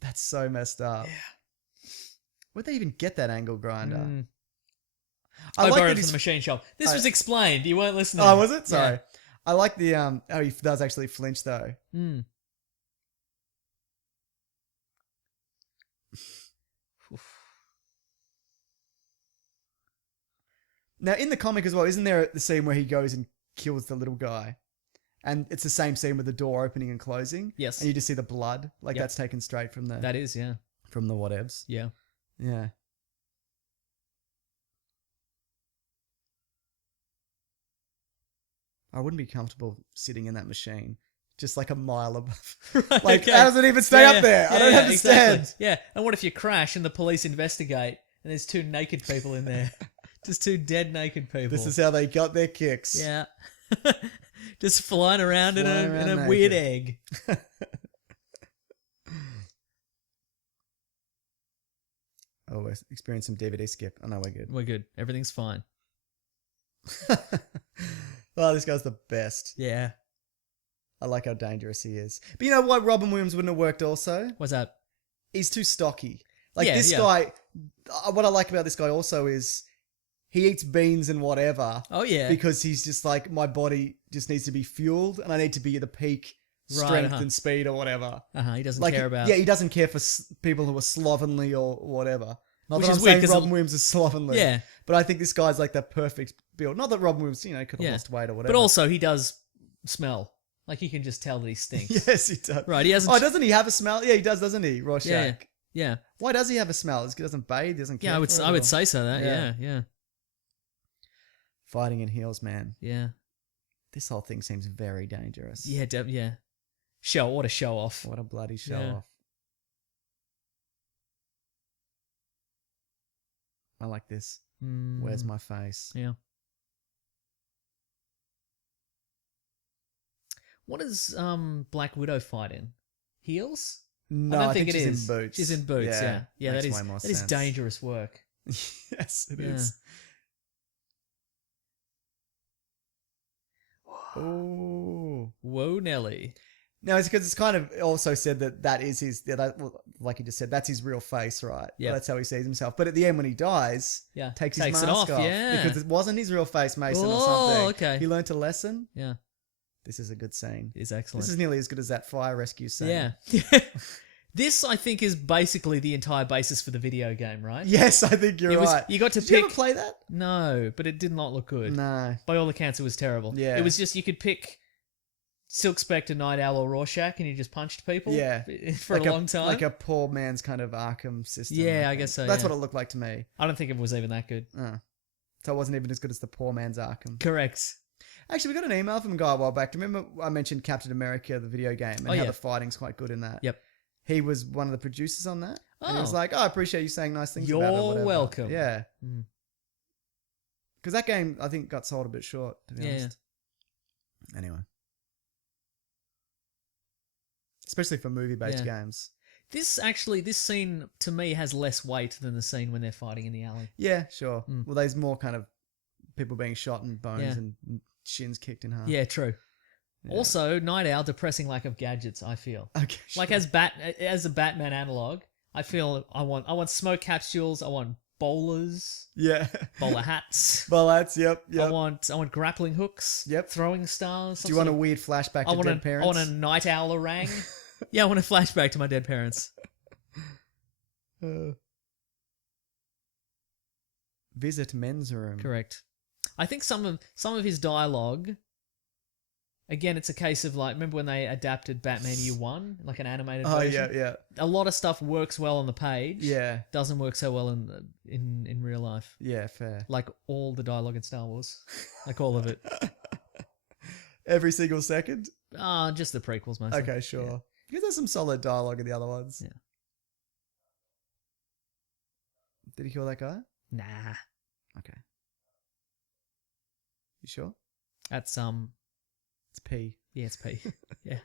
That's so messed up. Where'd they even get that angle grinder? I like borrowed that it from he's. the machine shop. This was explained. You weren't listening. Oh, was it? Sorry. Yeah. I like the oh, he does actually flinch though. Now in the comic as well, isn't there the scene where he goes and kills the little guy? And it's the same scene with the door opening and closing. Yes. And you just see the blood. Like Yep. that's taken straight from the That is, yeah. from the whatevs. Yeah. Yeah. I wouldn't be comfortable sitting in that machine. Just like a mile above. Right, Like, okay. how does it even stay up there? I don't understand. Exactly. Yeah. And what if you crash and the police investigate and there's 2 naked people in there? Just 2 dead naked people. This is how they got their kicks. Yeah. Just flying around in a naked. weird egg. Oh, we're experiencing some DVD skip. Oh, no, we're good. We're good. Everything's fine. Oh, this guy's the best. Yeah. I like how dangerous he is. But you know why Robin Williams wouldn't have worked also? What's that? He's too stocky. Like Yeah, this yeah. guy, what I like about this guy also is he eats beans and whatever. Oh, yeah. Because he's just like, my body just needs to be fueled and I need to be at the peak strength and speed or whatever. He doesn't Like, care about... yeah, he doesn't care for people who are slovenly or whatever. Not Which that is I'm weird, saying 'cause Robin Williams is slovenly. Yeah. But I think this guy's like the perfect build. Not that Robin Williams, could have Yeah. lost weight or whatever. But also, he does smell. Like, you can just tell that he stinks. Yes, he does. Right, he hasn't... Oh, doesn't he have a smell? Yeah, he does, doesn't he? Rorschach. Yeah, yeah. Why does he have a smell? He doesn't bathe, he doesn't care Yeah, I would for it, I would or- say so, that. Yeah. Yeah. Fighting in heels, man. Yeah. This whole thing seems very dangerous. Yeah, yeah. What a show off. What a bloody show Yeah. off. I like this. Where's my face? Yeah. What does Black Widow fight in? Heels? No, I don't I think think it she's is. in boots. She's in boots, yeah. Yeah, makes that is way more that is sense. dangerous work. Yes, it Yeah. is. Oh. Whoa, Nelly. No, it's because it's kind of also said that is his, like you just said, that's his real face, right? Yeah. That's how he sees himself. But at the end when he dies, Yeah. takes Takes his it mask off, yeah. Because it wasn't his real face, Mason, or Oh, something. okay. He learnt a lesson. Yeah. This is a good scene. It's excellent. This is nearly as good as that fire rescue scene. Yeah. This, I think, is basically the entire basis for the video game, right? Yes, I think you're right. You got to Did you pick... ever play that? No, but it did not look good. No. By all accounts, it was terrible. Yeah. It was just, you could pick Silk Spectre, Nite Owl, or Rorschach, and you just punched people Yeah. for Like a long time. Like a poor man's kind of Arkham system. Yeah, I think. guess so, That's yeah. what it looked like to me. I don't think it was even that good. So it wasn't even as good as the poor man's Arkham. Correct. Actually, we got an email from a guy a while back. Remember I mentioned Captain America, the video game, and how yeah. the fighting's quite good in that? Yep. He was one of the producers on that. And he was Oh. like, I appreciate you saying nice things You're about it. whatever." welcome. Yeah. Mm. Because that game, I think, got sold a bit short, to be Yeah. honest. Anyway. Especially for movie-based Yeah. games. This scene, to me, has less weight than the scene when they're fighting in the alley. Yeah, sure. Mm. Well, there's more kind of people being shot and bones Yeah. and shins kicked in half. Yeah, true. Yeah. Also, Nite Owl, depressing lack of gadgets, I feel. Okay. Like, sure. as a Batman analog, I feel I want smoke capsules, I want bowlers, Yeah. bowler hats. Well, that's, yep. I want grappling hooks. Yep. Throwing stars. Do you want a weird flashback to dead parents? I want a Night Owl orang. Yeah, I want a flashback to my dead parents. Visit men's room. Correct. I think some of his dialogue. Again, it's a case of like, remember when they adapted Batman Year One, like an animated Oh, version? yeah. A lot of stuff works well on the page. Yeah. Doesn't work so well in real life. Yeah, fair. Like all the dialogue in Star Wars, like all of it. Every single second? Just the prequels mostly. Okay, sure. Yeah. Because there's some solid dialogue in the other ones. Yeah. Did he kill that guy? Nah, Okay. You sure? that's It's P. yeah, it's P. Yeah.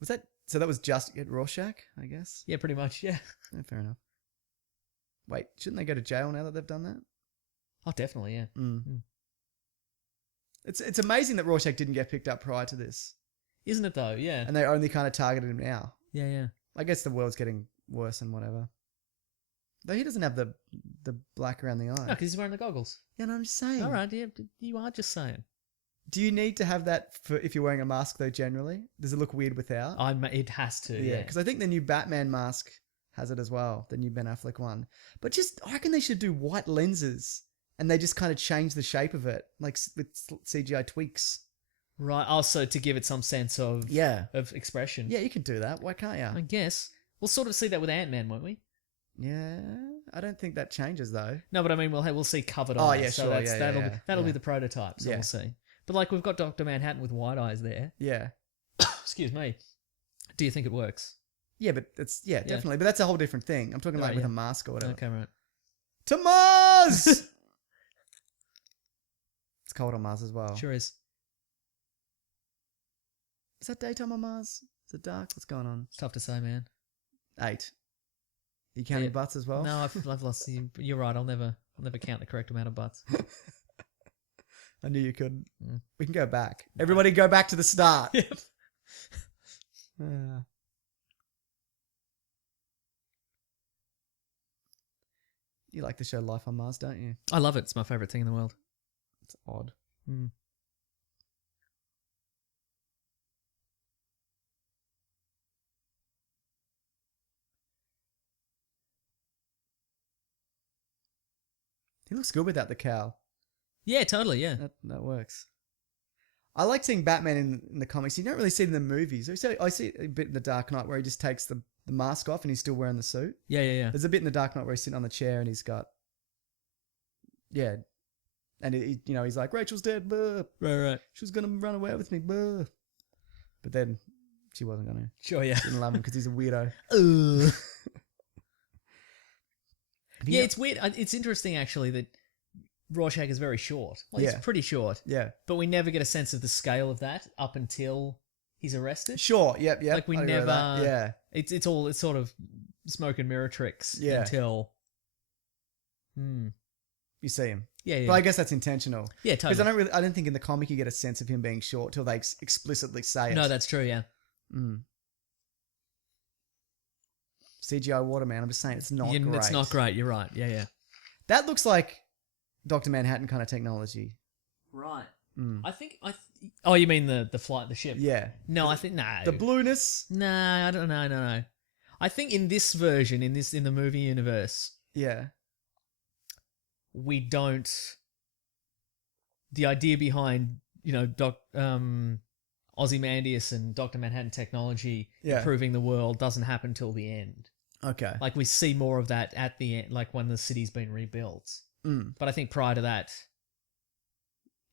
Was that... So that was just at Rorschach, I guess? Yeah, pretty much. Yeah. Yeah, fair enough. Wait, shouldn't they go to jail now that they've done that? Oh, definitely. Yeah. Mm. It's amazing that Rorschach didn't get picked up prior to this. Isn't it though? Yeah. And they only kind of targeted him now. Yeah. Yeah. I guess the world's getting worse and whatever. Though he doesn't have the black around the eye. No, because he's wearing the goggles. Yeah, no, I'm just saying. All right, yeah, you are just saying. Do you need to have that for if you're wearing a mask though? Generally, does it look weird without? It has to. Yeah, because I think the new Batman mask has it as well. The new Ben Affleck one. But I reckon they should do white lenses, and they just kind of change the shape of it, like with CGI tweaks. Right. Also, to give it some sense of expression. Yeah, you can do that. Why can't you? I guess we'll sort of see that with Ant-Man, won't we? Yeah, I don't think that changes though. No, but I mean, we'll see covered eyes. Oh yeah, so sure. That'll be the prototype. So we'll see. But like we've got Dr. Manhattan with white eyes there. Yeah. Excuse me. Do you think it works? Yeah, but definitely. But that's a whole different thing. I'm talking like with a mask or whatever. Okay, right. To Mars! It's cold on Mars as well. Sure is. Is that daytime on Mars? Is it dark? What's going on? It's tough to say, man. 8. You counting butts as well? No, I've lost you. You're right. I'll never count the correct amount of butts. I knew you couldn't. We can go back. Everybody go back to the start. Yep. You like the show Life on Mars, don't you? I love it. It's my favourite thing in the world. It's odd. He looks good without the cowl. Yeah, totally, yeah. That works. I like seeing Batman in the comics. You don't really see it in the movies. I see it a bit in The Dark Knight where he just takes the mask off and he's still wearing the suit. Yeah. There's a bit in The Dark Knight where he's sitting on the chair and he's got... Yeah. And, he's like, Rachel's dead. Blah. Right. She was going to run away with me. Blah. But then she wasn't going to. Sure, yeah. She didn't love him because he's a weirdo. Yeah, it's weird. It's interesting, actually, that Rorschach is very short. Well, he's pretty short. Yeah. But we never get a sense of the scale of that up until he's arrested. Sure, yep. Like, we never... Yeah. It's sort of smoke and mirror tricks until... You see him. Yeah. But I guess that's intentional. Yeah, totally. Because I don't think in the comic you get a sense of him being short till they explicitly say it. No, that's true, yeah. CGI Waterman, I'm just saying it's not great. It's not great, you're right. Yeah. That looks like Dr. Manhattan kind of technology. Right. I think... Oh, you mean the flight, the ship? Yeah. No, I think... No. The blueness? No, I don't know. No. I think in this version, in the movie universe... Yeah. We don't... The idea behind, Ozymandias and Dr. Manhattan technology improving the world doesn't happen till the end. Okay. Like, we see more of that at the end, like when the city's been rebuilt. But I think prior to that,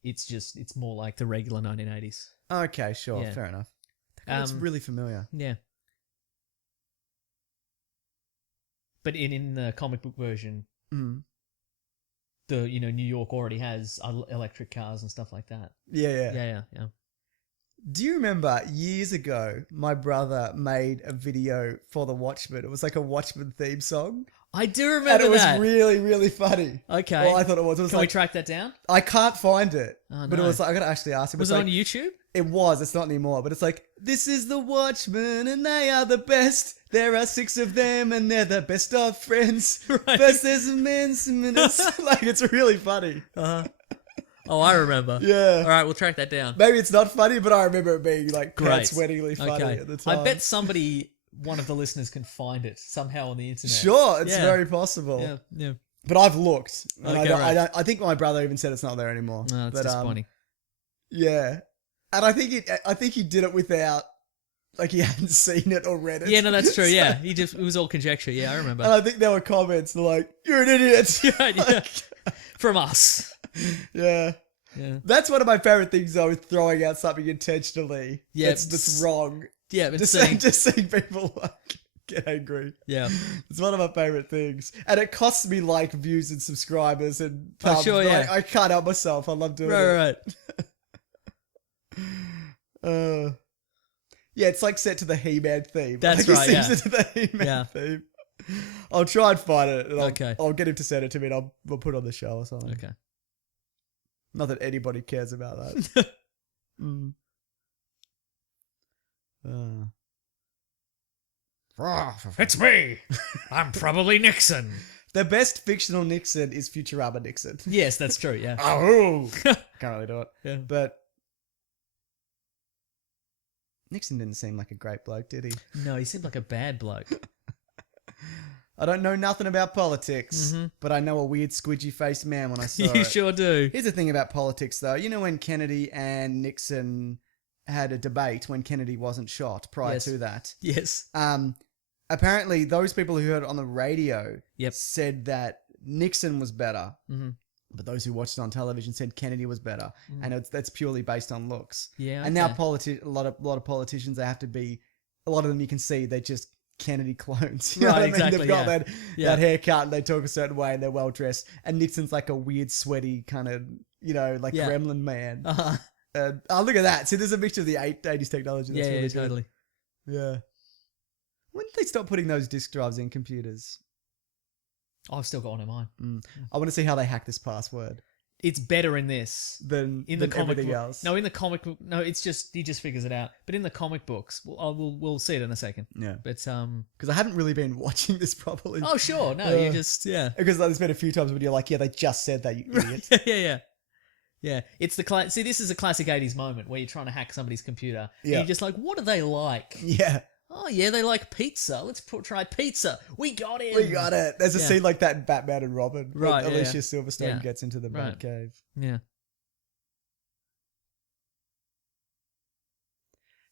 it's more like the regular 1980s. Okay, sure. Yeah. Fair enough. It's really familiar. Yeah. But in the comic book version, the New York already has electric cars and stuff like that. Yeah. Do you remember years ago, my brother made a video for the Watchmen? It was like a Watchmen theme song. I do remember that. And it was really, really funny. Okay. Well, I thought it was. Can we track that down? I can't find it. Oh, no. But it was like, I got to actually ask him. Was it on YouTube? It was. It's not anymore. But it's like, this is the Watchmen and they are the best. There are 6 of them and they're the best of friends. Right. First there's a minutes. Like, it's really funny. Oh, I remember. Yeah. All right, we'll track that down. Maybe it's not funny, but I remember it being like pants-wettingly funny at the time. I bet one of the listeners can find it somehow on the internet. Sure, it's very possible. Yeah. But I've looked. And Okay, I think my brother even said it's not there anymore. No, it's disappointing. Yeah. And I think he did it without, like, he hadn't seen it or read it. Yeah, no, that's true. Yeah, it was all conjecture. Yeah, I remember. And I think there were comments like, "You're an idiot." Yeah. From us. Yeah. That's one of my favorite things though, is throwing out something intentionally. Yeah, that's wrong. Yeah, but just seeing people like get angry. Yeah, it's one of my favorite things, and it costs me like views and subscribers and thumbs. Sure, yeah. I can't help myself. I love doing it. Right. Yeah, it's like set to the He-Man theme. That's like, right. It seems to the He-Man theme. I'll try and find it. And I'll get him to send it to me, and we'll put it on the show or something. Okay. Not that anybody cares about that. It's me. I'm probably Nixon. The best fictional Nixon is Futurama Nixon. Yes, that's true. Yeah. Oh, can't really do it. Yeah. But Nixon didn't seem like a great bloke, did he? No, he seemed like a bad bloke. I don't know nothing about politics, but I know a weird squidgy-faced man when I saw it. You sure do. Here's the thing about politics, though. You know when Kennedy and Nixon had a debate when Kennedy wasn't shot prior to that? Yes. Apparently, those people who heard it on the radio Yep. said that Nixon was better, Mm-hmm. but those who watched it on television said Kennedy was better, and that's purely based on looks. Yeah. And now okay. a lot of politicians, they have to be, a lot of them you can see they're just Kennedy clones. You know Right, what I mean? exactly, They've got yeah. that haircut and they talk a certain way and they're well dressed. And Nixon's like a weird, sweaty kind of, like gremlin man. Uh-huh. Oh, look at that. See, there's a mixture of the 80s technology. That's really good. Totally. Yeah. When did they stop putting those disk drives in computers? Oh, I've still got one in mine. I want to see how they hack this password It's better in this than in the comic everything book. else. No, in the comic book. No, it's just he just figures it out. But in the comic books, we'll see it in a second. Yeah. But Because I haven't really been watching this properly. Oh sure, no, you just Because there's been a few times when you're like, yeah, they just said that, you idiot. yeah. It's the see. This is a classic '80s moment where you're trying to hack somebody's computer. Yeah. And you're just like, what do they like? Yeah. Oh yeah, they like pizza. Let's try pizza. We got it. We got it. There's a Yeah. scene like that in Batman and Robin. Where Right, yeah. Alicia Silverstone Yeah. gets into the Right. Batcave. Yeah.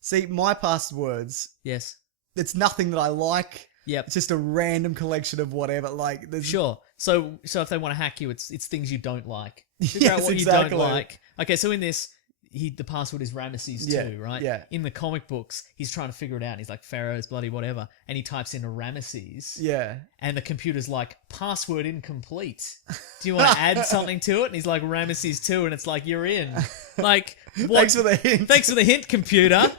See, my passwords, Yes. it's nothing that I like. Yep. It's just a random collection of whatever. Like, there's Sure. So if they want to hack you, it's things you don't like. Figure out Yes, what exactly. you don't like. Okay, so in this, the password is Ramesses Yeah, too, right? yeah. In the comic books, he's trying to figure it out. And he's like Pharaoh's bloody whatever, and he types in a Ramesses, Yeah. and the computer's like password incomplete. Do you want to add something to it? And he's like Ramesses 2, and it's like you're in. Like what? Thanks for the hint. Thanks for the hint, computer.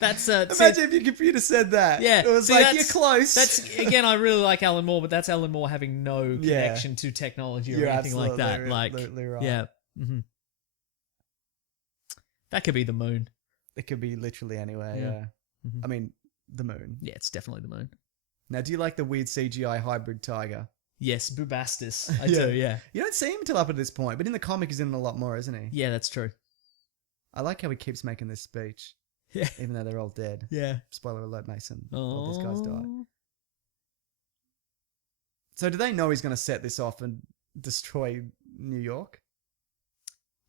That's Imagine if your computer said that. Yeah, It was see, like, that's- you're close. That's again, I really like Alan Moore, but that's Alan Moore having no connection to technology or You're anything like that. absolutely right. Yeah, that could be the moon. It could be literally anywhere, Yeah. yeah. Mhm. I mean, the moon. Yeah, it's definitely the moon. Now, do you like the weird CGI hybrid tiger? Yes, Bubastis. I Yeah. do. Yeah, You don't see him until up at this point, but in the comic he's in it a lot more, isn't he? yeah, that's true. I like how he keeps making this speech, Yeah, even though they're all dead. yeah. Spoiler alert, Mason. All these guys died. Oh, So do they know he's going to set this off and destroy New York?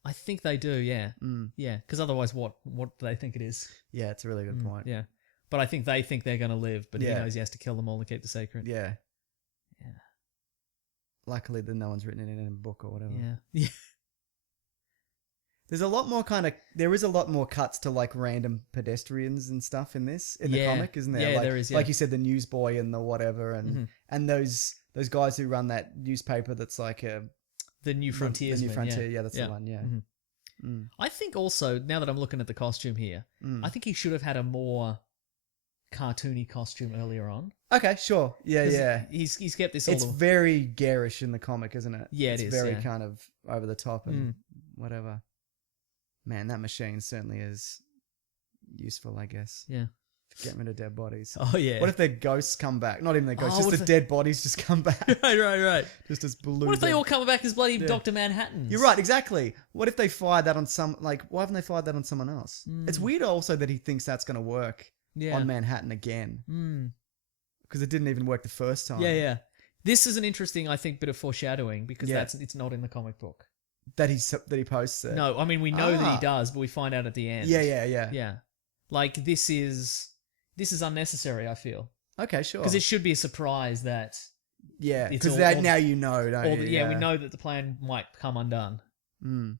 I think they do. Yeah, Mm. yeah. Because otherwise, what do they think it is? Yeah, it's a really good point. Yeah, but I think they think they're going to live, but he Yeah. knows he has to kill them all to keep the secret. Yeah. Yeah. Luckily, that no one's written it in a book or whatever. Yeah, yeah. There is a lot more cuts to like random pedestrians and stuff in this, in the Yeah. comic, isn't there? Yeah, like, there is, yeah. Like you said, the newsboy and the whatever, and Mhm. those guys who run that newspaper that's like The New Frontiers. The New Frontier, yeah, that's Yeah. the one, yeah. Mhm. Mm. I think also, now that I'm looking at the costume here, Mm. I think he should have had a more cartoony costume earlier on. Okay, sure. Yeah, 'Cause yeah. He's kept this It's all... very garish in the comic, isn't it? Yeah, it's it is, very yeah. kind of over the top and whatever. Man, that machine certainly is useful, I guess. Yeah. For getting rid of dead bodies. Oh, yeah. What if their ghosts come back? Not even their ghosts, Oh, just what the if dead bodies just come back. Right. Just as blue. What if they dead- all come back as bloody Yeah. Dr. Manhattans? You're right, exactly. What if they fired that on why haven't they fired that on someone else? It's weird also that he thinks that's going to work Yeah. on Manhattan again. Mm. Because it didn't even work the first time. Yeah. This is an interesting, I think, bit of foreshadowing because Yeah. it's not in the comic book. That he posts it. No, I mean, we know that Ah. he does, but we find out at the end. Yeah. Yeah. Like, this is unnecessary, I feel. Okay, sure. Because it should be a surprise that... Yeah, it's because all- now you know, don't you? we know that the plan might come undone. Mm.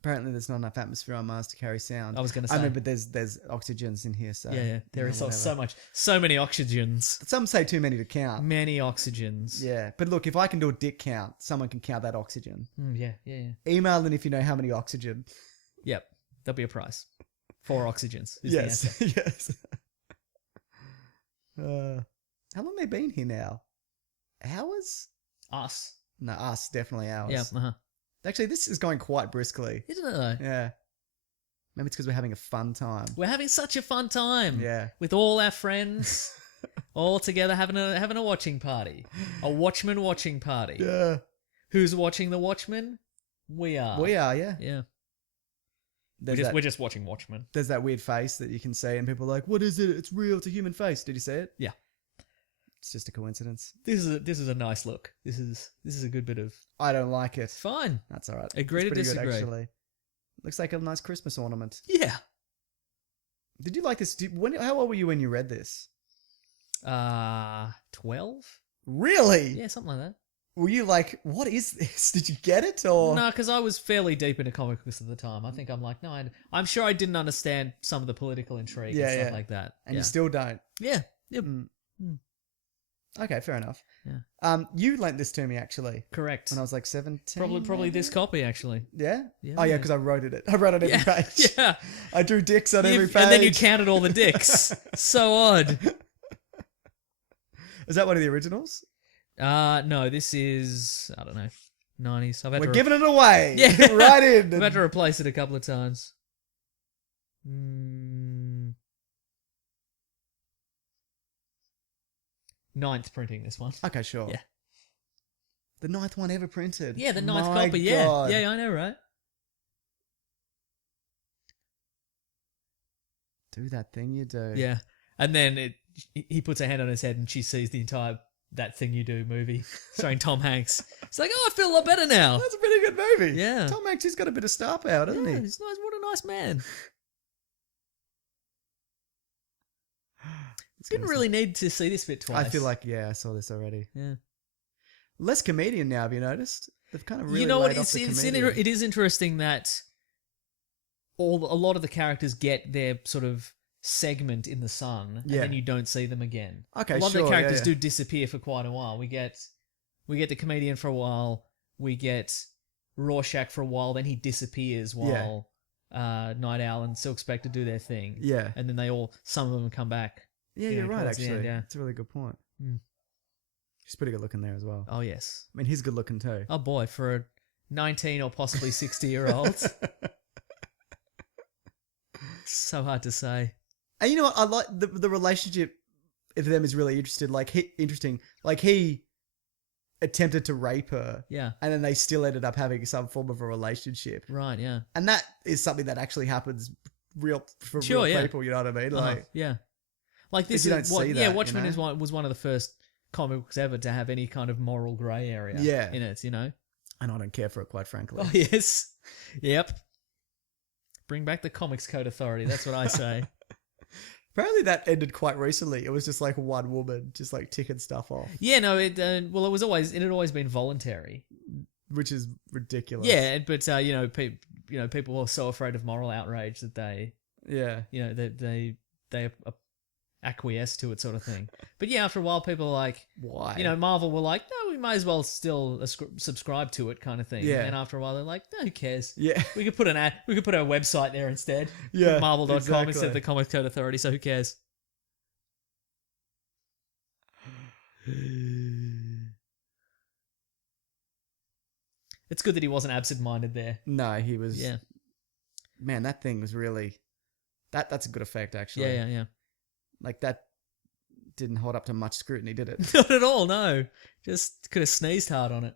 Apparently, there's not enough atmosphere on Mars to carry sound. I was going to I say. mean, but there's oxygens in here, so Yeah. There you is know, so many oxygens. Some say too many to count. Many oxygens. Yeah, but look, if I can do a dick count, someone can count that oxygen. Yeah. Email in if you know how many oxygen. Yep. There'll be a prize. 4 oxygens is the answer. Yes. How long they been here now? Hours? Us. No, us definitely hours. Yeah. Actually, this is going quite briskly. Isn't it though? Yeah. Maybe it's because we're having a fun time. We're having such a fun time. Yeah. With all our friends, all together having a watching party, a Watchmen watching party. Yeah. Who's watching the Watchmen? We are. We are, yeah. Yeah. There's We're just watching Watchmen. There's that weird face that you can see, and people are like, "What is it? It's real. It's a human face." Did you see it? Yeah. It's just a coincidence. This is a nice look. This is a good bit of. I don't like it. Fine. That's all right. Agree It's to pretty disagree. Good, actually. Looks like a nice Christmas ornament. Yeah. Did you like this? How old were you when you read this? 12? Really? Yeah, something like that. Were you like, what is this? Did you get it or? No, because I was fairly deep into comic books at the time. I think I'm like, no, I'm sure I didn't understand some of the political intrigue and stuff like that. And you still don't. Yeah. Yep. Okay, fair enough. Yeah. You lent this to me actually Correct. when I was like 17. Probably maybe? this copy actually. Yeah. Yeah, Oh yeah, yeah. because I wrote it. I wrote on every page. Yeah. I drew dicks on every page. And then you counted all the dicks. So odd. Is that one of the originals? No, this is, I don't know, 90s. We're giving it away. Yeah. Right in. I've had to replace it a couple of times. Ninth printing, this one. Okay, sure. Yeah. The 9th one ever printed. Yeah, the ninth My copy. Yeah. God. Yeah, I know, right? Do that thing you do. Yeah. And then he puts a hand on his head and she sees the entire That Thing You Do movie starring Tom Hanks. It's like, oh, I feel a lot better now. That's a pretty good movie. Yeah. Tom Hanks, he's got a bit of star power, doesn't Yeah, he? he's nice. What a nice man. Didn't really need to see this bit twice. I feel like, yeah, I saw this already. Yeah. Less comedian now, have you noticed? They've kind of really You know what? laid off the comedian. It is interesting that a lot of the characters get their sort of segment in the sun, and then you don't see them again. Okay, a lot sure, of the characters yeah. do disappear for quite a while. We get the comedian for a while. We get Rorschach for a while. Then he disappears while Nite Owl and Silk Spectre do their thing. Yeah. And then some of them come back. Yeah, you you're know, right, towards the actually. end, yeah. It's a really good point. Mm. He's pretty good looking there as well. Oh yes. I mean, he's good looking too. Oh boy, for a 19 or possibly 60-year-old. So hard to say. And you know what? I like the relationship of them is really interesting. Like he attempted to rape her. Yeah. And then they still ended up having some form of a relationship. Right, yeah. And that is something that actually happens real Sure, yeah. people, you know what I mean? Like yeah. Like this you is don't see that, Watchmen you know? was one of the first comic books ever to have any kind of moral grey area in it, you know? and I don't care for it, quite frankly. Oh yes. Yep. Bring back the Comics Code Authority, that's what I say. Apparently that ended quite recently. It was just like one woman just like ticking stuff off, Yeah, no, it had always been voluntary. which is ridiculous. Yeah, but people are so afraid of moral outrage that they acquiesce to it, sort of thing. But yeah, after a while, people are like, Why? Marvel were like, no, we might as well still subscribe to it, kind of thing. Yeah. And after a while, they're like, no, who cares? Yeah. We could put our website there instead. Yeah, Marvel.com exactly. instead of the Comics Code Authority. So who cares? It's good that he wasn't absent-minded there. No, he was. Yeah. Man, that thing was really. That's a good effect, actually. Yeah. Like that didn't hold up to much scrutiny, did it? Not at all, no. Just could have sneezed hard on it.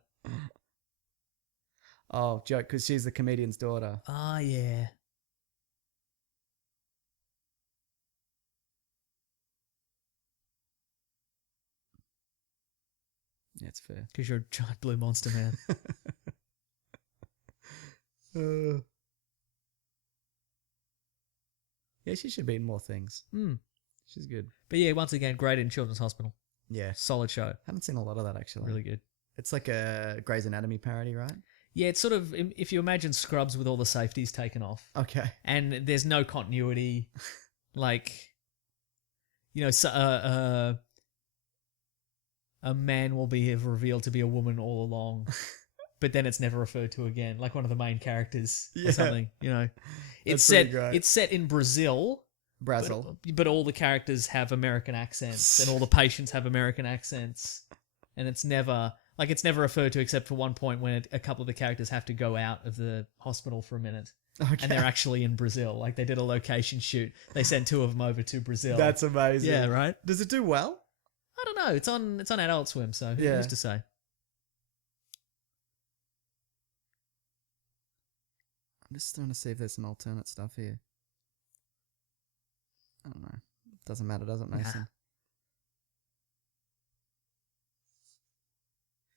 Oh, joke, because she's the comedian's daughter. Ah, yeah. Yeah, it's fair. Because you're a giant blue monster man. Yeah, she should be in more things. Hmm. She's good. But yeah, once again, great in Children's Hospital. Yeah. Solid show. Haven't seen a lot of that, actually. Really good. It's like a Grey's Anatomy parody, right? Yeah, it's sort of, if you imagine Scrubs with all the safeties taken off, Okay. and there's no continuity, like, a man will be revealed to be a woman all along, but then it's never referred to again, like one of the main characters or Yeah. something, It's pretty great. It's set in Brazil, Brazil. but all the characters have American accents, and all the patients have American accents, and it's never Like, it's never referred to except for one point when a couple of the characters have to go out of the hospital for a minute. Okay. And they're actually in Brazil. Like, they did a location shoot. They sent 2 of them over to Brazil. That's amazing. Yeah, right? Does it do well? I don't know. It's on Adult Swim, so who's Yeah. to say? I'm just trying to see if there's some alternate stuff here. I don't know. Doesn't matter, does it, Mason? Nah.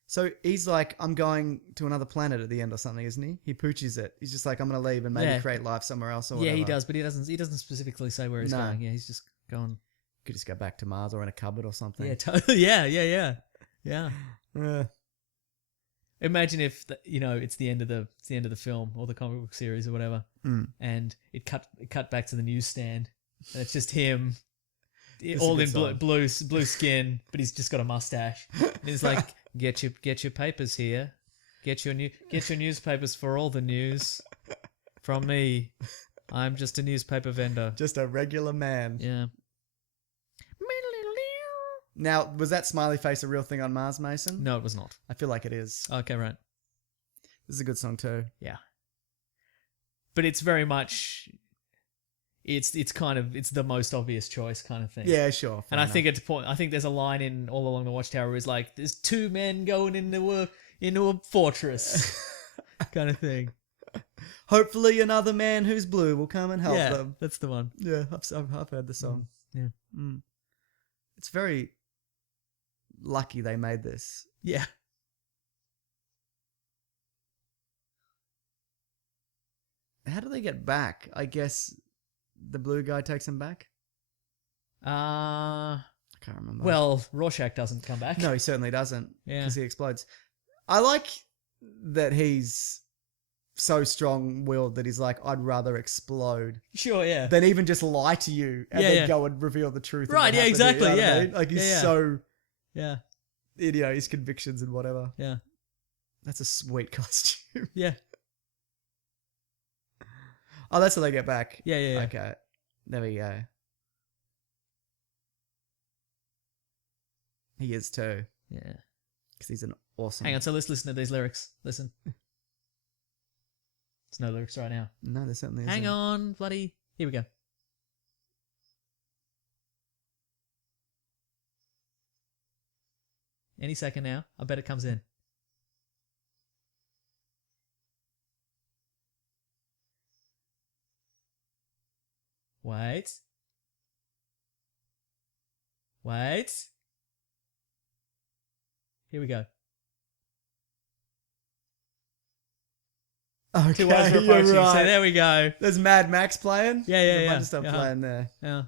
So he's like, I'm going to another planet at the end or something, isn't he? He pooches it. He's just like, I'm going to leave and maybe create life somewhere else or whatever. Yeah, he does, but he doesn't specifically say where he's going. Yeah, he's just going. Could just go back to Mars or in a cupboard or something. Yeah, totally. Yeah. Yeah. Imagine if it's the end of the film or the comic book series or whatever, and it cut back to the newsstand, and it's just him, all in blue skin, but he's just got a mustache. And he's like, "Get your papers here, get your newspapers for all the news from me. I'm just a newspaper vendor, Just a regular man." Yeah. Now, was that smiley face a real thing on Mars, Mason? No, it was not. I feel like it is. Okay, right. This is a good song too. Yeah. But it's very much it's the most obvious choice kind of thing. Yeah, sure. And I think I think there's a line in All Along the Watchtower where it's like, there's 2 men going into a fortress kind of thing. Hopefully another man who's blue will come and help Yeah, them. that's the one. Yeah, I've heard the song. Yeah. It's very lucky they made this. Yeah. How do they get back? I guess the blue guy takes him back? I can't remember. Well, Rorschach doesn't come back. No, he certainly doesn't. Yeah. Because he explodes. I like that he's so strong-willed that he's like, I'd rather explode Sure, yeah. than even just lie to you and then go and reveal the truth. of what Right, yeah, happened, exactly, you know what I yeah. mean? Like, he's Yeah. so, Yeah. his convictions and whatever. Yeah. That's a sweet costume. Yeah. Oh, that's how they get back. Yeah. Okay. There we go. He is too. Yeah. Because he's an awesome... Hang on, so let's listen to these lyrics. Listen. There's no lyrics right now. No, there certainly isn't. Hang on, bloody... Here we go. Any second now. I bet it comes in. Wait. Here we go. Okay, 2 words were you're approaching. right. So there we go. There's Mad Max playing. Yeah. There's a bunch of stuff playing there. Yeah.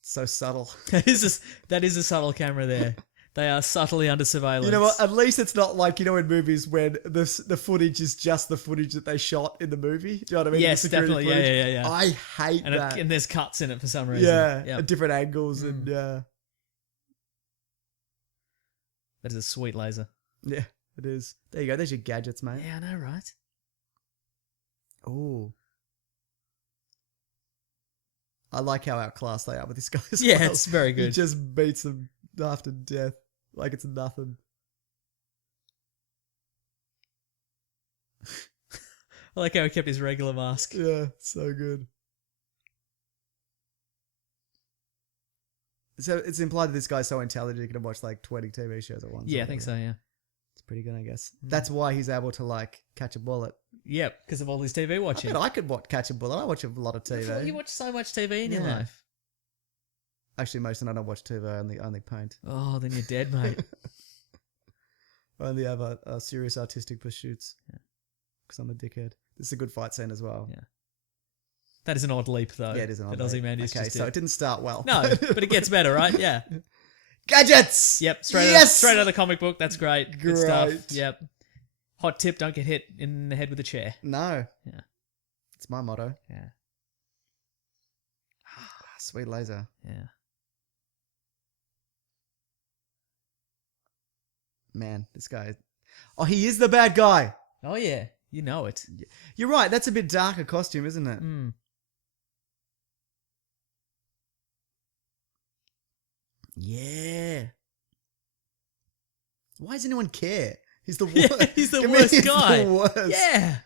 So subtle. That is a subtle camera there. They are subtly under surveillance. You know what? At least it's not like, in movies when the footage is just the footage that they shot in the movie. Do you know what I mean? Yes, The security definitely. footage. Yeah. I hate that. And there's cuts in it for some reason. Yeah, at different angles and That is a sweet laser. yeah, it is. There you go. There's your gadgets, mate. Yeah, I know, right? Oh. I like how outclassed they are with this guy as Yeah, well. it's very He good. just beats them half to death like it's nothing. I like how he kept his regular mask. Yeah, so good. So it's implied that this guy's so intelligent he can watch like 20 TV shows at once. Yeah, I think so, yeah. It's pretty good, I guess. That's why he's able to like catch a bullet. Yep, because of all his TV watching. I could catch a bullet. I watch a lot of TV. You watch so much TV in your Yeah. life. Actually, most of the time I don't watch TV. I only paint. Oh, then you're dead, mate. I only have serious artistic pursuits. Because I'm a dickhead. This is a good fight scene as well. Yeah. That is an odd leap, though. Yeah, it is an odd that leap. Ozymandias Okay, just so did. it didn't start well. No, but it gets better, right? Yeah. Gadgets! Yep, Yes! straight out of the comic book. That's great. Good stuff. Great. Yep. Hot tip, don't get hit in the head with a chair. No. Yeah. It's my motto. Yeah. Sweet laser. Yeah. Man, this guy... Oh, he is the bad guy! Oh, yeah. You know it. You're right, that's a bit darker costume, isn't it? Mm. Yeah. Why does anyone care? He's the Yeah, worst. he's the worst guy. The worst. Yeah.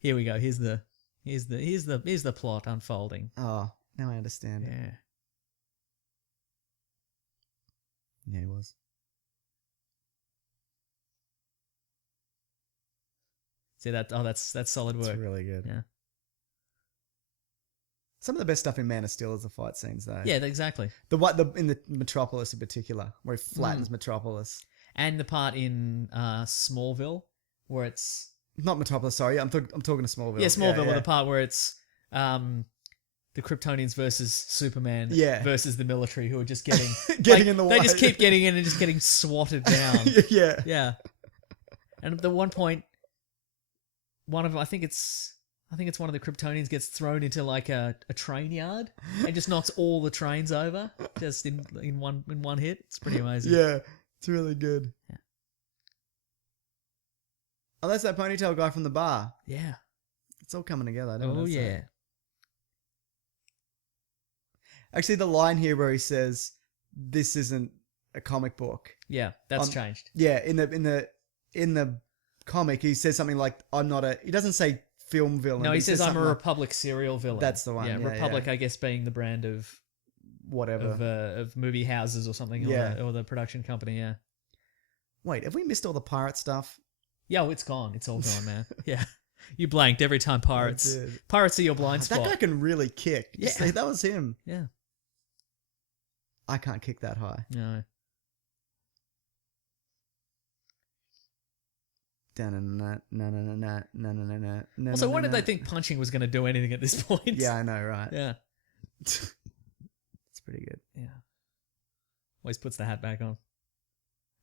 Here we go. Here's the plot unfolding. Oh, now I understand. Yeah. Yeah, he was. See that? Oh, that's solid work. It's really good. Yeah. Some of the best stuff in Man of Steel is the fight scenes, though. Yeah, exactly. In the Metropolis in particular, where he flattens Metropolis. And the part in Smallville where it's Not Metropolis, sorry. I'm talking to Smallville. yeah, Smallville, with the part where it's the Kryptonians versus Superman versus the military who are just getting in the way. They just keep getting in and just getting swatted down. Yeah. Yeah. And at the one point, one of them, I think it's one of the Kryptonians gets thrown into like a train yard and just knocks all the trains over just in one hit. It's pretty amazing. Yeah, it's really good. Yeah. Oh, that's that ponytail guy from the bar. Yeah. It's all coming together. I don't know. Oh yeah. Actually, the line here where he says, "This isn't a comic book." Yeah, that's changed. Yeah, in the comic, he says something like, "I'm not a." He doesn't say film villain. No, he says I'm a like, Republic serial villain. That's the one. Yeah, Yeah, Republic, yeah. I guess, being the brand of whatever of movie houses or something, or the production company. Yeah. Wait, have we missed all the pirate stuff? Yeah, well, it's gone. It's all gone, man. Yeah. You blanked every time pirates. I did. Pirates are your blind spot. That guy can really kick. Yeah. See, that was him. Yeah. I can't kick that high. No. Also, why did they think punching was going to do anything at this point? Yeah, I know, right? Yeah. It's pretty good. Yeah. Always puts the hat back on.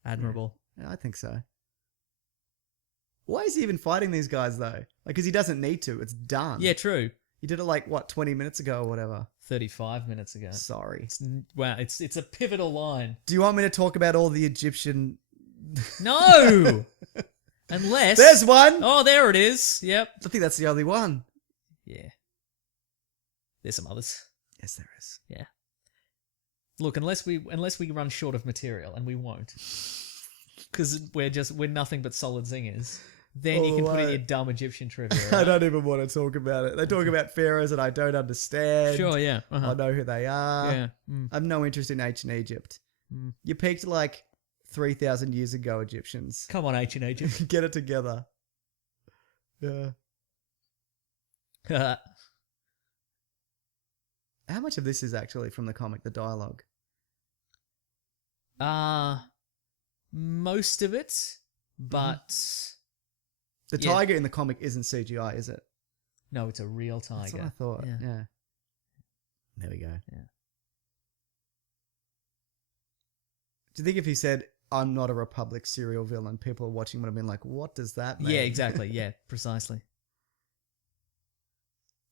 Admirable. Yeah, I think so. Why is he even fighting these guys, though? Like, because he doesn't need to. It's done. Yeah, true. He did it 20 minutes ago or whatever. 35 minutes ago. Sorry. Wow, it's a pivotal line. Do you want me to talk about all the Egyptian... No! Unless... There's one! Oh, there it is. Yep. I think that's the only one. Yeah. There's some others. Yes, there is. Yeah. Look, unless we run short of material, and we won't, because we're nothing but solid zingers, then you can put in your dumb Egyptian trivia. Right? I don't even want to talk about it. They talk about pharaohs that I don't understand. Sure, yeah. I know who they are. Yeah. I have no interest in ancient Egypt. Mm. You peaked 3,000 years ago, Egyptians. Come on, ancient Egypt. Get it together. Yeah. How much of this is actually from the comic, the dialogue? Most of it, but... The tiger in the comic isn't CGI, is it? No, it's a real tiger. That's what I thought. Yeah. There we go. Yeah. Do you think if he said, "I'm not a Republic serial villain," people watching would have been like, "What does that mean?" Yeah, exactly. Yeah, precisely.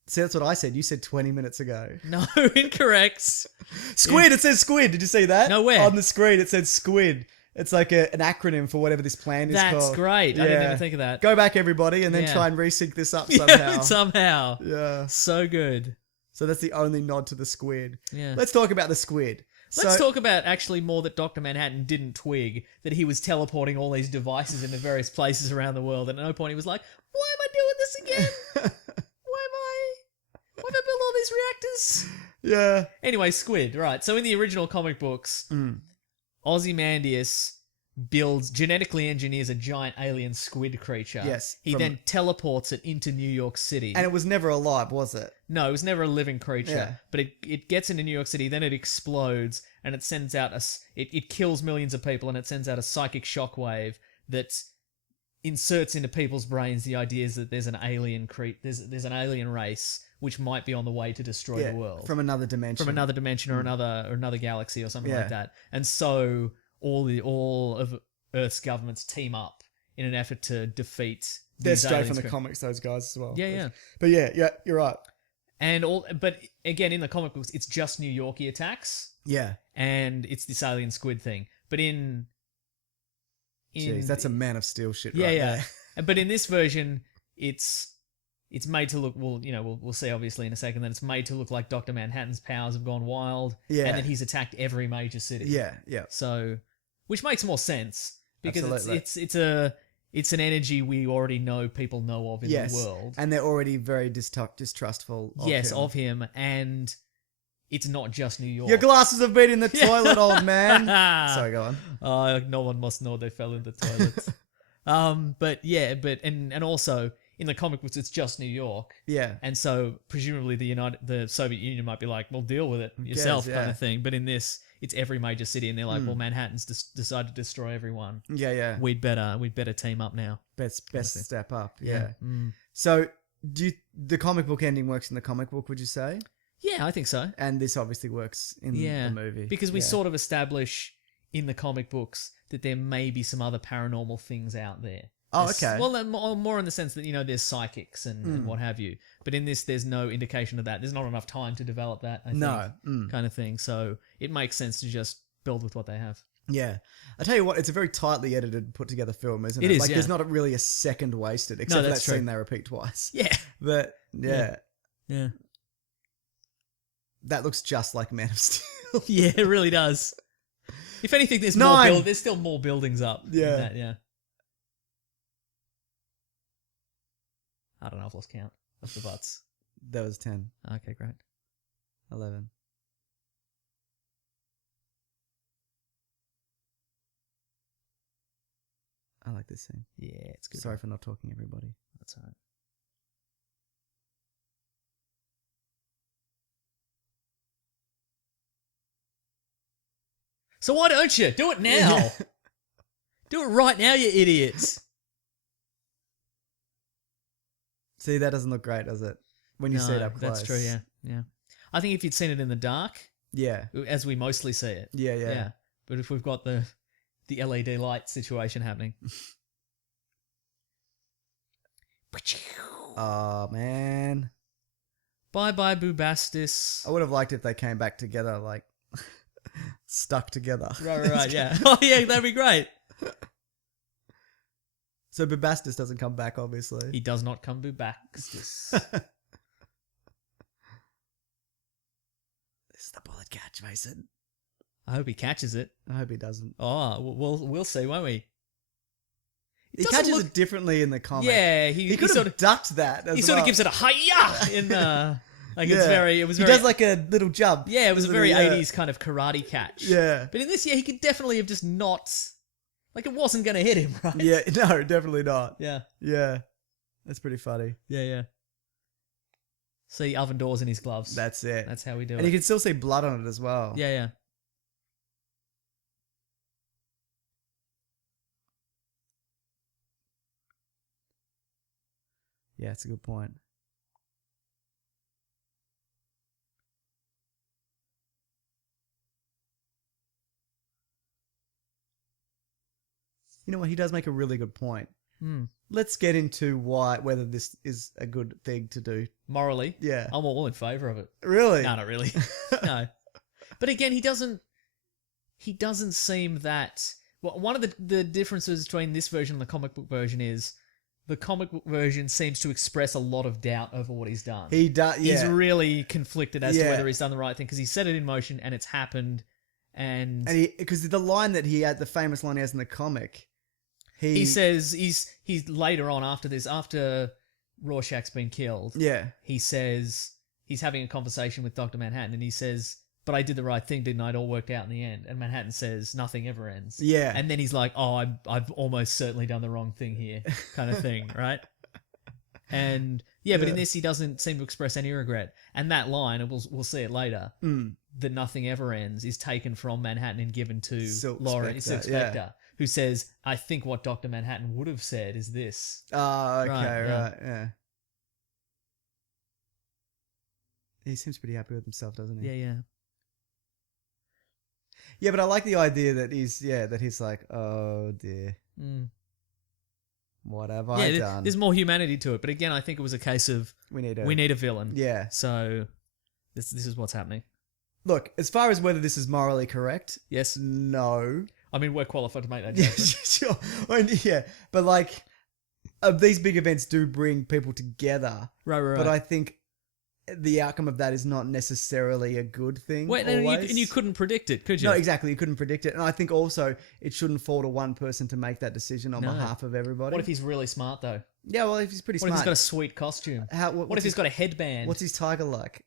See, that's what I said. You said 20 minutes ago. No, incorrect. Squid! It says squid. Did you see that? No, where? On the screen, it said squid. It's like an acronym for whatever this plan is called. That's great. I didn't even think of that. Go back, everybody, and then try and resync this up somehow. Yeah, somehow. Yeah. So good. So that's the only nod to the squid. Yeah. Let's talk about the squid. Let's talk about actually more that Dr. Manhattan didn't twig that he was teleporting all these devices into various places around the world, and at no point he was like, "Why am I doing this again? Why have I built all these reactors?" Yeah. Anyway, squid, right. So in the original comic books, Ozymandias genetically engineers a giant alien squid creature. Yes. He then teleports it into New York City. And it was never alive, was it? No, it was never a living creature. Yeah. But it gets into New York City, then it explodes, and it sends out it kills millions of people, and it sends out a psychic shockwave that inserts into people's brains the ideas that there's an alien there's an alien race which might be on the way to destroy the world. From another dimension. Or another galaxy or something like that. And so all of Earth's governments team up in an effort to defeat They're these straight aliens. from the comics, those guys as well. Yeah. But yeah, you're right. But again, in the comic books, it's just New Yorkie attacks. Yeah. And it's this alien squid thing. But Jeez, that's a Man of Steel shit right yeah. there. But in this version, it's made to look, we'll see obviously in a second, that it's made to look like Dr. Manhattan's powers have gone wild. Yeah. And that he's attacked every major city. Yeah. So, which makes more sense because Absolutely. it's an energy we already know people know of in the world. And they're already very distrustful of him. Of him, and it's not just New York. Your glasses have been in the toilet, old man. Sorry, go on. No one must know they fell in the toilet. And also in the comic books, it's just New York. Yeah. And so presumably the Soviet Union might be like, well, deal with it yourself, kind of thing. But in this, it's every major city, and they're like, well, Manhattan's decided to destroy everyone. Yeah. We'd better team up now. Best step up. Yeah. So, the comic book ending works in the comic book? Would you say? Yeah, I think so. And this obviously works in the movie because we sort of establish in the comic books that there may be some other paranormal things out there. Oh, okay. Well, more in the sense that, there's psychics and what have you. But in this, there's no indication of that. There's not enough time to develop that, I think, kind of thing. So it makes sense to just build with what they have. Yeah. I tell you what, it's a very tightly edited, put together film, isn't it? It is, like, there's not really a second wasted, except for that scene they repeat twice. Yeah. But, yeah. That looks just like Man of Steel. Yeah, it really does. If anything, there's still more buildings up. Yeah. Than that, yeah. I don't know, I've lost count of the butts. That was 10. Okay, great. 11. I like this scene. Yeah, it's good. Sorry for not talking, everybody. That's all right. So why don't you? Do it now. Do it right now, you idiots. See, that doesn't look great, does it? When you see it up close. That's true, yeah. I think if you'd seen it in the dark, as we mostly see it. Yeah. But if we've got the LED light situation happening. Oh, man. Bye-bye, Boobastis. I would have liked if they came back together, like, stuck together. Right, yeah. Oh, yeah, that'd be great. So Boobastis doesn't come back, obviously. He does not come Boobastis. This is the bullet catch, Mason. I hope he catches it. I hope he doesn't. Oh, we'll see, won't we? He catches it differently in the comic. Yeah, he could have ducked that. He sort of gives it a hi-ya in the. Like it's very. It was he very. He does like a little jump. Yeah, it was a very 80s kind of karate catch. Yeah. But in this, he could definitely have just not. Like it wasn't going to hit him, right? Yeah, no, definitely not. Yeah. Yeah. That's pretty funny. Yeah. See oven doors in his gloves. That's it. That's how we do it. And you can still see blood on it as well. Yeah. Yeah, it's a good point. You know what? He does make a really good point. Let's get into whether this is a good thing to do. Morally? Yeah. I'm all in favour of it. Really? No, not really. No. But again, he doesn't seem that... Well, one of the differences between this version and the comic book version is the comic book version seems to express a lot of doubt over what he's done. He does, yeah. He's really conflicted as to whether he's done the right thing because he set it in motion and it's happened and because the line that he had, the famous line he has in the comic... He says he's later on after Rorschach's been killed. Yeah. He says he's having a conversation with Dr. Manhattan and he says, "But I did the right thing, didn't I? It all worked out in the end." And Manhattan says, "Nothing ever ends." Yeah. And then he's like, "Oh, I've almost certainly done the wrong thing here," kind of thing, right? And but in this he doesn't seem to express any regret. And that line, and we'll see it later, that nothing ever ends, is taken from Manhattan and given to Silk Spectre. Who says, "I think what Dr. Manhattan would have said is this." Oh, okay, right, yeah. He seems pretty happy with himself, doesn't he? Yeah. Yeah, but I like the idea that he's like, oh dear. What have I done? There's more humanity to it, but again, I think it was a case of we need a villain. Yeah. So this is what's happening. Look, as far as whether this is morally correct, yes, no. I mean, we're qualified to make that judgment. Sure. Yeah, but like, these big events do bring people together. Right. But I think the outcome of that is not necessarily a good thing. Wait, always. and you couldn't predict it, could you? No, exactly. You couldn't predict it. And I think also it shouldn't fall to one person to make that decision on behalf of everybody. What if he's really smart, though? Yeah, well, if he's pretty What smart. if he's got a sweet costume? What if he's got a headband? What's his tiger like?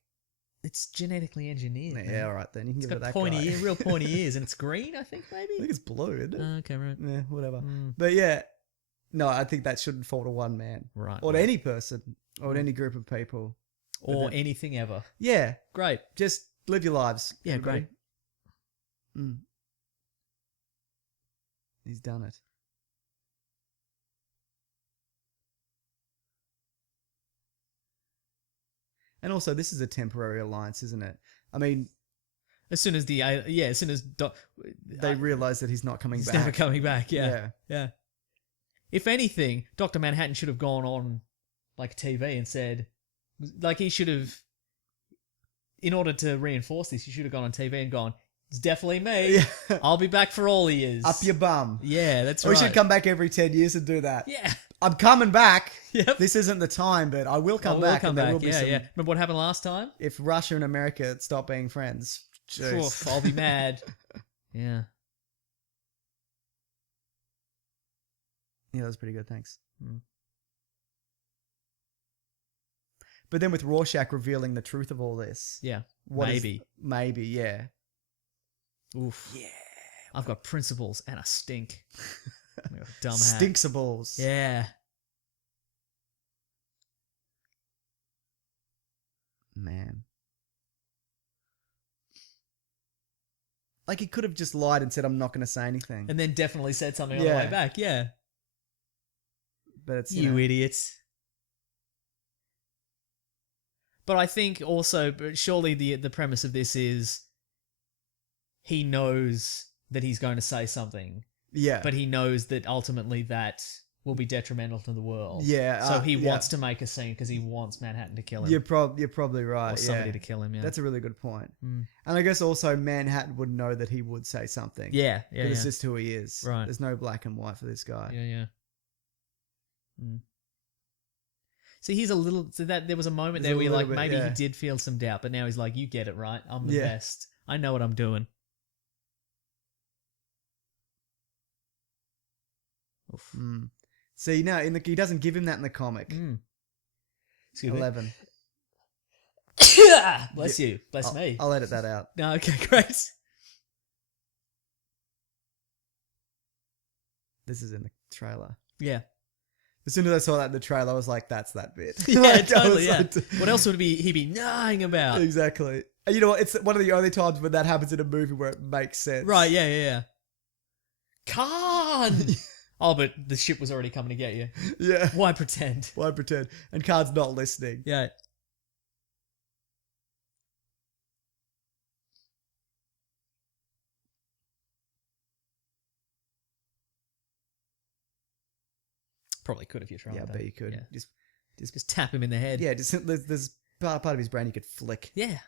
It's genetically engineered. Yeah, all right then. You can It's give it got that pointy guy. real pointy ears, and it's green, I think, maybe? I think it's blue, isn't it? Okay, right. Yeah, whatever. Mm. But yeah, no, I think that shouldn't fall to one man. Right. Or to any person. Or to any group of people. Or anything ever. Yeah. Great. Just live your lives. Yeah, everybody. Mm. He's done it. And also, this is a temporary alliance, isn't it? I mean, As soon as they realise that he's not coming he's back. never coming back. Yeah. If anything, Dr. Manhattan should have gone on like TV and said, like he should have, in order to reinforce this, he should have gone on TV and gone, it's definitely me. Yeah. I'll be back for all years. Up your bum. Yeah, that's Or right. we should come back every 10 years and do that. Yeah. I'm coming back. Yep. This isn't the time, but I will come I will back. come and there back. will be Yeah, some, yeah. Remember what happened last time? If Russia and America stop being friends. Jeez. Oof, I'll be mad. Yeah. Yeah, that was pretty good. Thanks. Mm. But then with Rorschach revealing the truth of all this. Yeah. what is- Maybe. Maybe, yeah. Oof. Yeah. I've got principles and a stink. I'm a dumb hat. Stinksables. Yeah. Man. Like he could have just lied and said, I'm not going to say anything. And then definitely said something on the Yeah. way back. Yeah. But it's, You know, idiots. But I think also, but surely the premise of this is he knows that he's going to say something, yeah. but he knows that ultimately that will be detrimental to the world. Yeah, So he yeah. wants to make a scene because he wants Manhattan to kill him. You're probably right. or somebody yeah. to kill him, yeah. That's a really good point. Mm. And I guess also Manhattan would know that he would say something. Yeah, yeah, But yeah. it's just who he is. Right. There's no black and white for this guy. Yeah, yeah. Mm. See, he's a little... So that there was a moment There's there a where little like bit, maybe yeah. he did feel some doubt, but now he's like, you get it, right? I'm the Yeah. best. I know what I'm doing. Oof. Mm. See, no, he doesn't give him that in the comic. Mm. Excuse me. 11. Bless you. Bless me. I'll edit that out. No, okay, great. This is in the trailer. Yeah. As soon as I saw that in the trailer, I was like, that's that bit. Yeah, Like, I was totally, yeah. like- What else would he be gnawing about? Exactly. And you know what? It's one of the only times when that happens in a movie where it makes sense. Right, yeah, yeah, yeah. Khan! Oh, but the ship was already coming to get you. Yeah. Why pretend? Why pretend? And Khan's not listening. Yeah. Probably could if you tried. Yeah, I though. bet you could. Yeah. Just Just tap him in the head. yeah, just there's part of his brain you could flick. Yeah.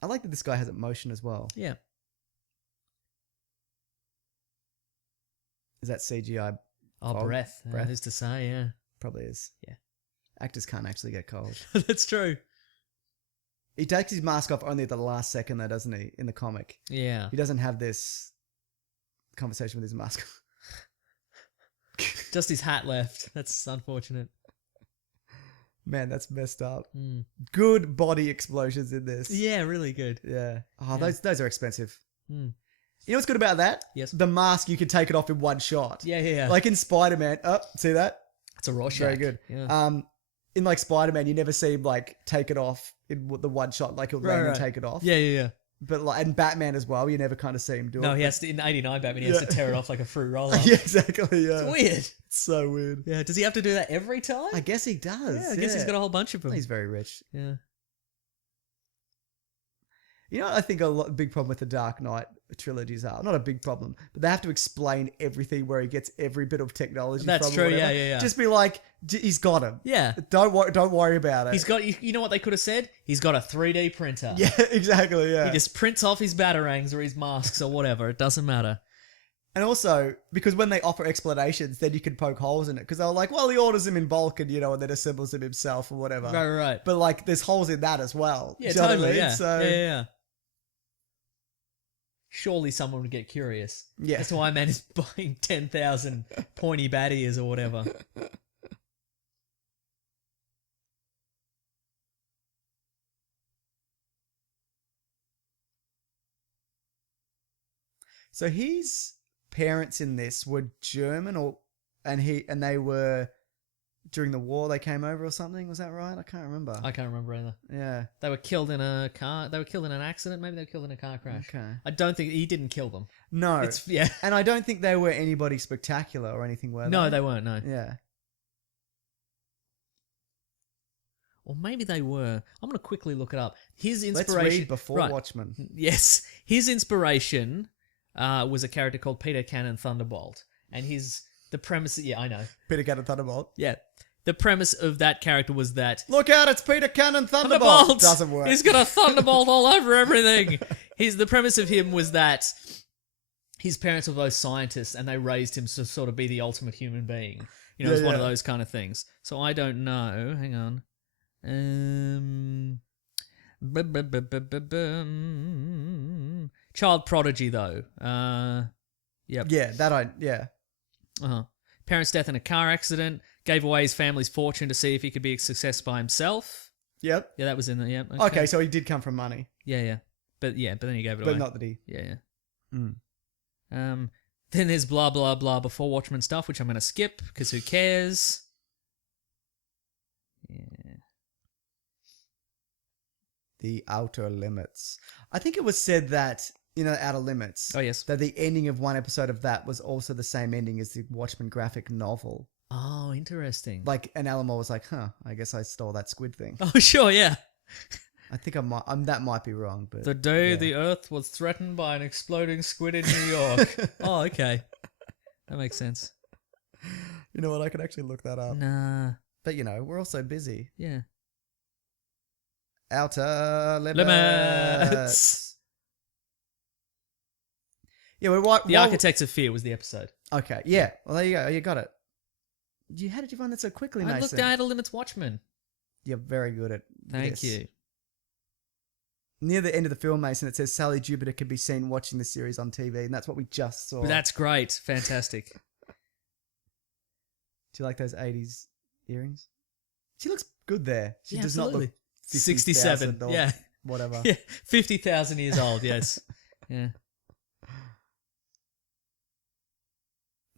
I like that this guy has emotion as well. Yeah. Is that CGI? Oh, Fog? breath. Breath. Who's to say, yeah. Probably is. Yeah. Actors can't actually get cold. That's true. He takes his mask off only at the last second though, doesn't he? In the comic. Yeah. He doesn't have this conversation with his mask. Just his hat left. That's unfortunate. Man, that's messed up. Mm. Good body explosions in this. Yeah, really good. Yeah. Oh, Yeah. those are expensive. Mm. You know what's good about that? Yes. The mask, you can take it off in one shot. Yeah, yeah, yeah. Like in Spider-Man. Oh, see that? it's a Rorschach. Very good. Yeah. In like Spider-Man, you never see him like take it off in the one shot, like he'll land and take it off. Yeah, yeah, yeah. But like, and Batman as well, you never kind of see him do it. No, he has to, in 89 Batman, he has to tear it off like a fruit roll up. Yeah, exactly. Yeah. It's weird. It's so weird. Yeah, does he have to do that every time? I guess he does. yeah, I guess he's got a whole bunch of them. He's very rich. Yeah. You know what I think a big problem with the Dark Knight trilogies are? Not a big problem, but they have to explain everything where he gets every bit of technology That's from. true, or whatever. yeah, yeah, yeah. Just be like, he's got him. Yeah. Don't worry about it. He's got, you know what they could have said? He's got a 3D printer. Yeah, exactly, yeah. He just prints off his batarangs or his masks or whatever. It doesn't matter. And also, because when they offer explanations, then you can poke holes in it. Because they were like, well, he orders him in bulk and, and then assembles him himself or whatever. Right. But, like, there's holes in that as well. Yeah, Do you know totally, what I mean? yeah. So, Yeah. Surely someone would get curious. Yeah. As to why a man is buying 10,000 pointy bat ears or whatever. So his parents in this were German and they were during the war they came over or something, was that right? I can't remember. I can't remember either. Yeah. They were killed in a car. They were killed in an accident. Maybe they were killed in a car crash. Okay. I don't think he didn't kill them. No. Yeah. And I don't think they were anybody spectacular or anything, were they? No, they weren't. No. Yeah. Or maybe they were. I'm going to quickly look it up. His inspiration. Let's read before Right. Watchmen. Yes. His inspiration was a character called Peter Cannon Thunderbolt. And the premise. Yeah, I know. Peter Cannon Thunderbolt. Yeah. The premise of that character was that Look out, it's Peter Cannon Thunderbolt. Doesn't work. He's got a thunderbolt all over everything. The premise of him was that his parents were both scientists and they raised him to sort of be the ultimate human being. It was one of those kind of things. So I don't know. Hang on. Child prodigy though. Yep. Yeah. Uh-huh. Parents' death in a car accident. Gave away his family's fortune to see if he could be a success by himself. Yep. Yeah, that was in the... Yeah, Okay, so he did come from money. Yeah. But then he gave it away. But not that he... Yeah. Mm. Then there's blah, blah, blah before Watchmen stuff, which I'm going to skip, because who cares? Yeah. The Outer Limits. I think it was said that, Outer Limits. Oh, yes. That the ending of one episode of that was also the same ending as the Watchmen graphic novel. Oh, interesting. And Alan Moore was like, I guess I stole that squid thing. Oh, sure, yeah. I think that might be wrong, but... The day the Earth was threatened by an exploding squid in New York. Oh, okay. That makes sense. You know what? I could actually look that up. Nah. But, we're all so busy. Yeah. Outer Limits. Yeah, we're The Architects of Fear was the episode. Okay, yeah. Well, there you go. You got it. How did you find that so quickly, Mason? I looked at Outer Limits Watchmen. You're very good at Thank this. you. Near the end of the film, Mason, it says Sally Jupiter could be seen watching the series on TV, and that's what we just saw. That's great. Fantastic. Do you like those 80s earrings? She looks good there. She does absolutely. not look 67. or Yeah. whatever. Yeah. 50,000 years old, yes. Yeah.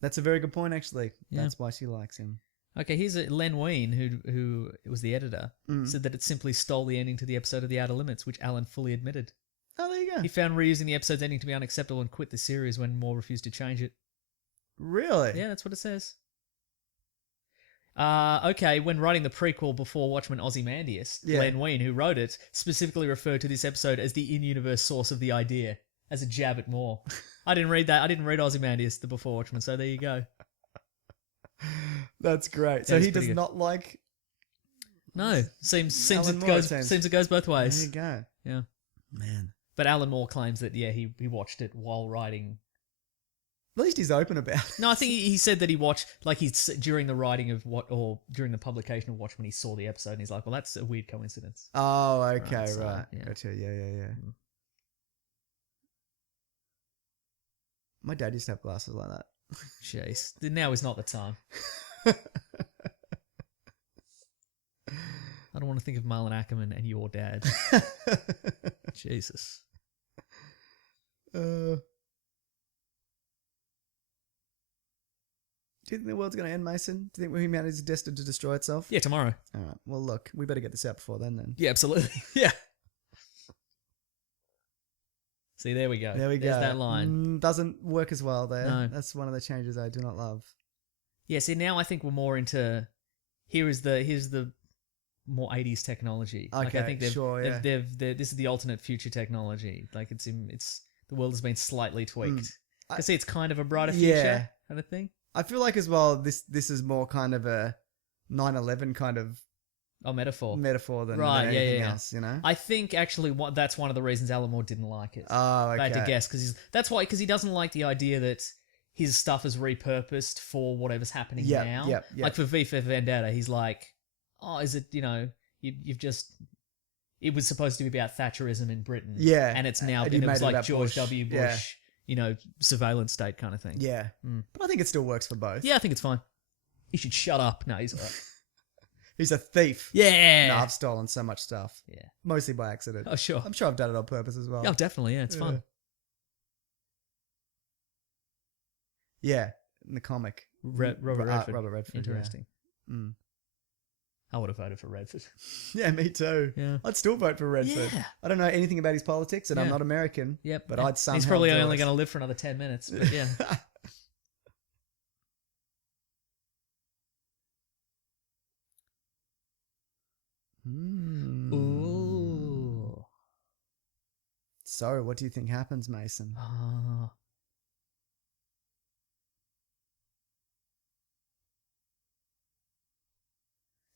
That's a very good point, actually. Yeah. That's why she likes him. Okay, here's Len Wein, who was the editor, said that it simply stole the ending to the episode of The Outer Limits, which Alan fully admitted. Oh, there you go. He found reusing the episode's ending to be unacceptable and quit the series when Moore refused to change it. Really? Yeah, that's what it says. Okay, when writing the prequel before Watchmen Ozymandias, Len Wein, who wrote it, specifically referred to this episode as the in-universe source of the idea, as a jab at Moore. I didn't read that. I didn't read Ozymandias, the before Watchmen, so there you go. That's great. So he does not like... No, seems Alan it Moore, goes seems it goes both ways. There you go. Yeah. Man. But Alan Moore claims that he watched it while writing. At least he's open about it. No, I think he said that he watched during the writing of during the publication of Watchmen, he saw the episode and he's like, well, that's a weird coincidence. Oh, okay, Right, so, right. yeah. Gotcha. Yeah. My dad used to have glasses like that. Jeez, now is not the time. I don't want to think of Marlon Ackerman and your dad. Jesus. Do you think the world's going to end, Mason? Do you think humanity is destined to destroy itself? Yeah, tomorrow. All right. Well, look, we better get this out before then. Yeah, absolutely. Yeah. See, there we go. There we go. There's that line. Doesn't work as well there. No. That's one of the changes I do not love. Yeah, see, now I think we're more into... Here's the more 80s technology. Okay, I think sure, yeah. this is the alternate future technology. Like, the world has been slightly tweaked. I see it's kind of a brighter future kind of thing. I feel like as well, this is more kind of a 9/11 kind of metaphor than right, anything else, you know? I think actually that's one of the reasons Alan Moore didn't like it. Oh, okay. I had to guess because he doesn't like the idea that his stuff is repurposed for whatever's happening Yep, now. yep. Like for V for Vendetta, he's like, oh, is it, you've just... It was supposed to be about Thatcherism in Britain. Yeah. And it's now... And And you it was made it like about George Bush. W. Bush, surveillance state kind of thing. Yeah. But I think it still works for both. Yeah, I think it's fine. You should shut up. No, he's all right. He's a thief. Yeah. No, I've stolen so much stuff. Yeah. Mostly by accident. Oh, sure. I'm sure I've done it on purpose as well. Oh, definitely. Yeah, it's fun. Yeah. In the comic. Robert Redford. Robert Redford. Interesting. Yeah. Mm. I would have voted for Redford. Yeah, me too. Yeah. I'd still vote for Redford. Yeah. I don't know anything about his politics, and I'm Yeah. not American. Yep. But I'd somehow. He's probably do only it. going to live for another 10 minutes. But yeah. Ooh. So, what do you think happens, Mason? Ah.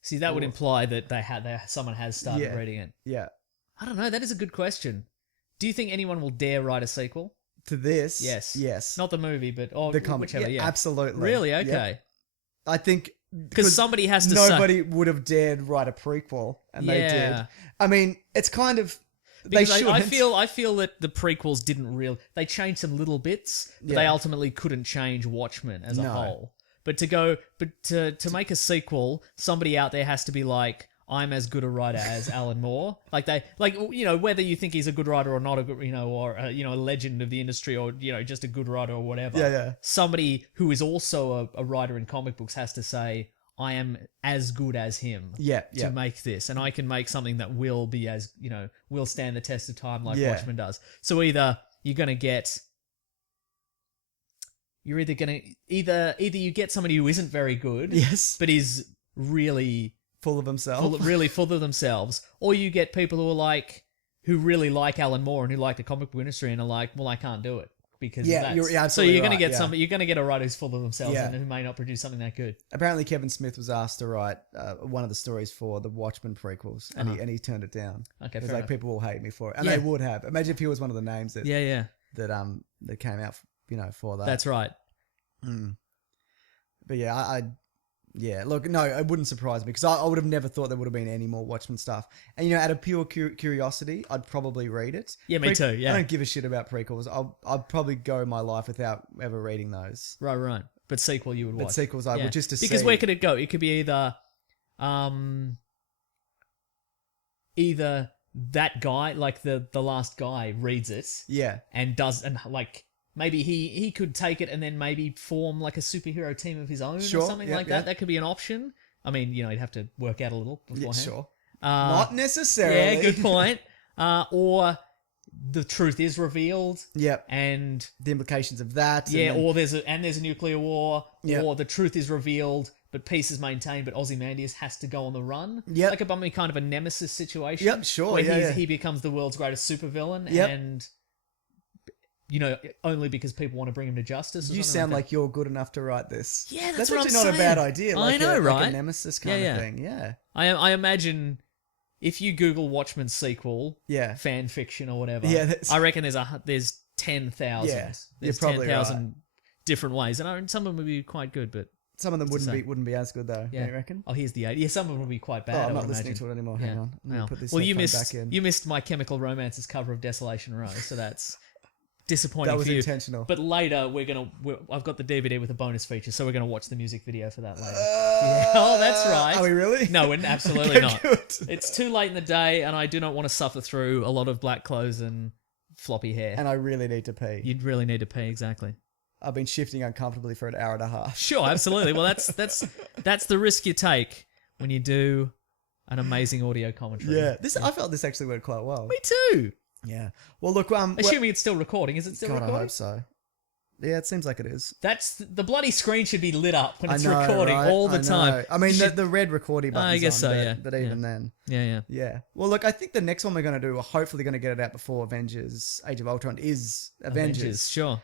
See, that would Ooh. imply that someone has started Yeah. reading it. Yeah. I don't know. That is a good question. Do you think anyone will dare write a sequel? To this? Yes. Yes. Not the movie, but the comic. whichever. Yeah, Absolutely. Really? Yep. Okay. I think Because somebody has to nobody would have dared write a prequel, and they did. Yeah. I mean, it's kind of Because they should. I feel that the prequels didn't they changed some little bits, but they Yeah. ultimately couldn't change Watchmen as a No. whole. But to make a sequel, somebody out there has to be like, I'm as good a writer as Alan Moore. Whether you think he's a good writer or not a good, a legend of the industry or, just a good writer or whatever. Yeah. Somebody who is also a writer in comic books has to say, I am as good as him to make this. And I can make something that will be will stand the test of time like Watchmen does. So either you're going to get... You're either you get somebody who isn't very good, Yes. but is really Full of himself. really full of themselves, or you get people who really like Alan Moore and who like the comic book industry and are like, well, I can't do it because Yeah, of that. you're So absolutely you're going to right, get yeah. you're going to get a writer who's full of themselves Yeah. and who may not produce something that good. Apparently, Kevin Smith was asked to write one of the stories for the Watchmen prequels, and he turned it down. Okay, He was fair like, enough. people will hate me for it, and Yeah. they would have. Imagine if he was one of the names that Yeah. that came out, for that. That's right. But yeah, look, no, it wouldn't surprise me because I would have never thought there would have been any more Watchmen stuff. And out of pure curiosity, I'd probably read it. Yeah, me too. Yeah. I don't give a shit about prequels. I'd probably go my life without ever reading those. Right. But sequel you would watch. But sequels I would just to because see. where could it go? It could be either that guy, like the last guy, reads it. Yeah. And maybe he could take it and then maybe form like a superhero team of his own or something like that. yeah. That could be an option. I mean, he'd have to work out a little beforehand. Yeah, sure. Uh, Not necessarily. Yeah, good point. Or the truth is revealed. Yep. And The implications of that. yeah, and then- or there's a nuclear war. Yep. Or the truth is revealed, but peace is maintained, but Ozymandias has to go on the run. Yep. Like a kind of a nemesis situation. Yep, sure, Where yeah. he becomes the world's greatest supervillain Yep. and only because people want to bring him to justice. Or You something sound like like you're good enough to write this. Yeah, that's what actually I'm not a bad saying. idea. I Like know, like right? a nemesis kind Yeah. of thing. Yeah. I imagine if you Google Watchmen sequel, Yeah. fan fiction or whatever, Yeah, that's- I reckon there's 10,000. Yeah, you're There's probably 10,000 different ways, and some of them would be quite good, but Some of them What's to wouldn't be as good though. yeah, Don't you reckon? Oh, here's the 8. Yeah, some of them would be quite bad. Oh, I'm I not would listening imagine. to it anymore. Yeah. Hang on. I'm gonna Well, put this well, you headphone missed back in. you missed My Chemical Romance's cover of Desolation Row, so that's disappointing That was for you. intentional. But later I've got the DVD with a bonus feature, so we're gonna watch the music video for that later. Oh, that's right. Are we really? No, we're absolutely Okay, not. good. It's too late in the day, and I do not want to suffer through a lot of black clothes and floppy hair. And I really need to pee. You'd really need to pee, exactly. I've been shifting uncomfortably for an hour and a half. Sure, absolutely. Well, that's the risk you take when you do an amazing audio commentary. Yeah. I felt this actually went quite well. Me too. Yeah. Well, look. Assuming it's still recording. Is it still God, recording? I hope so. Yeah, it seems like it is. That's the bloody screen should be lit up when it's I know, recording right? all the I time. know. I mean, Should- the red recording button. I guess so, but, yeah. But even then, Yeah. yeah. Well, look, I think the next one we're going to do, we're hopefully going to get it out before Avengers: Age of Ultron, is Avengers. Sure.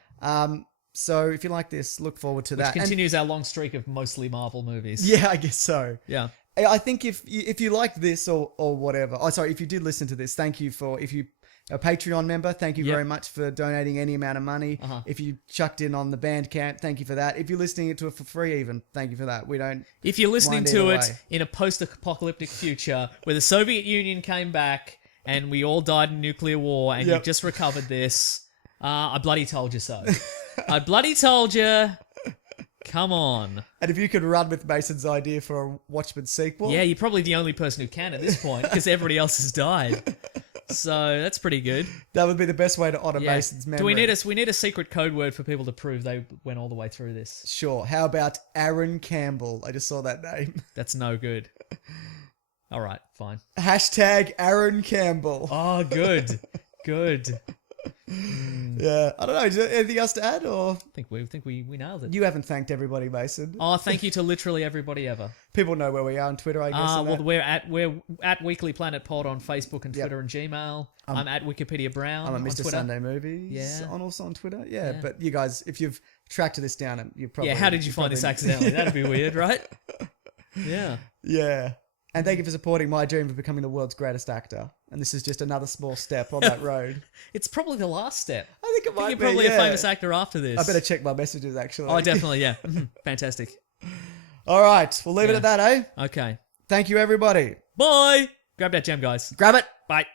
So if you like this, look forward to Which that. And- continues our long streak of mostly Marvel movies. yeah, I guess so. Yeah. I think if you like this or whatever, if you did listen to this, thank you for if you a Patreon member, thank you Yep. very much for donating any amount of money. Uh-huh. If you chucked in on the Bandcamp, thank you for that. If you're listening to it for free even, thank you for that. We don't If you're listening mind to either it way. in a post-apocalyptic future where the Soviet Union came back and we all died in nuclear war and Yep. you've just recovered this, I bloody told you so. I bloody told you. Come on. And if you could run with Mason's idea for a Watchmen sequel, Yeah, you're probably the only person who can at this point because everybody else has died. So that's pretty good. that would be the best way to honor Yeah. Mason's memory. Do we need a secret code word for people to prove they went all the way through this? Sure. How about Aaron Campbell? I just saw that name. That's no good. All right, fine. Hashtag Aaron Campbell. Oh, good. Good. Yeah. I don't know. Is there anything else to add, or I think we nailed it. you haven't thanked everybody, Mason? Oh, thank you to literally everybody ever. People know where we are on Twitter, I guess. and Well, that. we're at Weekly Planet Pod on Facebook and Twitter and Gmail. I'm at Wikipedia Brown. I'm a on Mr. Twitter. Sunday Movies. Yeah. Also on Twitter. Yeah, Yeah. but you guys, if you've tracked this down, you probably. Yeah, how did you find this probably- accidentally? That'd be weird, right? Yeah. Yeah. And thank you for supporting my dream of becoming the world's greatest actor. And this is just another small step on that road. It's probably the last step. I think it might You're be. probably yeah. a famous actor after this. I better check my messages, actually. Oh, definitely, yeah. Fantastic. All right. We'll leave it at that, eh? Okay. Thank you, everybody. Bye. Grab that gem, guys. Grab it. Bye.